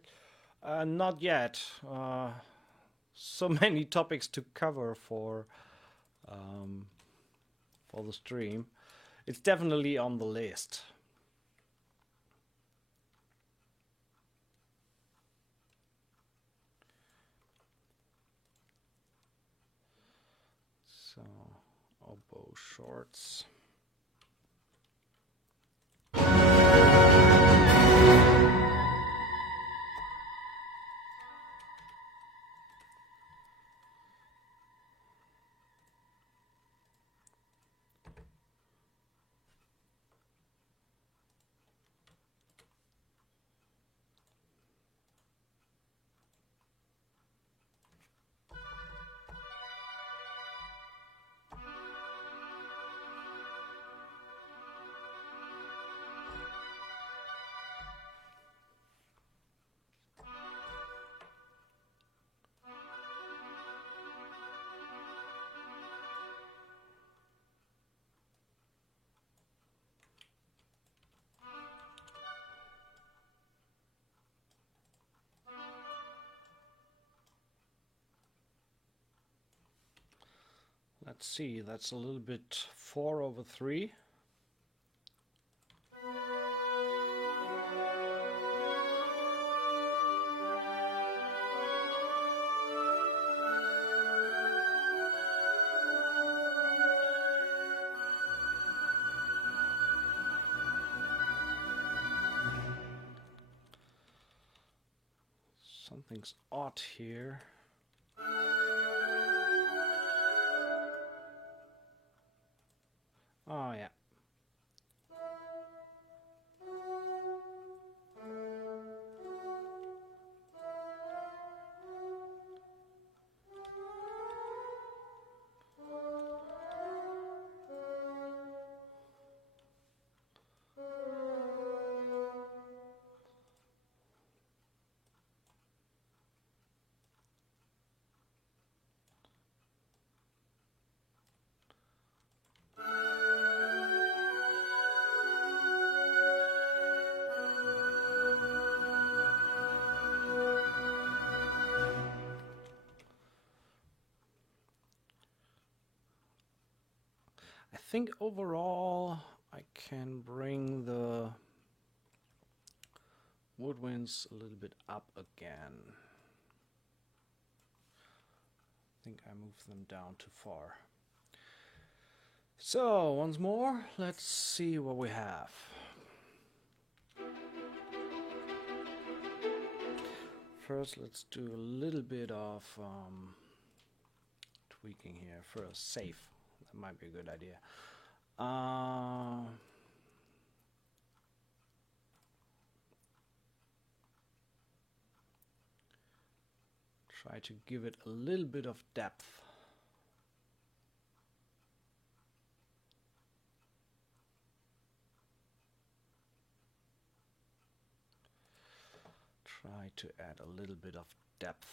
Not yet. So many topics to cover for the stream. It's definitely on the list. So, oboe shorts. Let's see, that's a little bit 4/3. Something's odd here. Oh yeah. I think overall I can bring the woodwinds a little bit up again. I think I moved them down too far. So once more, let's see what we have. First, let's do a little bit of tweaking here. First, safe. That might be a good idea. Try to give it a little bit of depth. Try to add a little bit of depth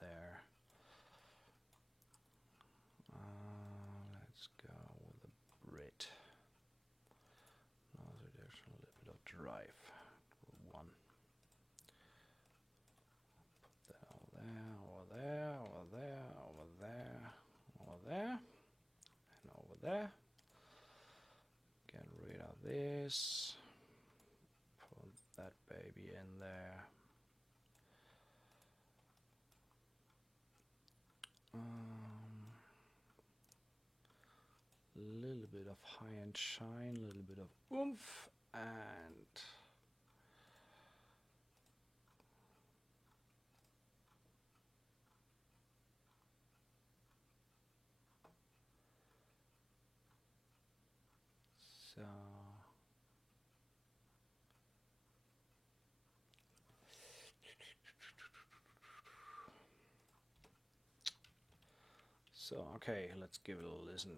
there. Let's go with a Brit. Now there's a little bit of drive. One. Put that over there, over there, over there, over there, over there, and over there. Get rid of this. Put that baby in there. Little bit of high and shine, a little bit of oomph, and so okay, let's give it a listen.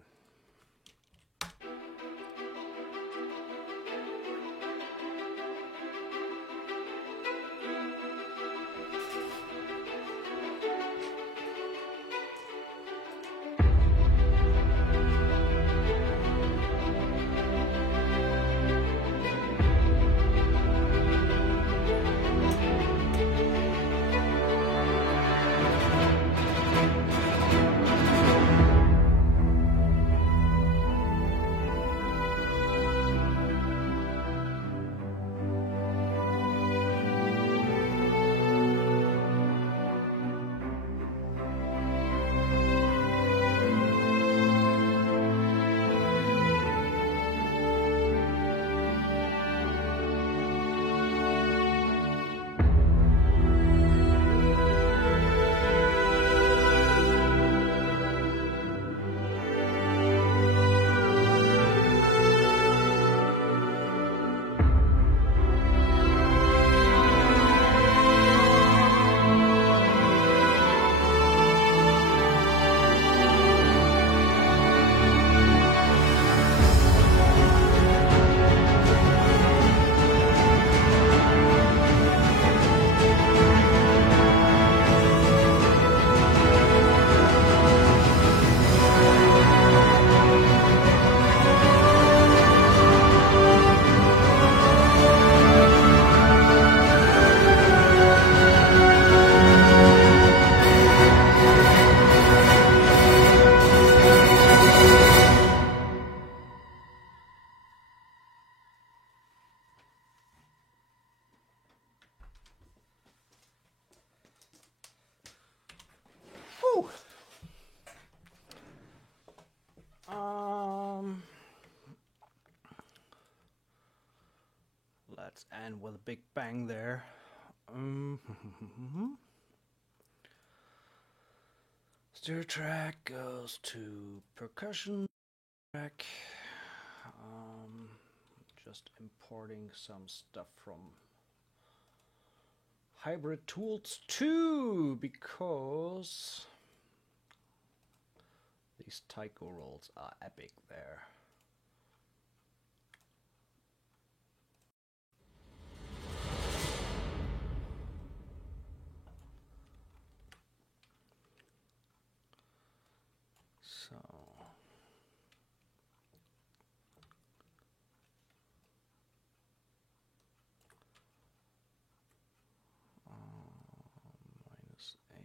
Let's end with a big bang there. Steer track goes to percussion track. Just importing some stuff from Hybrid Tools 2 because these taiko rolls are epic there. So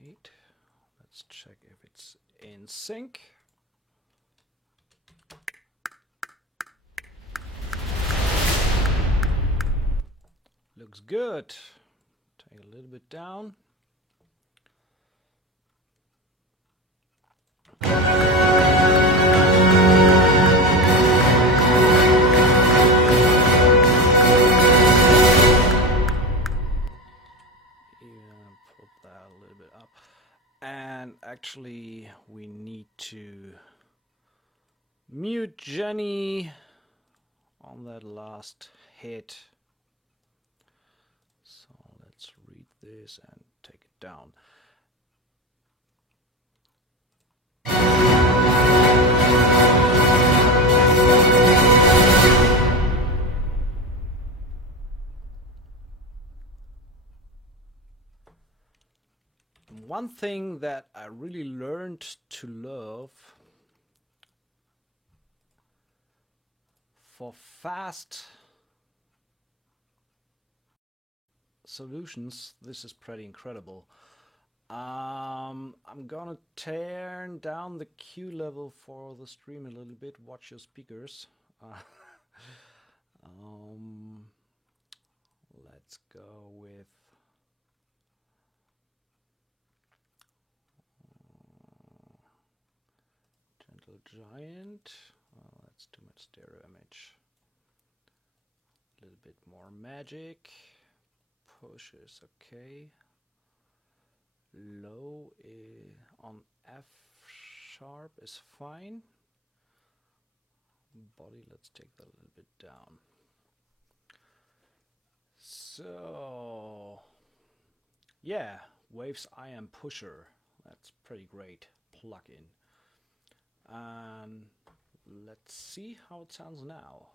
-8. Let's check if it's in sync. Looks good. Take a little bit down. Put that a little bit up. And actually, we need to mute Jenny on that last hit. So let's read this and take it down. One thing that I really learned to love for fast solutions, this is pretty incredible. I'm gonna turn down the Q level for the stream a little bit. Watch your speakers. Let's go with Gentle Giant. That's too much stereo image. A little bit more magic. Push is okay. Low on F sharp is fine. Body, let's take that a little bit down. So yeah, Waves IM Pusher, that's pretty great plugin. And let's see how it sounds now.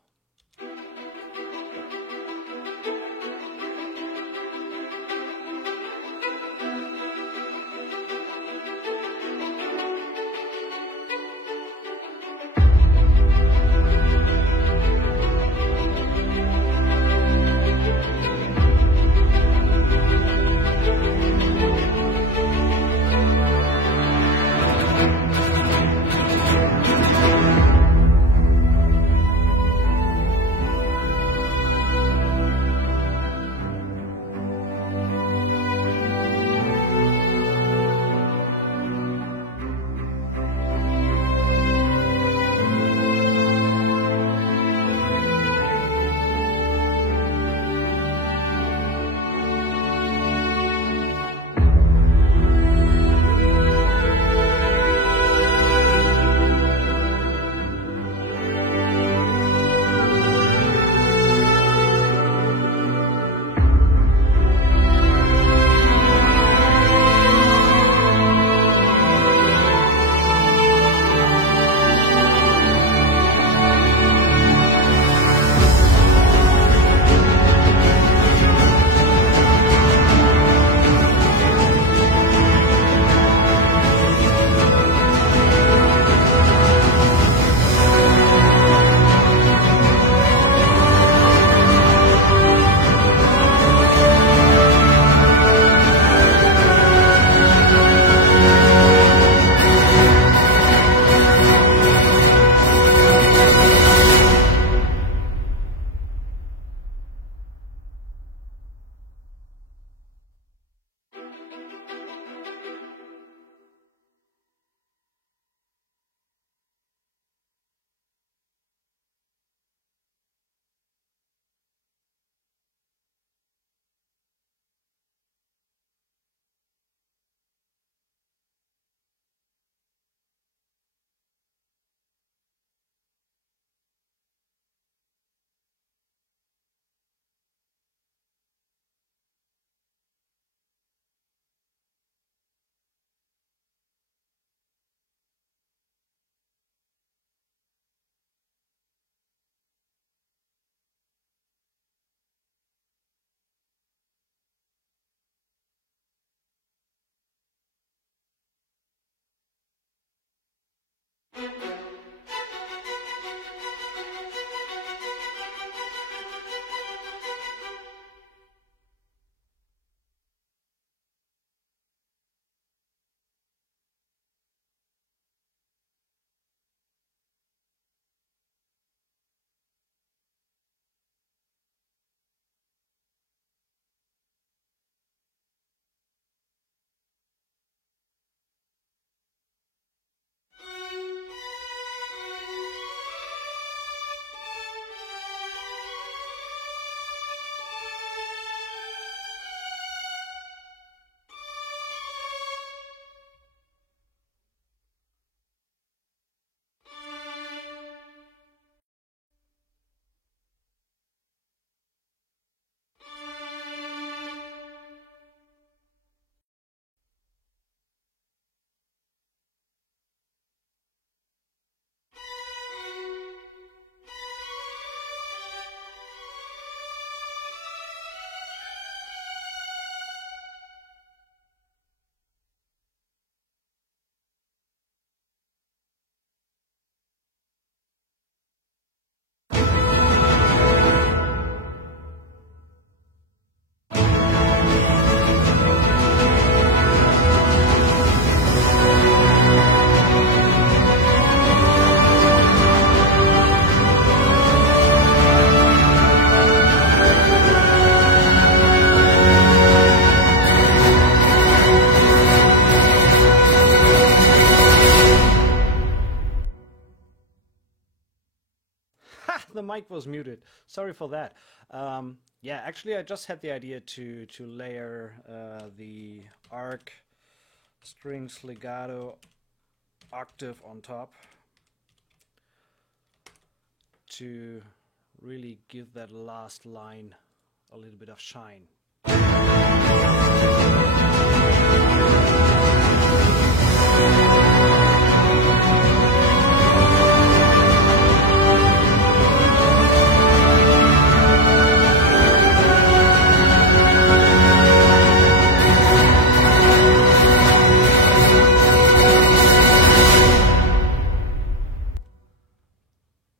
The mic was muted. Sorry for that. Yeah, actually, I just had the idea to layer the arc strings legato octave on top to really give that last line a little bit of shine.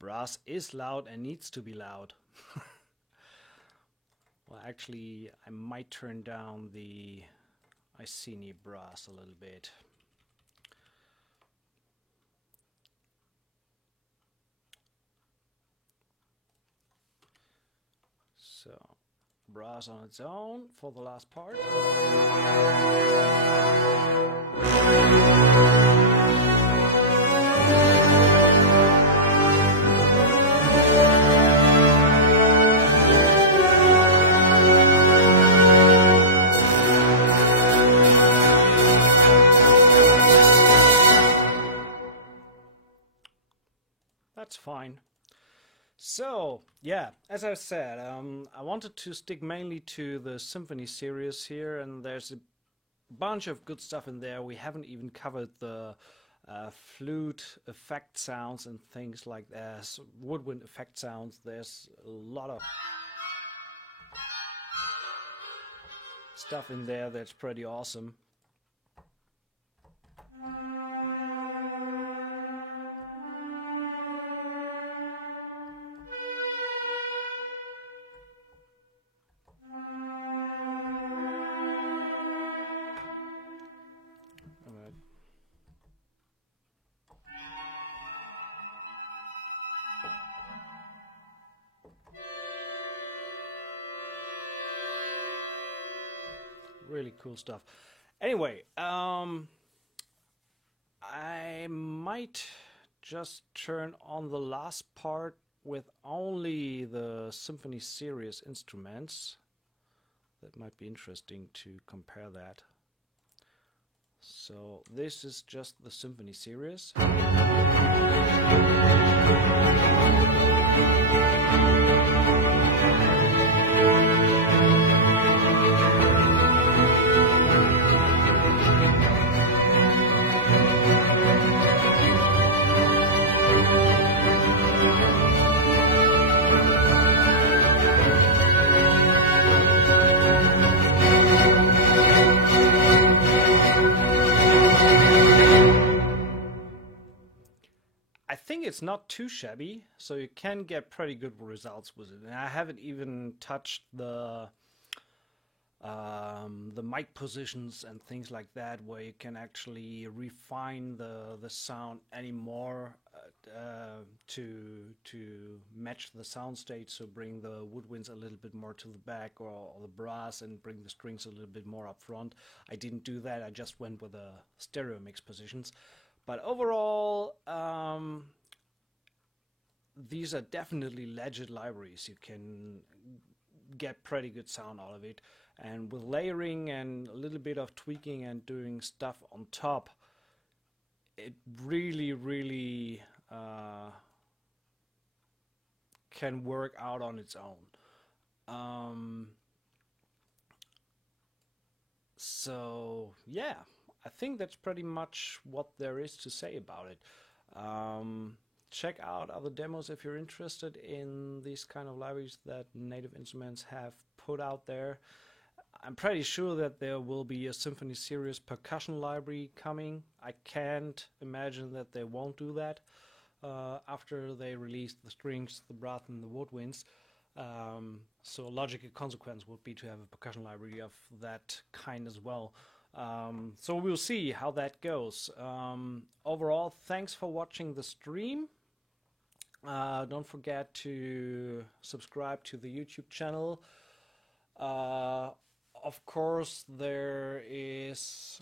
Brass is loud and needs to be loud. Well, actually, I might turn down the Iceni brass a little bit. So, brass on its own for the last part. That's fine. So, yeah, as I said, I wanted to stick mainly to the symphony series here, and there's a bunch of good stuff in there. We haven't even covered the flute effect sounds and things like that, woodwind effect sounds. There's a lot of stuff in there that's pretty awesome. Really cool stuff. Anyway, I might just turn on the last part with only the symphony series instruments. That might be interesting to compare that. So this is just the symphony series. it's not too shabby, so you can get pretty good results with it. And I haven't even touched the mic positions and things like that, where you can actually refine the sound anymore to match the sound stage. So bring the woodwinds a little bit more to the back, or the brass, and bring the strings a little bit more up front. I didn't do that. I just went with the stereo mix positions. But overall, these are definitely legit libraries. You can get pretty good sound out of it, and with layering and a little bit of tweaking and doing stuff on top, it really can work out on its own. So yeah, I think that's pretty much what there is to say about it. Check out other demos if you're interested in these kind of libraries that Native Instruments have put out there. I'm pretty sure that there will be a Symphony Series percussion library coming. I can't imagine that they won't do that after they release the strings, the brass, and the woodwinds. So a logical consequence would be to have a percussion library of that kind as well. So we'll see how that goes. Overall, thanks for watching the stream. Don't forget to subscribe to the YouTube channel. Of course, there is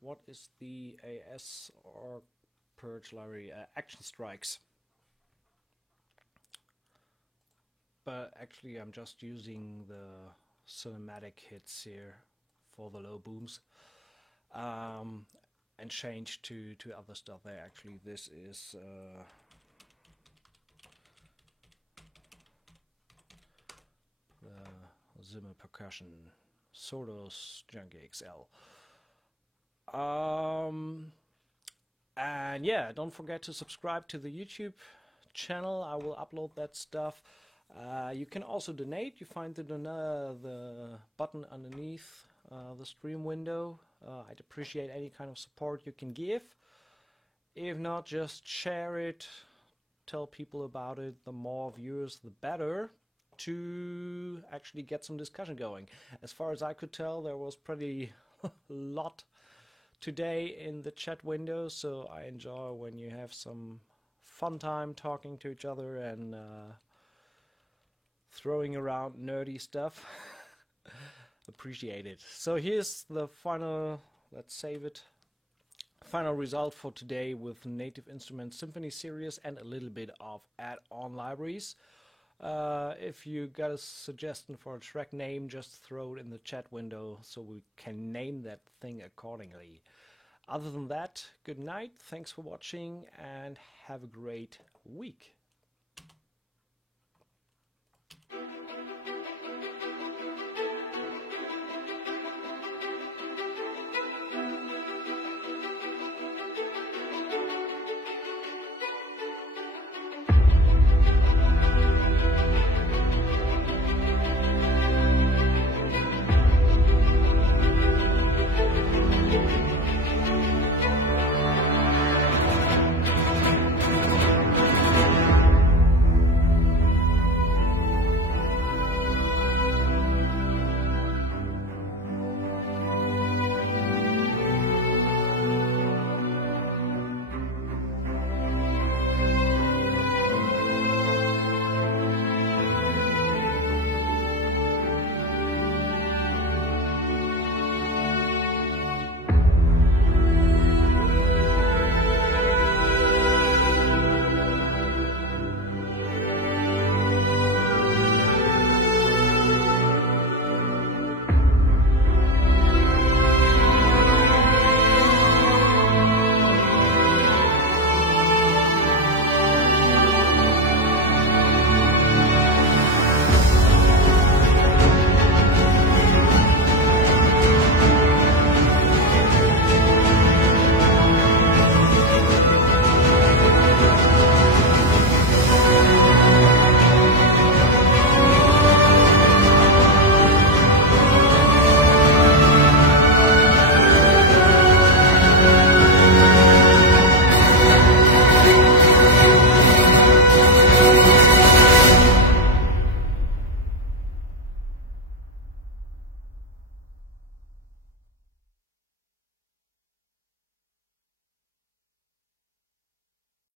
what is the AS or Purge library? Action Strikes. But actually, I'm just using the cinematic hits here for the low booms, and change to other stuff there. Actually, this is the Zimmer Percussion Solos Junkie XL. And yeah, don't forget to subscribe to the YouTube channel. I will upload that stuff. You can also donate. You find the button underneath the stream window. I'd appreciate any kind of support you can give. If not, just share it, tell people about it. The more viewers, the better, to actually get some discussion going. As far as I could tell, there was pretty lot today in the chat window, so I enjoy when you have some fun time talking to each other and throwing around nerdy stuff. Appreciate it. So here's the final, let's save it, final result for today with Native Instruments Symphony Series and a little bit of add-on libraries. If you got a suggestion for a track name, just throw it in the chat window so we can name that thing accordingly. Other than that, good night, thanks for watching, and have a great week.